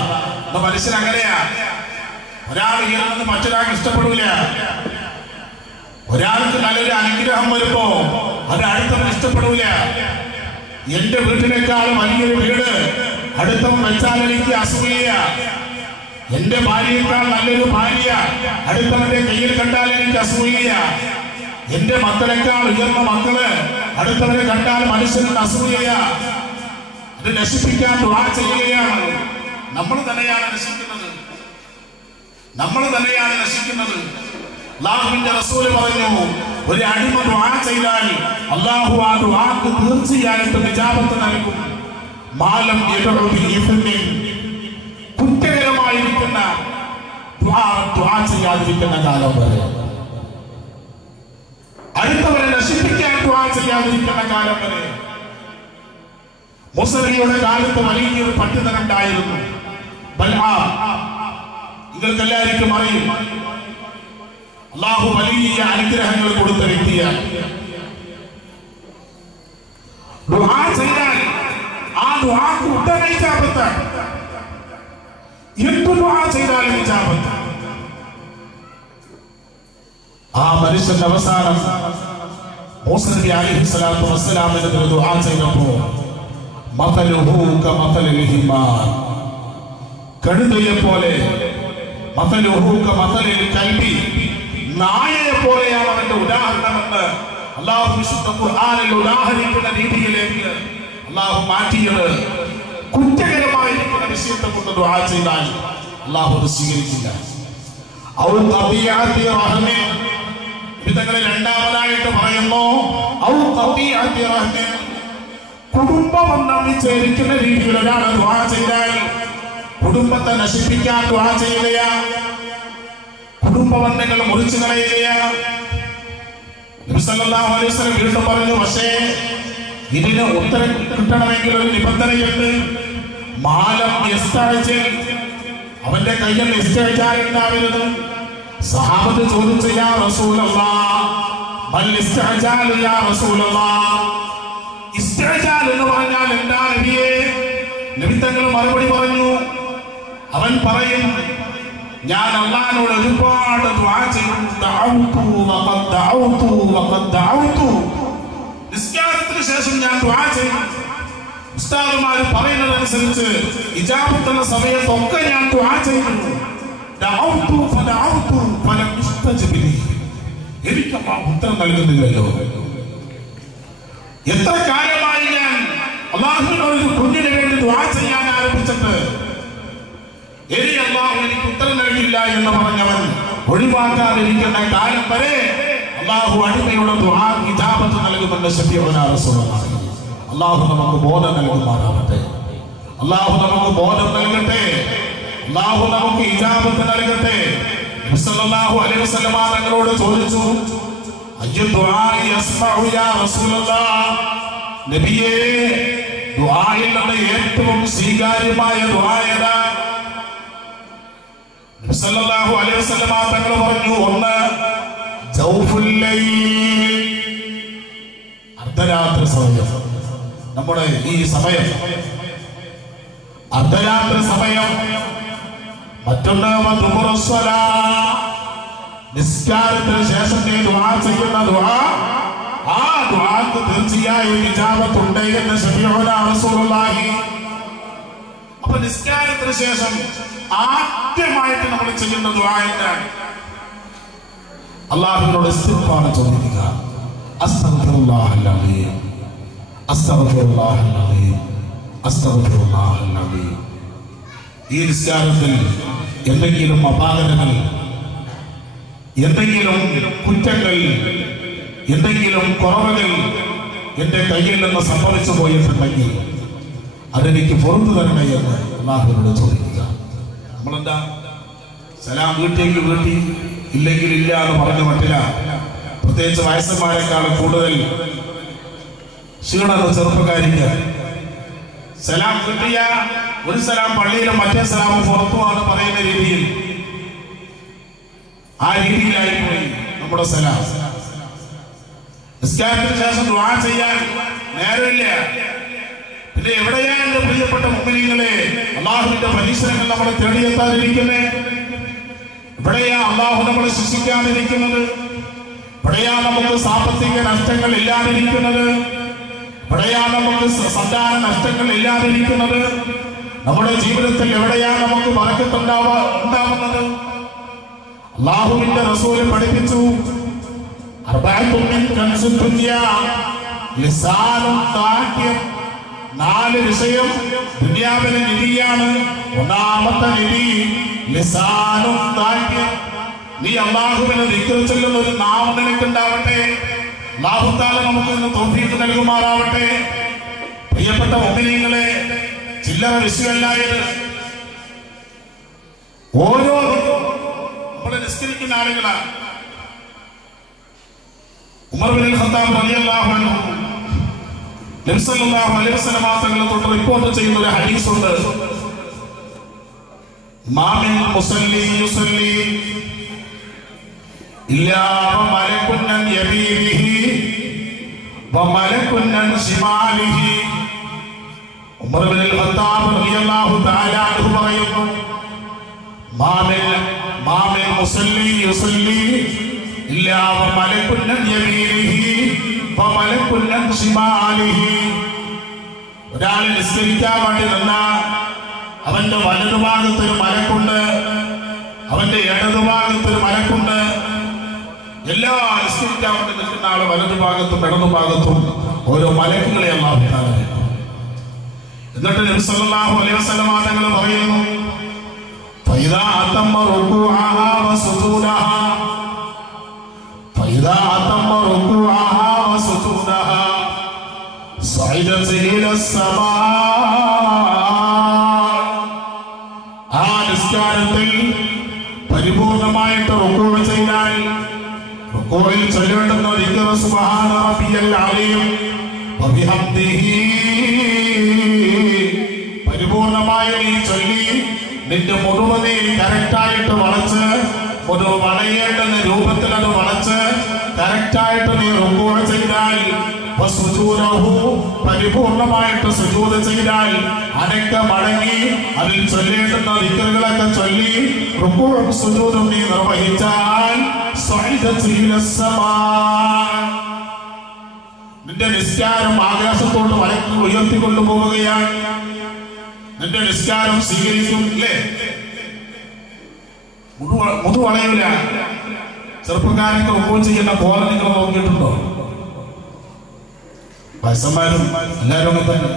മനുഷ്യൻ അങ്ങനെയാ, ഒരാൾ ഇയാളെന്ന് മറ്റൊരാൾക്ക് ഇഷ്ടപ്പെടില്ല. ഒരാൾക്ക് നല്ലൊരു അനുഗ്രഹം വരുമ്പോ അത് അടുത്തവൻ ഇഷ്ടപ്പെടില്ല. എന്റെ വീട്ടിനേക്കാൾ വലിയൊരു വീട് അടുത്തവൻ വെച്ചാൽ എനിക്ക് അസൂയ. എന്റെ ഭാര്യയേക്കാൾ നല്ലൊരു ഭാര്യ അടുത്തവന്റെ കയ്യിൽ കണ്ടാൽ എനിക്ക് അസൂയ. എന്റെ മക്കളെക്കാൾ ഉയർന്ന മക്കള് അടുത്തവരെ കണ്ടാൽ മനുഷ്യന് അസൂയ. അത് നശിപ്പിക്കാൻ ദുആ ചെയ്യുകയാണ്. നമ്മൾ തന്നെയാണ് നശിക്കുന്നത്, നമ്മൾ തന്നെയാണ് നശിക്കുന്നത്. അല്ലാഹുവിന്റെ റസൂൽ പറഞ്ഞു, ഒരു അടിമ ദുആ ചെയ്താൽ അല്ലാഹു ആ ദുആക്ക് തീർച്ചയായിട്ടും ഇജാബത്ത് നൽകും. മാലം യദഉ ബി ഇസ്മിൻ, കുറ്റകരമായിരിക്കുന്ന ദുആ ചെയ്യാതിരിക്കുന്ന കാലം വരെ, അടുത്തവരെ നശിപ്പിക്കാൻ ദുആ ചെയ്യാതിരിക്കുന്ന കാലം വരെ. മുസലിയുടെ കാലത്ത് വലിയൊരു പണ്ഡിതനുണ്ടായിരുന്നു, ബൽആം. നിങ്ങൾക്ക് എല്ലാവർക്കും അറിയും, അല്ലാഹു വലിയ അനുഗ്രഹങ്ങൾ കൊടുത്ത വ്യക്തിയാണ്. ദുആ ചെയ്താൽ ആ ദുആക്ക് ഉടനെ ഇജാബത്ത്, എന്ത് ദുആ ചെയ്താലും ഇജാബത്ത്. ആ മനുഷ്യന്റെ അവസാനം മൂസ നബി അലൈഹി സ്വലാത്തു വസ്സലാമിന് ദുആ ചെയ്തപ്പോ മതലുഹു കമതലിൽ ഹിമാർ, കഴുതയെ പോലെ, മതലുഹു കമതലിൽ കൽബി, നായയെ പോലെയാണ് അവന്റെ ഉദാഹരണമെന്ന് അല്ലാഹു വിശുദ്ധ ഖുർആനിൽ ഉദാഹരിക്കുന്ന രീതിയിലേക്ക് അല്ലാഹു മാറ്റിയത്. കുറ്റകരമായിരിക്കുന്ന വിഷയത്തെ കൊണ്ട് ദുആ ചെയ്താൽ അല്ലാഹു അത് സ്വീകരിക്കില്ല. ഔ തബീഅത്തി റഹ്മി, വിധങ്ങളിൽ രണ്ടാമതായിട്ട് പറയുന്നു, ഔ തബീഅത്തി റഹ്മി, കുടുംബബന്ധം വിച്ഛേദിക്കുന്ന രീതിയിൽ ഒരാൾ ദുആ ചെയ്താൽ കുടുംബത്തെ നശിപ്പിക്കാൻ ദുആ ചെയ്യുകയാണ്, കുടുംബബന്ധങ്ങൾ മുറിച്ചു കളയുകയാണ്. നബി സല്ലല്ലാഹു അലൈഹി വസല്ലം വീണ്ടും പറഞ്ഞു, പക്ഷേ ഇതിന് ഉത്തരം കിട്ടണമെങ്കിൽ ഒരു നിബന്ധനയുണ്ട്. മാലം യസ്തഅജിൽ, അവന്റെ കയ്യിൽ ഇസ്തിഅജാൽ ഉണ്ടാവരുത്. സഹാബത്ത് ചോദിച്ചു, യാ റസൂലല്ലാഹ് മൽ ഇസ്തിഅജാൽ യാ റസൂലല്ലാഹ്, ഇസ്തിഅജാൽ എന്ന് പറഞ്ഞാൽ എന്താ നബിയേ? നബി തങ്ങൾ മറുപടി പറഞ്ഞു, അവൻ പറയും, ഞാൻ അല്ലാഹുവോട് ഒരുപാട് ദുആ ചെയ്തു, നിസ്കാരത്തിന് ശേഷം ഞാൻ ദുആ ചെയ്തു, ഉസ്താദുമാർ പറയുന്നതനുസരിച്ച് ഇജാബത്തുള്ള സമയത്തൊക്കെ ഞാൻ ദുആ ചെയ്തു, എനിക്ക് ഉത്തരം നൽകുന്നില്ലല്ലോ. എത്ര കാലമായി ഞാൻ അല്ലാഹുവിനോട് ഒരു കുഞ്ഞിന് വേണ്ടി ദുആ ചെയ്യാൻ ആരംഭിച്ചിട്ട് ഇനി അല്ലാഹു എനിക്ക് ഉത്തരം നൽകില്ല എന്ന് പറഞ്ഞവൻ ഒഴിവാക്കാതിരിക്കുന്ന കാലം വരെ അല്ലാഹു അടിമയുടെ ദുആ ഇജാബത്ത് നൽകുമെന്ന് ശഫീഉനാ റസൂലുള്ളാഹി. അല്ലാഹു നമുക്ക് ബോധം നൽകുമാറാവട്ടെ, അല്ലാഹു നമുക്ക് ബോധം നൽകട്ടെ, അല്ലാഹു നമുക്ക് ഇജാബത്ത് നൽകട്ടെ. നബി സല്ലല്ലാഹു അലൈഹി വസല്ലം തങ്ങളോട് ചോദിച്ചു, അയ്യു ദുആഇ യസ്മഉ യാ റസൂലല്ലാഹ്, നബിയേ ദുആയിൽ നിന്ന് ഏറ്റവും സ്വീകാര്യമായ ദുആ ഏതാ? നബി സല്ലല്ലാഹു അലൈഹി വസല്ലം തങ്ങൾ പറഞ്ഞു, ഒന്ന് ജൗഫുൽ ലൈൽ, അർദ്ധരാത്രി സമയം. നമ്മുടെ ഈ സമയം അർദ്ധരാത്രി സമയം. മറ്റൊന്ന് നിസ്കാരത്തിന് ശേഷം നീ ദുആ ചെയ്യുന്ന ദുആ, ആ ദുആക്ക് തീർച്ചയായും ഇജാബത്തുണ്ട് എന്ന് ശഫീഉനാ റസൂലുള്ളാഹി. അപ്പൊ നിസ്കാരത്തിന് ശേഷം ആദ്യമായിട്ട് നമ്മൾ ചെയ്യുന്ന ദുആ എന്താണ്? അല്ലാഹുവിനോട് ഇസ്തിഗ്ഫാർ ചോദിക്കുക. അസ്തഗ്ഫിറുല്ലാഹൽ അലീം, അസ്തഗ്ഫിറുല്ലാഹൽ അലീം, അസ്തഗ്ഫിറുല്ലാഹൽ അലീം. ഈ നിസ്കാരത്തിൽ എന്തെങ്കിലും അപാകതകൾ, എന്തെങ്കിലും കുറ്റങ്ങൾ, എന്തെങ്കിലും കുറവുകൾ എന്റെ കയ്യിൽ നിന്ന് സംഭവിച്ചു പോയിട്ടുണ്ടെങ്കിൽ അതെനിക്ക് പുറത്തു തരണേ എന്ന് അല്ലാഹുവിനോട് ചോദിക്കുക. നമ്മളെന്താ സലാം വീട്ടിലേക്ക് വീട്ടി ഇല്ലെങ്കിൽ ഇല്ല എന്ന് പറഞ്ഞു പറ്റില്ല. പ്രത്യേകിച്ച് വയസ്സന്മാരെക്കാളും കൂടുതൽ ക്ഷീണത ചെറുപ്പക്കാരിക്ക്. സലാം കിട്ടിയ ഒരു സലാം പള്ളിയിലും മറ്റേ സലാം പുറത്തുമാണ് പറയുന്ന രീതിയിൽ, ആ രീതിയിലായിപ്പോയി നമ്മുടെ സലാം. നിസ്കാരത്തിന് ശേഷം ദുആ ചെയ്യാൻ നേരമില്ല. പിന്നെ എവിടെയാണ് എന്റെ പ്രിയപ്പെട്ട മുഅ്മിനീങ്ങളെ അല്ലാഹുവിന്റെ പരീക്ഷണങ്ങൾ നമ്മളെ തേടിയെത്താതിരിക്കുന്നത്? എവിടെയാ അല്ലാഹു നമ്മളെ ശിക്ഷിക്കാതിരിക്കുന്നത്? എവിടെയാ നമുക്ക് സാമ്പത്തിക നഷ്ടങ്ങൾ ഇല്ലാതിരിക്കുന്നത്? എവിടെയാ നമുക്ക് സന്താന നഷ്ടങ്ങൾ ഇല്ലാതിരിക്കുന്നത്? നമ്മുടെ ജീവിതത്തിൽ എവിടെയാണ് നമുക്ക് ബറക്കത്തുണ്ടാവുന്നത്? അല്ലാഹുവിന്റെ റസൂൽ പഠിപ്പിച്ചു, നാല് വിഷയം ദുനിയാവിലെ നിധിയാണ്. ഒന്നാമത്തെ നിധി ലിസാനും ദാക്യം. നീ അല്ലാഹുവിനെ ദിക്ർ ചൊല്ലുന്ന ഒരു നാവ് നിനക്കുണ്ടാവട്ടെ. അല്ലാഹു തആല നമുക്ക് ഇന്ന് തൗഫീഖ് നൽകുമാറാവട്ടെ. പ്രിയപ്പെട്ട മുഅ്മിനീങ്ങളെ, ചില്ലറ വിഷയമല്ലായത്. ഓരോ നമ്മളെ നിസ്കരിക്കുന്ന ആളുകളാണ്. ഉമർ ഇബ്നുൽ ഖത്താബ് റളിയല്ലാഹു അൻഹു നബി സല്ലല്ലാഹു അലൈഹി വസല്ലം തങ്ങളെ തൊട്ട് റിപ്പോർട്ട് ചെയ്യുന്ന ഒരു ഹദീസ് ഉണ്ട്. മാ മിൻ മുസല്ലി യുസല്ലി ഇല്ലാ വമലകുൻ അൻ യമീനിഹി വമലകുൻ അൻ ശിമാലിഹി. ഉമർ ഇബ്നുൽ ഖത്താബ് റളിയല്ലാഹു തആല അൻഹു പറയുന്നു, മാ മിൻ മുസല്ലി യുസല്ലി ഇല്ലാ വമലകുൻ അൻ യമീനിഹി വമലകുൻ അൻ ശിമാലിഹി. ഒരാൾ നിസ്കരിക്കാൻ വേണ്ടി നിന്നാൽ അവന്റെ വലതുഭാഗത്തൊരു മലക്കുണ്ട്, അവന്റെ ഇടതുഭാഗത്തൊരു മലക്കുണ്ട്. എല്ലാ നിസ്കരിക്കാൻ വേണ്ടി നിൽക്കുന്ന ആള് വലതുഭാഗത്തും ഇടതുഭാഗത്തും ഓരോ മലക്കുകളെ അല്ലാഹു തആല. എന്നിട്ട് നബി സല്ലല്ലാഹു അലൈഹി വസല്ലം തങ്ങൾ പറയുന്നു, ഫൈദാ അതമ്മ റുകൂഅഹാ വസുജൂദഹാ ഫൈദാ അതമ്മ റുകൂഅഹാ വസുജൂദഹാ സഅദത് ഇലസ് സമാ. ആ നിസ്കാരത്തിൽ പരിപൂർണമായിട്ട് റുക്കൂ ചെയ്താൽ റുക്കൂയിൽ ചൊല്ലേണ്ടുന്ന ദിക്ർ സുബ്ഹാന റബ്ബിയൽ അലീം വബിഹംദിഹി പരിപൂർണമായി നീ ചൊല്ലി നിന്റെ മുഴുവനെ കറക്റ്റായിട്ട് വളച്ച് ഒരു വളയേണ്ടുന്ന രൂപത്തിൽ അത് വളച്ച് കറക്റ്റായിട്ട് നീ റുക്കൂ ചെയ്താൽ പരിപൂർണമായിട്ട് സുജൂദ് ചെയ്താൽ അനക്ക് മടങ്ങി അതിൽ ചൊല്ലേണ്ടുന്ന ദിക്റുകളൊക്കെ ചൊല്ലി റുകൂഉം സുജൂദും നീ നിർവഹിച്ചാൽ നിന്റെ നിസ്കാരം ആകാശത്തോട്ട് വലക്ക് ഉയർത്തിക്കൊണ്ടു പോവുകയാണ്. നിന്റെ നിസ്കാരം സ്വീകരിക്കും. അല്ലേ? മുതു വളയൂല. ചെറുപ്പക്കാരൊക്കെ റുക്കൂ ചെയ്യുന്ന പോലെ നിങ്ങൾ നോക്കിയിട്ടുണ്ടോ? വയസ്സന്മാരും എല്ലാവരും തന്നെ.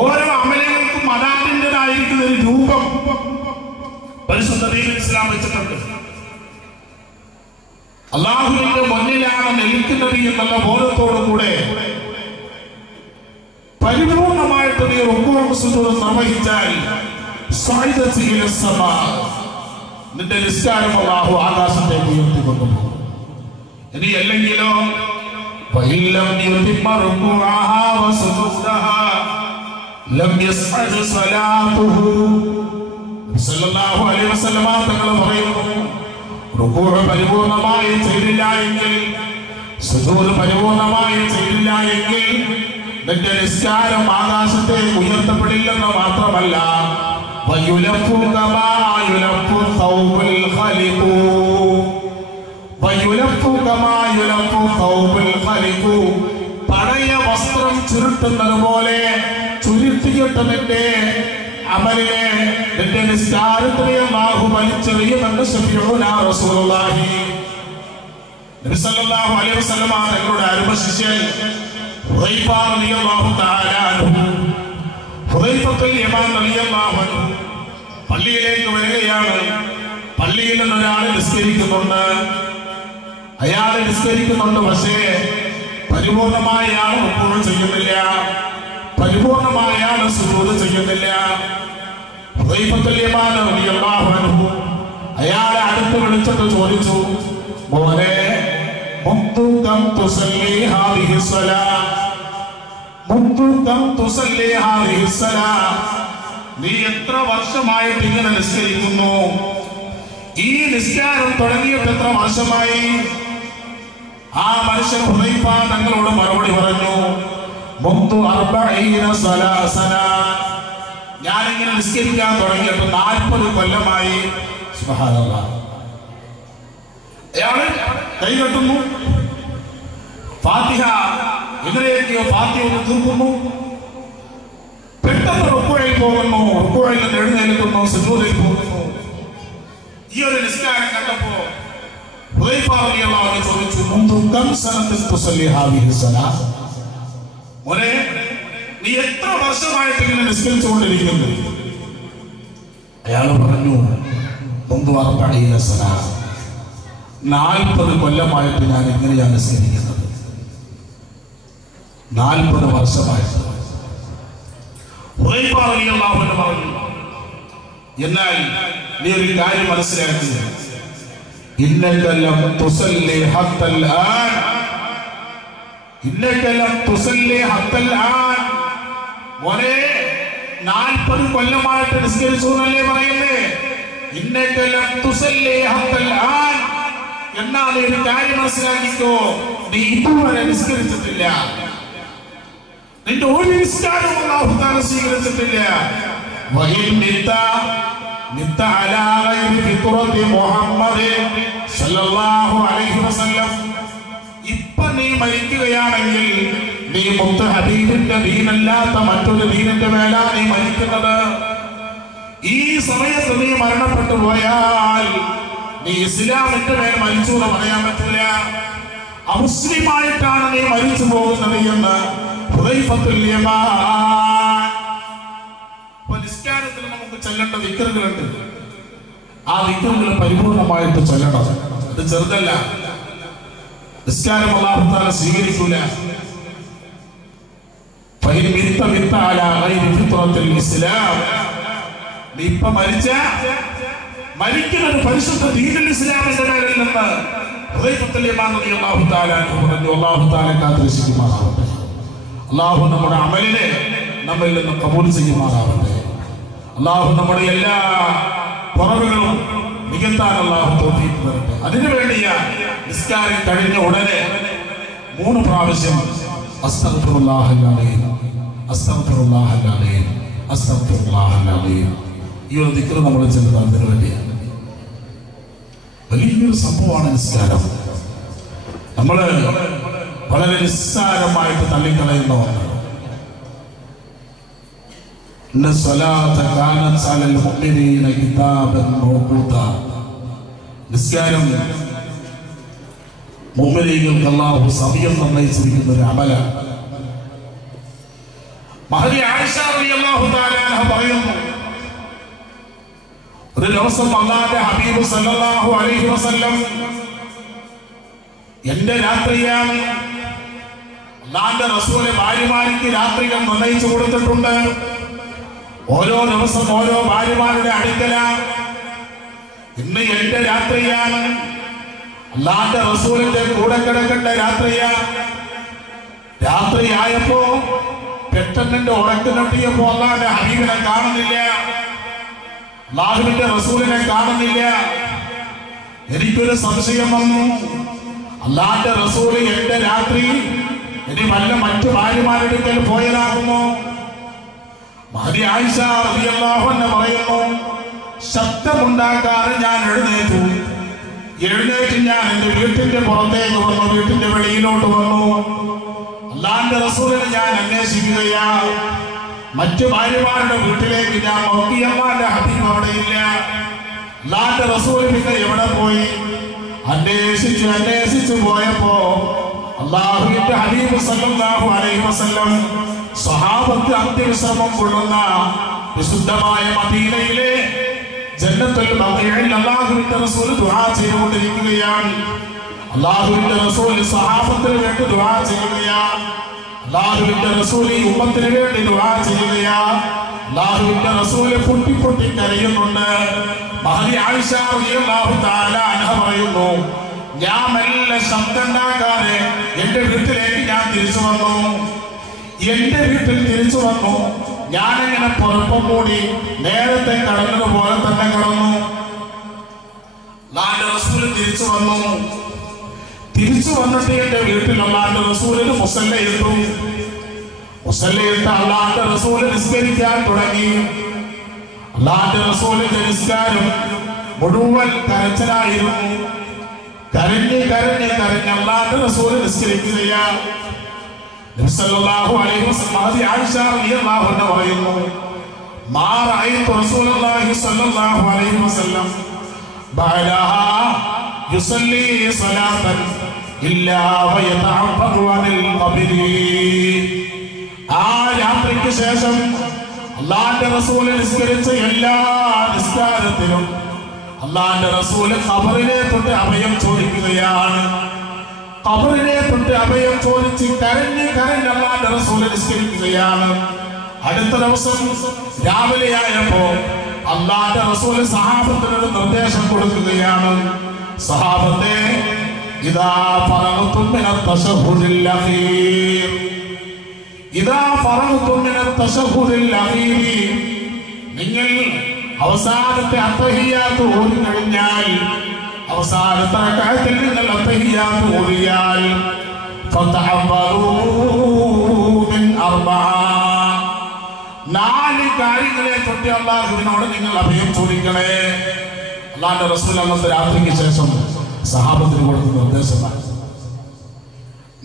ഓരോ അമലുകൾക്കും അതാതിൻ്റെതായിരിക്കുന്ന ഒരു രൂപം പരിശുദ്ധ ദീനുൽ ഇസ്ലാം വെച്ചിട്ടുണ്ട്. അല്ലാഹുവിന്റെ മുന്നിലാണ് നിൽക്കുന്നത് എന്നുള്ള ബോധത്തോടു കൂടെ പരിപൂർണമായിട്ട് നീ റുകൂഉം സുജൂദും നിർവഹിച്ചാൽ നിന്റെ നിസ്കാരം അല്ലാഹു ആകാശത്തേക്ക് ഉയർത്തിക്കൊണ്ടുപോകും. ഇനി അല്ലെങ്കിലോ ഫഇല്ലം യുതിമ്മ റുകൂഅഹാ വസുജൂദഹാ ലം യസ്അദ് സ്വലാത്തുഹു. സല്ലല്ലാഹു അലൈഹി വസല്ലം തങ്ങൾ പറയുന്നു, റുകൂഅ് പരിപൂർണമായി ചെയ്തില്ല എങ്കിൽ, സുജൂദ് പരിപൂർണമായി ചെയ്തില്ല എങ്കിൽ നിന്റെ നിസ്കാരം ആകാശത്തേക്ക് ഉയർത്തപ്പെടില്ലെന്ന് മാത്രമല്ല, വയുലഫു കമാ യുലഫു സൗബുൽ ഖലിഖു, വയുലഫു കമാ യുലഫു സൗബുൽ ഖലിഖു, പഴയ വസ്ത്രം ചുരുട്ടുന്നത് പോലെ ചുരുട്ടിയിട്ട് നിന്റെ അമലിനെ, നിന്റെ നിസ്കാരത്തിനെ അല്ലാഹു വലിച്ചെറിയുമെന്ന് ശഫീഉനാ റസൂലുള്ളാഹി നബി സല്ലല്ലാഹു അലൈഹി വസല്ലം തങ്ങളുടെ അരുമ ശിഷ്യൻ ഹുദൈഫ റളിയല്ലാഹു തആല അൻഹു, ഹുദൈഫത്തുൽ യമാൻ റളിയല്ലാഹു അൻഹു പള്ളിയിലേക്ക് വരികയാണ്. പള്ളിയിൽ നിന്ന് ഒരാൾ നിസ്കരിക്കുന്നുണ്ട്. അയാൾ നിസ്കരിക്കുന്നുണ്ട്, പക്ഷേ പരിപൂർണമായ ആൾ റുകൂഅ് ചെയ്യുന്നില്ല, പരിപൂർണമായ ആൾ സുജൂദ് ചെയ്യുന്നില്ല. ഹുദൈഫത്തുൽ യമാൻ റളിയല്ലാഹു അൻഹു അയാളെ അടുത്ത് വിളിച്ചിട്ട് ചോദിച്ചു, മോനെ, മുൻദു കം തുസല്ലി ഹാദിഹി സ്വലാത്ത്, മുൻദു കം തുസല്ലി ഹാദിഹി സ്വലാത്ത്, നീ എത്ര വർഷമായിട്ട് ഇങ്ങനെ നിസ്കരിക്കുന്നു? ഈ നിസ്കാരം തുടങ്ങിയിട്ട് എത്ര വർഷമായി? ആ മനുഷ്യൻ ഹുദൈഫ തങ്ങളോട് മറുപടി പറഞ്ഞു, മുൻദു 40 സന, ഞാനിങ്ങനെ നിസ്കരിക്കാൻ തുടങ്ങിയിട്ട് 40 കൊല്ലമായി. സുബ്ഹാനല്ലാഹ്. അയാള് കൈകെട്ടുന്നു, ഫാത്തിഹ എങ്ങനെയൊക്കെയോ ഫാത്തിഹ ഒന്ന് തീർക്കുന്നു, പെട്ടെന്ന് റുക്കൂഇൽ പോകുന്നു, റുക്കൂഇൽ നിന്ന് എഴുന്നേൽക്കുന്നു, സുജൂദിൽ പോകുന്നു. ഈ ഒരു നിസ്കാരം കണ്ടപ്പോ ഹുദൈഫ റളിയല്ലാഹു അൻഹു ചോദിച്ചു, മുൻദു കം സനത്തിൻ തുസല്ലി ഹാദിഹി സ്വലാത്ത്, മോനെ, നീ എത്ര വർഷമായിട്ട് ഇങ്ങനെ നിസ്കരിച്ചുകൊണ്ടിരിക്കുന്നു? അയാൾ പറഞ്ഞു, മുൻദു 40 സന, 40 കൊല്ലമായിട്ട് ഞാൻ ഇങ്ങനെയാണ് നിസ്കരിക്കുന്നത്, 40 വർഷമായിട്ട്. ഹുദൈഫ റളിയല്ലാഹു അൻഹു പറഞ്ഞു, എന്നാൽ നീ ഒരു കാര്യം മനസ്സിലാക്കുക, ഇന്നക ലം തുസല്ലി ഹത്തൽ ആൻ, ഇന്നക ലം തുസല്ലി ഹത്തൽ ആൻ, മോനെ 40 കൊല്ലമായിട്ട് നിസ്കരിച്ചു എന്നല്ലേ പറയുന്നേ? ഇന്നക ലം തുസല്ലി ഹത്തൽ ആൻ, എന്നാൽ ഒരു കാര്യം മനസ്സിലാക്കിക്കോ, നീ ഇതുവരെ നിസ്കരിച്ചിട്ടില്ല, നിന്റെ ഒരു നിസ്കാരവും അല്ലാഹു തആല സ്വീകരിച്ചിട്ടില്ല. വഹിൽ മിത്ത അലാ ഗൈരി ഫിത്റതി മുഹമ്മദ് സല്ലല്ലാഹു അലൈഹി വസല്ലം, ഇപ്പൊ നീ മരിക്കുകയാണെങ്കിൽ നീ മുത്ത് ഹബീബിന്റെ ദീനല്ലാത്ത മറ്റൊരു ദീനിന്റെ മേലാ നീ മരിക്കുന്നത്. ഈ സമയത്ത് നീ മരണപ്പെട്ടു പോയാൽ നീ ഇസ്ലാമിന്റെ മേൽ മരിച്ചു എന്ന് പറയാൻ പറ്റില്ല, അമുസ്ലിമായിട്ടാണ് നീ മരിച്ചു പോകുന്നത് എന്ന് ഹുദൈഫത്തുൽ യമാൻ. നിസ്കാരത്തിൽ നമുക്ക് ചൊല്ലേണ്ട ദിക്റുകളുണ്ട്, ആ ദിക്റുകൾ പരിപൂർണമായിട്ട് ചൊല്ലണം. അത് ചെറുതല്ല, നിസ്കാരം അല്ലാഹു തആല സ്വീകരിക്കൂല. ഫഇൻ മിത്ത അലാ ഗൈരി ഫിത്റത്തിൽ ഇസ്ലാം, നീ ഇപ്പൊ മരിക്കുന്നത് പരിശുദ്ധ ദീനുൽ ഇസ്ലാമിന്റെ മേലിൽ നിന്ന് ഹുദൈഫത്തുൽ യമാൻ റളിയല്ലാഹു തആല അൻഹു പറഞ്ഞു. അല്ലാഹു തആല കാത്തിരക്ഷിക്കുമാറാവട്ടെ. അല്ലാഹു നമ്മുടെ അമലിനെ നമ്മിൽ നിന്ന് കബൂൽ ചെയ്യുമാറാവട്ടെ. അല്ലാഹു നമ്മുടെ എല്ലാ കുറവുകളും നികത്താൻ അല്ലാഹു തൗഫീഖ് തരട്ടെ. അതിനുവേണ്ടിയാ നിസ്കാരം കഴിഞ്ഞ ഉടനെ 3 പ്രാവശ്യം അസ്തഗ്ഫിറുല്ലാഹൽ അലീം, അസ്തഗ്ഫിറുല്ലാഹൽ അലീം, അസ്തഗ്ഫിറുല്ലാഹൽ അലീം, ഈ ഒരു ദിക്ർ നമ്മൾ ചെല്ലുന്നത് അതിനു വേണ്ടിയാണ്. വലിയൊരു സംഭവമാണ് നിസ്കാരം. നമ്മൾ വളരെ നിസ്സാരമായിട്ട് തള്ളിക്കളയുന്ന ഒന്നാണ്. നിസ്കാരം മുഅ്മിനീങ്ങൾക്ക് അല്ലാഹു സമയം നിർണയിച്ചിരിക്കുന്ന ഒരു അമലാണ്. മഹദി ആയിഷ റളിയല്ലാഹു തആല അൻഹ പറയുന്നു, ഒരു ദിവസം അല്ലാഹുവിന്റെ ഹബീബ് സല്ലല്ലാഹു അലൈഹി വസല്ലം എന്റെ രാത്രിയാണ്, അല്ലാഹുവിന്റെ റസൂൽ ഭാര്യമാർക്ക് രാത്രികൾ നിർണയിച്ചു കൊടുത്തിട്ടുണ്ട്. ഓരോ ദിവസം ഓരോ ഭാര്യമാരുടെ അടുക്കലാണ്. ഇന്ന് എന്റെ രാത്രിയാണ്, അല്ലാഹുവിന്റെ റസൂലിന്റെ കൂടെ കിടക്കേണ്ട രാത്രിയാണ്. രാത്രിയായപ്പോ പെട്ടെന്ന് ഉറക്കിനൊട്ടിയപ്പോ അല്ലാഹുവിന്റെ ഹബീബിനെ കാണുന്നില്ല, അല്ലാഹുവിന്റെ റസൂലിനെ കാണുന്നില്ല. എനിക്കൊരു സംശയം വന്നു. അല്ലാഹുവിന്റെ റസൂൽ എന്റെ രാത്രി ഇനി വല്ല മറ്റു ഭാര്യമാരെടുക്കൽ പോയതാകുമോ? മഹദി ആയിഷ റളിയല്ലാഹു അൻഹ പറയുന്നു, ശബ്ദമുണ്ടാക്കാതെ ഞാൻ എഴുന്നേറ്റ് ഞാൻ എന്റെ വീട്ടിന്റെ പുറത്തേക്ക് വന്നു, വീട്ടിന്റെ വെളിയിലോട്ട് വന്നു. അല്ലാഹുവിന്റെ റസൂലിനെ ഞാൻ അന്വേഷിക്കുകയാ. മറ്റു ഭാര്യമാരുടെ വീട്ടിലേക്ക് ഞാൻ നോക്കി, അല്ലാഹുവിന്റെ ഹബീബ് അവിടെയില്ല. അല്ലാഹുവിന്റെ റസൂൽ പിന്നെ എവിടെ പോയി? അന്വേഷിച്ചു പോയപ്പോ അല്ലാഹുവിന്റെ ഹബീബ് സല്ലല്ലാഹു അലൈഹി വസല്ലം സ്വഹാബത്ത് അന്ത്യവിശ്രമം കൊള്ളുന്ന വിശുദ്ധമായ മദീനയിലെ ജന്നത്തുൽ ബഖീഇൽ അല്ലാഹുവിന്റെ റസൂൽ ദുആ ചെയ്തുകൊണ്ടിരിക്കുകയാണ്. അല്ലാഹുവിന്റെ റസൂൽ സ്വഹാബത്തിന് വേണ്ടി ദുആ ചെയ്യുകയാണ്. അല്ലാഹുവിന്റെ റസൂൽ ഈ ഉമ്മത്തിന് വേണ്ടി ദുആ ചെയ്യുകയാണ്. അല്ലാഹുവിന്റെ റസൂൽ പൊട്ടി കരയുന്നുണ്ട്. മഹദി ആയിഷ റളിയല്ലാഹു തആല അൻഹ പറയുന്നു, ഞാൻ മെല്ലെ ശബ്ദമുണ്ടാക്കാതെ എന്റെ വീട്ടിലേക്ക് ഞാൻ തിരിച്ചു വന്നു. എന്റെ വീട്ടിൽ തിരിച്ചു വന്നു. ഞാനിങ്ങനെ പുറപ്പം മൂടി നേരത്തെ കടന്നതുപോലെ തന്നെ കടന്നു. അല്ലാഹുവിന്റെ റസൂൽ തിരിച്ചു വന്നു. തിരിച്ചു വന്നിട്ട് എന്റെ വീട്ടിൽ അല്ലാഹുവിന്റെ റസൂലിന് മുസല്ലയിട്ടു. മുസല്ലയിട്ട് അല്ലാഹുവിന്റെ റസൂൽ നിസ്കരിക്കാൻ തുടങ്ങി. അല്ലാഹുവിന്റെ റസൂലിന്റെ നിസ്കാരം മുഴുവൻ കരച്ചിലായിരുന്നു. കരഞ്ഞ് അല്ലാഹുവിന്റെ റസൂൽ നിസ്കരിക്കുകയാണ്. നബി സല്ലല്ലാഹു അലൈഹി വസല്ലം മഹദി ആയിഷ റളിയല്ലാഹു അൻഹ പറയുന്നു, മാ റഅയ്തു റസൂലുള്ളാഹി സല്ലല്ലാഹു അലൈഹി വസല്ലം ബഅദഹാ യുസല്ലി സ്വലാത്തൻ ഇല്ലാ വയതഅഫദു അനിൽ ഖബ്രി. ആ രാത്രിക്ക് ശേഷം അല്ലാഹുവിന്റെ റസൂൽ നിസ്കരിച്ച എല്ലാ നിസ്കാരത്തിലും അല്ലാഹുവിന്റെ റസൂൽ ഖബറിനെ തൊട്ട് അഭയം ചോദിക്കുകയാണ്. ഖബറിനെ തൊട്ട് അഭയം ചോദിച്ച് കരഞ്ഞ് അല്ലാഹുവിന്റെ റസൂൽ നിസ്കരിക്കുകയാണ്. അടുത്ത ദിവസം രാവിലെയായപ്പോ അല്ലാഹുവിന്റെ റസൂൽ സഹാബത്തിനൊരു നിർദ്ദേശം കൊടുക്കുകയാണ്. സഹാബത്തെ, ഇദാ ഫറഗ്തും മിനത് തശഹുദിൽ അഖീർ, ഇദാ ഫറഗ്തും മിനത് തശഹുദിൽ അഖീർ, നിങ്ങൾ അവസാനത്തെ അത്തഹിയ്യാത്ത് ഓതി കഴിഞ്ഞാൽ, അവസാനത്തെ റക്അത്തിൽ നിങ്ങൾ അത്തഹിയ്യാത്ത് ഓതിയാൽ ഫതഹബ്ബറൂ മിൻ അർബഅ, 4 കാര്യങ്ങളെ തൊട്ട് അല്ലാഹുവിനോട് നിങ്ങൾ അഭയം ചോദിക്കണേ. അല്ലാഹുവിന്റെ റസൂൽ അന്നത്തെ രാത്രിക്ക് ശേഷം സഹാബത്തിന് കൊടുക്കുന്ന നിർദ്ദേശമാണ്.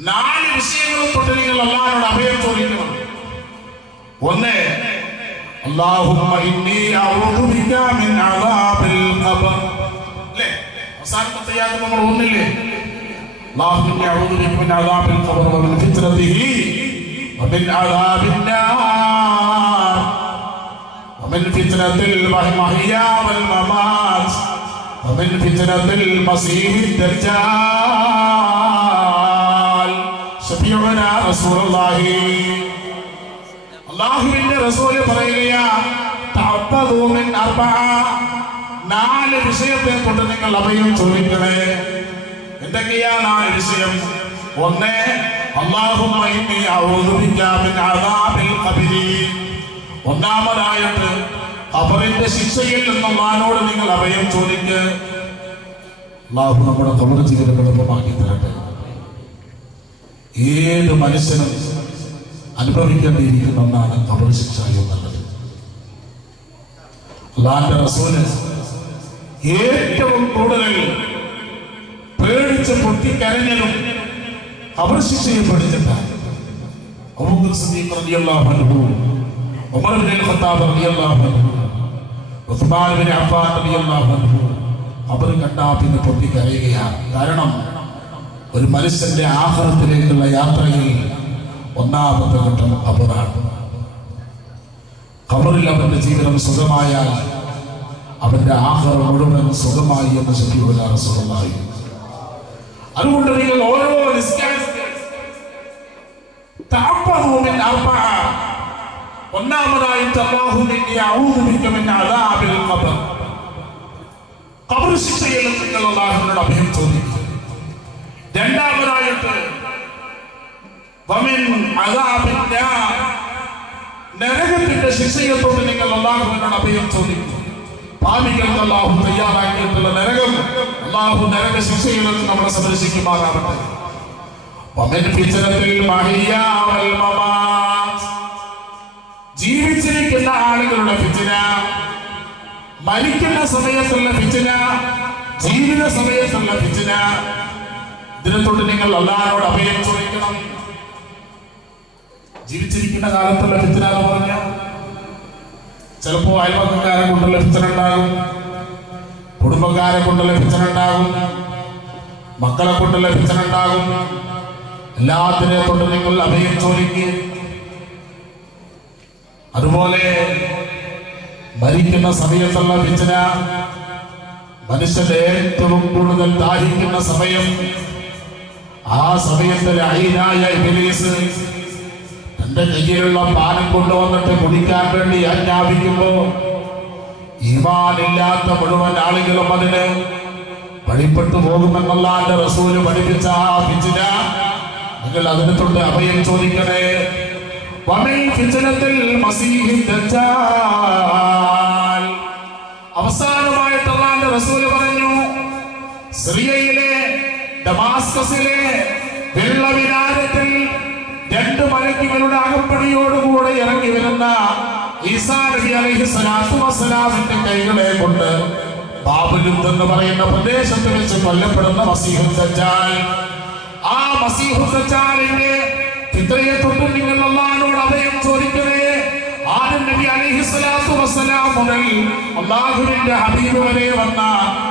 4 വിഷയങ്ങളെ തൊട്ട് നിങ്ങൾ അല്ലാഹുവിനോട് അഭയം ചോദിക്കണം. ഒന്ന്, അല്ലാഹുമ്മ ഇന്നി അഊദു ബിക മിൻ അദാബിൽ ഖബർ. അല്ലേ, അവസാനത്തെ ആയത്ത് നമ്മൾ ഒന്നില്ലേ, അല്ലാഹുമ്മ ഇന്നി അഊദു ബിക മിൻ അദാബിൽ ഖബർ വമിൻ ഫിത്നതിഹി വമിൻ അദാബിൻ നാർ വമിൻ ഫിത്നതിൽ മഹ്യാ വൽ മമാത് വമിൻ ഫിത്നതിൽ മസീഹിദ് ദജ്ജാൽ. ശഫീഉനാ റസൂലുള്ളാഹി. അല്ലാഹുവിന്റെ റസൂൽ പറയുകയാ, തഅബ്ബദൂ മിൻ അർബഅ, 4 വിഷയത്തെ കൊണ്ട് നിങ്ങൾ അഭയം ചോദിക്കണേ. എന്തൊക്കെയാ 4 വിഷയം? ഒന്ന്, അല്ലാഹുമ്മ ഇന്നി അഊദു ബിക മിൻ അദാബിൽ ഖബ്രി. ഒന്നാമതായിട്ട് ഖബറിന്റെ ശിക്ഷയിൽ നിന്ന് അല്ലാഹുവോട് നിങ്ങൾ അഭയം ചോദിക്കുക. അല്ലാഹു നമ്മുടെ ഖബർ ജീവിതം എളുപ്പമാക്കി തരട്ടെ. ഏത് മനുഷ്യനും അനുഭവിക്കേണ്ടിയിരിക്കുന്ന ഒന്നാണ് ഖബർ ശിക്ഷ എന്നുള്ളത്. അല്ലാഹുവിന്റെ റസൂല് ഏറ്റവും കൂടുതൽ പേടിച്ച് പൊട്ടിക്കരഞ്ഞതും ഖബർ ശിക്ഷയെ പേടിച്ചിട്ടാണ്. അബൂബക്കർ സിദ്ദീഖ് റളിയല്ലാഹു അൻഹു, ഉമർ ഇബ്നുൽ ഖത്താബ് റളിയല്ലാഹു അൻഹു, ഉസ്മാൻ ഇബ്നു അഫ്ഫാൻ റളിയല്ലാഹു അൻഹു ഖബർ കണ്ടാ പിന്നെ പൊട്ടിക്കരയുകയാണ്. കാരണം ഒരു മനുഷ്യന്റെ ആഖിറത്തിലേക്കുള്ള യാത്രയിൽ ഒന്നാമത്തെ ഘട്ടം ഖബറാണ്. ഖബറിൽ അവന്റെ ജീവിതം സുഖമായാൽ അവന്റെ ആഖിറ മുഴുവൻ സുഖമായി എന്ന് ശഫീഉനാ റസൂലുള്ളാഹി. അതുകൊണ്ട് നിങ്ങൾ ഓരോ തഅബ്ബദൂ മിൻ അർബഅ, ഒന്നാമതായിട്ട് അല്ലാഹുമ്മ ഇന്നി അഊദു ബിക മിൻ അദാബിൽ ഖബർ, ഖബർ ശിക്ഷയിൽ നിങ്ങൾ അല്ലാഹുവിനോട് അഭയം ചോദിക്കുക. രണ്ടാമതായിട്ട് വമിൻ അദാബിൻ നാർ, നരകത്തിന്റെ ശിക്ഷയെ തൊട്ട് നിങ്ങൾ അല്ലാഹുവിനോട് അഭയം ചോദിക്കുക. പാപികൾക്ക് അല്ലാഹു തയ്യാറാക്കിയിട്ടുള്ള നരകം, അല്ലാഹു നരക ശിക്ഷയിൽ നിന്ന് നമ്മളെ സംരക്ഷിക്കുമാറാവട്ടെ. വമിൻ ഫിത്നത്തിൽ മഹിയാ വൽ മമാത്, ജീവിച്ചിരിക്കുന്ന ആളുകളുടെ ഫിത്ന, മരിക്കുന്ന സമയത്തുള്ള ഫിത്ന, ജീവിത സമയത്തുള്ള ഫിത്ന, ഇതിനെ തൊട്ട് നിങ്ങൾ അല്ലാഹുവോട് അഭയം ചോദിക്കണം. ജീവിച്ചിരിക്കുന്ന കാലത്തുള്ള ഫിത്ന എന്ന് പറഞ്ഞാൽ ചിലപ്പോ അയൽവക്കക്കാരെ കൊണ്ടുള്ള ഫിത്ന ഉണ്ടാകും, കുടുംബക്കാരെ കൊണ്ടുള്ള ഫിത്ന ഉണ്ടാകും, മക്കളെ കൊണ്ടുള്ള ഫിത്ന ഉണ്ടാകും. എല്ലാത്തിനെ തൊട്ട് നിങ്ങൾ അഭയം ചോദിക്കുക. അതുപോലെ മരിക്കുന്ന സമയത്തുള്ള ഫിത്ന, മനുഷ്യന്റെ ഏറ്റവും കൂടുതൽ ദാഹിക്കുന്ന സമയം, ആ സമയത്തിൽ അയിനായ ഇബ്ലീസ് തന്റെ കയ്യിലുള്ള പാനം കൊണ്ടുവന്നിട്ട് കുടിക്കാൻ വേണ്ടി ആജ്ഞാപിക്കുമ്പോ ഈമാനില്ലാത്ത മുഴുവൻ ആളുകളും അതിന് വഴിപ്പെട്ടു പോകുമെന്നുള്ള റസൂല് പഠിപ്പിച്ച ആ ഫിത്ന, നിങ്ങൾ അതിനെ തൊട്ട് അഭയം ചോദിക്കണേ. വമിൻ ഫിത്നത്തിൽ മസീഹി ദജ്ജാൽ, അവസാനമായിട്ട് അല്ലാഹുവിന്റെ റസൂല് പറഞ്ഞു, സിറിയയിലെ ഡമാസ്കസിലെ വെള്ളവിനാരത്തിൽ 2 മലക്കുകളുടെ അകപ്പടിയോടുകൂടെ ഇറങ്ങി വരുന്ന ഈസാ നബി അലൈഹിസ്സലാത്തു വസ്സലാമിന്റെ കൈകളെ കൊണ്ട് ബാബുലുദ് എന്ന് പറയുന്ന പ്രദേശത്ത് വെച്ച് കൊല്ലപ്പെടുന്ന മസീഹു ദജ്ജാൽ. ആ മസീഹു ദജ്ജാലിന്റെ ഫിത്നയെ തൊട്ട് നിങ്ങൾ അല്ലാഹുവോട് അഭയം ചോദിക്കണേ. ആദം നബി അലൈഹിസ്സലാത്തു വസ്സലാം മുതൽ അല്ലാഹുവിന്റെ ഹബീബ് വരെ വന്ന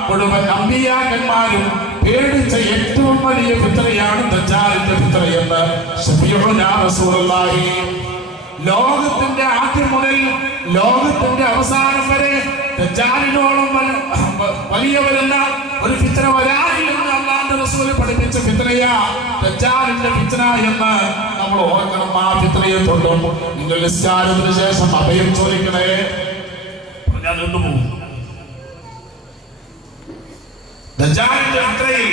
മുഴുവൻ അമ്പിയാക്കന്മാരും പേടിച്ച ഏറ്റവും വലിയ ഫിത്നയാണ് ദജ്ജാലിന്റെ ഫിത്നയെന്ന് ശഫീഉനാ റസൂലുള്ളാഹി. ലോകത്തിന്റെ ആദ്യം മുതൽ ലോകത്തിന്റെ അവസാനം വരെ ദജ്ജാലിനോളം വലിയ വരുന്ന ഒരു ഫിത്ന വരാനില്ലെന്ന് അല്ലാഹുവിന്റെ റസൂൽ പഠിപ്പിച്ച ഫിത്നയാ ദജ്ജാലിന്റെ ഫിത്ന എന്ന് നമ്മൾ ഓർക്കണം. ആ ഫിത്നയെ തൊട്ടും നിങ്ങൾ നിസ്കാരത്തിന് ശേഷം അഭയം ചോദിക്കണേ. ഞാൻ കൊണ്ടുപോകും. ദജ്ജാലിന്റെ ഫിത്നയിൽ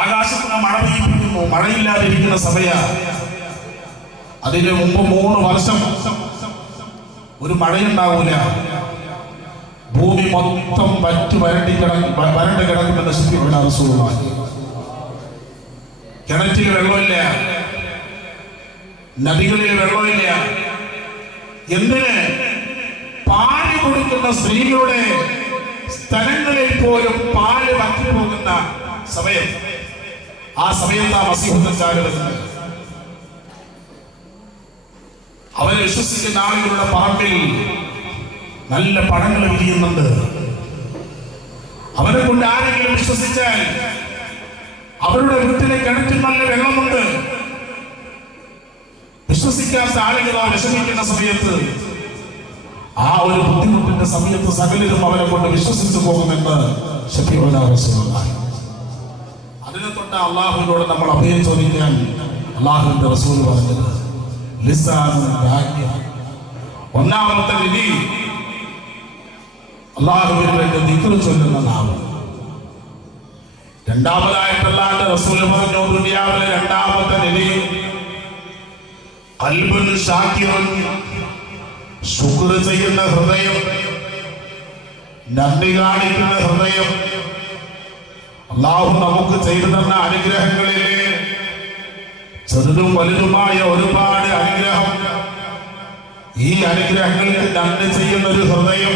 ആകാശത്തിന് മഴ പെയ്യിപ്പിക്കുന്നു, മഴയില്ലാതിരിക്കുന്ന സമയ. അതിന് മുമ്പ് 3 വർഷം ഒരു മഴയുണ്ടാവൂല, ഭൂമി മൊത്തം വരണ്ട് കിടക്കുമെന്ന് ശഫീഉനാ റസൂലുള്ളാഹി. കിണറ്റിൽ വെള്ളമില്ല, നദികളിൽ വെള്ളമില്ല. എന്തിന്? പാല് കൊടുക്കുന്ന സ്ത്രീകളുടെ സ്ഥലങ്ങളിൽ പോലും പാല് വറ്റിപ്പോകുന്ന സമയം. ആ സമയത്താ മസീഹു ദജ്ജാൽ വരുന്നത്. അവരെ വിശ്വസിക്കുന്ന ആളുകളുടെ പറമ്പിൽ നല്ല പഴങ്ങൾ വിരിയുന്നുണ്ട്. അവരെ കൊണ്ട് ആരെങ്കിലും വിശ്വസിച്ചാൽ അവരുടെ വീട്ടിലെ കിണറ്റിൽ നല്ല വെള്ളമുണ്ട്. വിശ്വസിക്കാത്ത ആളുകളോ വിഷമിക്കുന്ന സമയത്ത്, ആ ഒരു ബുദ്ധിമുട്ടിന്റെ സമയത്ത് സകലരും അവരെ കൊണ്ട് വിശ്വസിച്ചു പോകുമെന്ന് ശഫീഉനാ റസൂലുള്ളാഹി. അതിനെ തൊട്ട് അല്ലാഹുവിനോട് നമ്മൾ അഭയം ചോദിക്കാൻ അല്ലാഹുവിന്റെ റസൂൽ പറഞ്ഞത് ലിസാനുൻ ദാഇയ. ഒന്നാമത്തെ വിധി അല്ലാഹുവിന്റെ വേണ്ടി ദിക്ർ ചൊല്ലുന്ന നാവ്. രണ്ടാമതായിട്ട് അല്ലാഹുവിന്റെ റസൂൽ പറഞ്ഞു, ദുനിയാവിലെ രണ്ടാമത്തെ വിധി ഖൽബുൻ ശാകിറുൻ, ശുക്ർ ചെയ്യുന്ന ഹൃദയം, നന്ദി കാണിക്കുന്ന ഹൃദയം. അല്ലാഹു നമുക്ക് ചെയ്തു തന്ന അനുഗ്രഹങ്ങളിലെ ചെറുതും വലുതുമായ ഒരുപാട് അനുഗ്രഹം. ഈ അനുഗ്രഹങ്ങൾക്ക് നന്ദി ചെയ്യുന്ന ഒരു ഹൃദയം.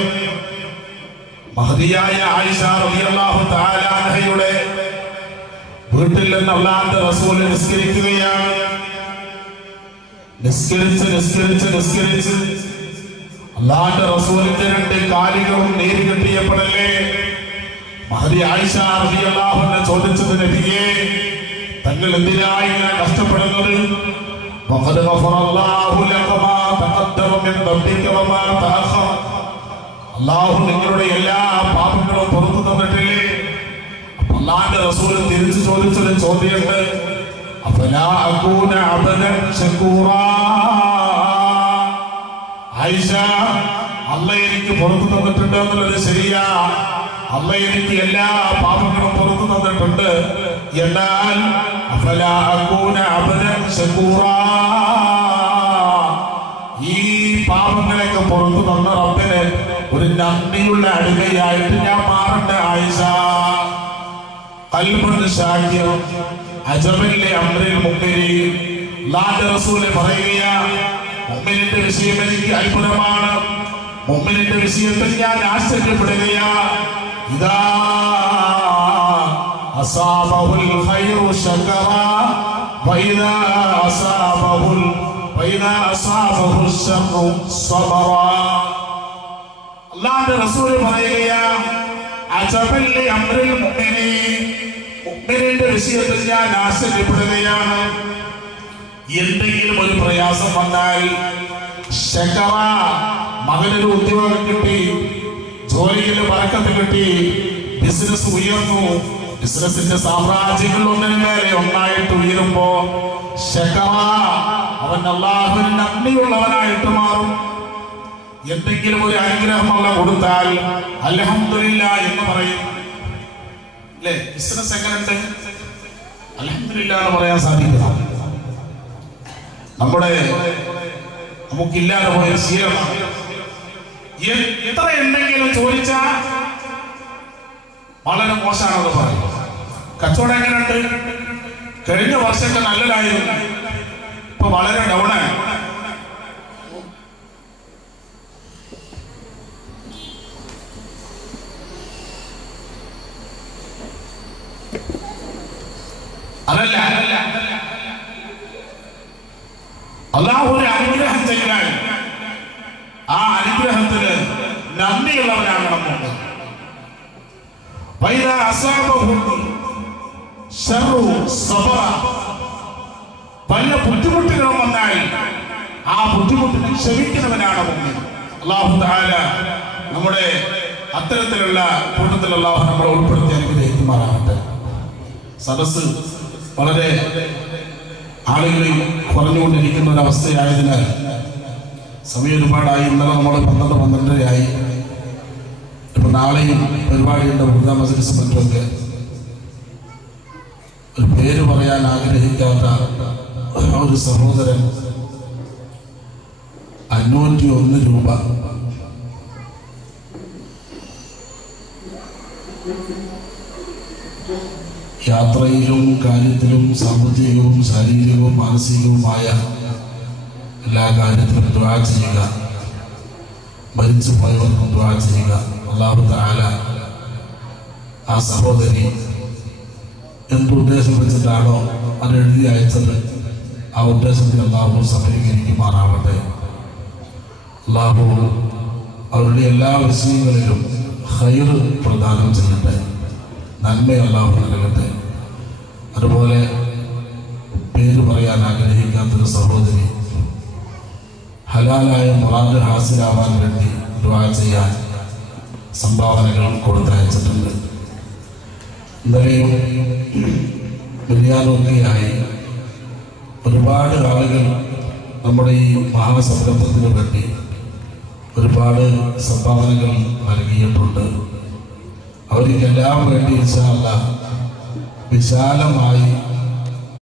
മഹദിയായ ആയിഷ റളിയല്ലാഹു തആല അൻഹയുടെ വീട്ടിൽ നിന്ന് അല്ലാഹുവിന്റെ റസൂൽ നിസ്കരിക്കുകയാണ്. നിസ്കരിച്ച് അല്ലാഹുവിന്റെ റസൂലിന്റെ 2 കാലുകളും നീര് കെട്ടിയപ്പെടല്ലേ. മഹദി ആയിഷ റളിയല്ലാഹു അൻഹ ചോദിച്ചത്, നബിയേ, തങ്ങൾ എന്തിനായി ഇങ്ങനെ കഷ്ടപ്പെടുന്നത്? വഖദ് ഗഫറല്ലാഹു ലകമാ തഖദ്ദമ മിൻ ദംബിക വമാ തഅഖറ. അല്ലാഹു നിങ്ങളുടെ എല്ലാ പാപങ്ങളും പുറത്തു തന്നിട്ടില്ലേ? അപ്പോൾ അല്ലാഹുവിന്റെ റസൂൽ തിരിച്ചു ചോദിച്ചൊരു ചോദ്യമുണ്ട്, അഫലാ അകൂന അബദൻ ശകൂറാ. ആയിഷ, അല്ലാഹ് എനിക്ക് പുറത്തു തന്നിട്ടുണ്ട് എന്നുള്ളത് ശരിയാ. അല്ലാഹ് എനിക്ക് എല്ലാ പാപങ്ങളും പുറത്തു തന്നിട്ടുണ്ട്. എന്നാൽ അഫലാ അകൂന അബദൻ ശകൂറാ, ഈ പാപങ്ങളൊക്കെ പുറത്തു തന്ന റബ്ബിന് ഒരു നന്ദിയുള്ള അടിമയായിട്ട് ഞാൻ മാറണ്ട ആയിഷ. ഖൽബുൻ ഷാകിർ അജബിലെ അംറിൽ മുഅ്മിനീൻ. അല്ലാഹുവിന്റെ റസൂൽ പറയുകയാ, മുഅ്മിനിന്റെ വിഷയം എനിക്ക് അത്ഭുതമാണ്, മുഅ്മിനിന്റെ വിഷയത്തിൽ ഞാൻ ആശ്ചര്യപ്പെടുകയാ. ഇദാ അസാബഹുൽ ഖൈറു ശകറ വഇദാ അസാബഹു ശർറു സബറ. അല്ലാഹുവിന്റെ റസൂൽ പറയുകയാ, അജബിലെ അംറിൽ മുഅ്മിനീൻ, മുഅ്മിനിന്റെ വിഷയത്തിൽ ഞാൻ ആശ്ചര്യപ്പെടുകയാണ്. എന്തെങ്കിലും ഒരു പ്രയാസം വന്നാൽ ശകറ, മകനൊരു ഉദ്യോഗം കിട്ടി, ജോലിയിൽ ബറക്കത്ത് കിട്ടി, ബിസിനസ് ഉയർന്നു, ബിസിനസിന്റെ സാമ്രാജ്യങ്ങൾ ഒന്നിനു മേലെ ഒന്നായിട്ട് ഉയരുമ്പോ ശകറ, അവൻ അല്ലാഹുവിന് നന്ദിയുള്ളവനായിട്ട് മാറും. എന്തെങ്കിലും ഒരു അനുഗ്രഹം അല്ലാഹു കൊടുത്താൽ അൽഹംദുലില്ലാഹ് എന്ന് പറയും. അല്ലേ? ബിസിനസ് എങ്ങനെയുണ്ട്? അൽഹംദുലില്ലാഹ് എന്ന് പറയാൻ സാധിക്കണം. നമുക്കില്ലാതെ പോയ ശീലമാണ്. എത്ര എന്തെങ്കിലും ചോദിച്ചാൽ വളരെ മോശമാണെന്ന് പറയും. കച്ചവടം എങ്ങനെയുണ്ട്? കഴിഞ്ഞ വർഷമൊക്കെ നല്ലതായിരുന്നു, ഇപ്പൊ വളരെ ഡൗണാണ്. അതല്ല, അല്ലാഹു ഒരു അനുഗ്രഹം ചെയ്യാൻ ആ അനുഗ്രഹത്തിന് നന്ദിയുള്ളവരാകണം. വല്ല ബുദ്ധിമുട്ടുകളും വന്നാൽ ആ ബുദ്ധിമുട്ടിനെ ക്ഷമിക്കുന്നവനാണ് മുഅ്മിൻ. അല്ലാഹു തആല നമ്മുടെ അത്തരത്തിലുള്ള കൂട്ടത്തിൽ അല്ലാഹു നമ്മളെ ഉൾപ്പെടുത്തി അനുഗ്രഹിക്കുമാറാകട്ടെ. സദസ്സ് വളരെ ആളുകളിൽ കുറഞ്ഞുകൊണ്ടിരിക്കുന്ന ഒരവസ്ഥയായതിനാൽ സമയം ഒരുപാടായി. ഇന്നലെ നമ്മൾ 12:12:30 ഇപ്പൊ നാളെയും പരിപാടിയുടെ വൃന്ദ മജ്‌ലിസ് മറ്റൊക്കെ. ഒരു പേര് പറയാൻ ആഗ്രഹിക്കാത്ത ഒരു സഹോദരൻ 501 രൂപ യാത്രയിലും കാര്യത്തിലും സാമ്പത്തികവും ശാരീരികവും മാനസികവുമായ എല്ലാ കാര്യത്തിലും ദുആ ചെയ്യുക. മരിച്ചു പോയവർക്കും ദുആ ചെയ്യുക. അല്ലാഹു തആല ആ സഹോദരി എന്തുദ്ദേശം വെച്ചിട്ടാണോ അത് എഴുതി അയച്ചത്, ആ ഉദ്ദേശത്തിൽ അല്ലാഹു സഫലീകരിക്കുമാറാവട്ടെ. അല്ലാഹു അവരുടെ എല്ലാ വിഷയങ്ങളിലും ഖൈർ പ്രദാനം ചെയ്യട്ടെ, നന്മ അല്ലാഹു നൽകട്ടെ. അതുപോലെ പേര് പറയാൻ ആഗ്രഹിക്കാത്തൊരു സഹോദരി ഹലാലായ മുറാദ് ഹാസിലാവാൻ വേണ്ടി ദുആ ചെയ്യാൻ സംഭാവനകൾ കൊടുത്തയച്ചിട്ടുണ്ട്. ഇന്നലെയും മിനിയാന്നൊക്കെയായി ഒരുപാട് ആളുകൾ നമ്മുടെ ഈ മഹാസംരംഭത്തിന് വേണ്ടി ഒരുപാട് സംഭാവനകൾ നൽകിയിട്ടുണ്ട്. അവർക്കെല്ലാം വേണ്ടി ഇൻഷാ അല്ലാഹ് വിശാലമായി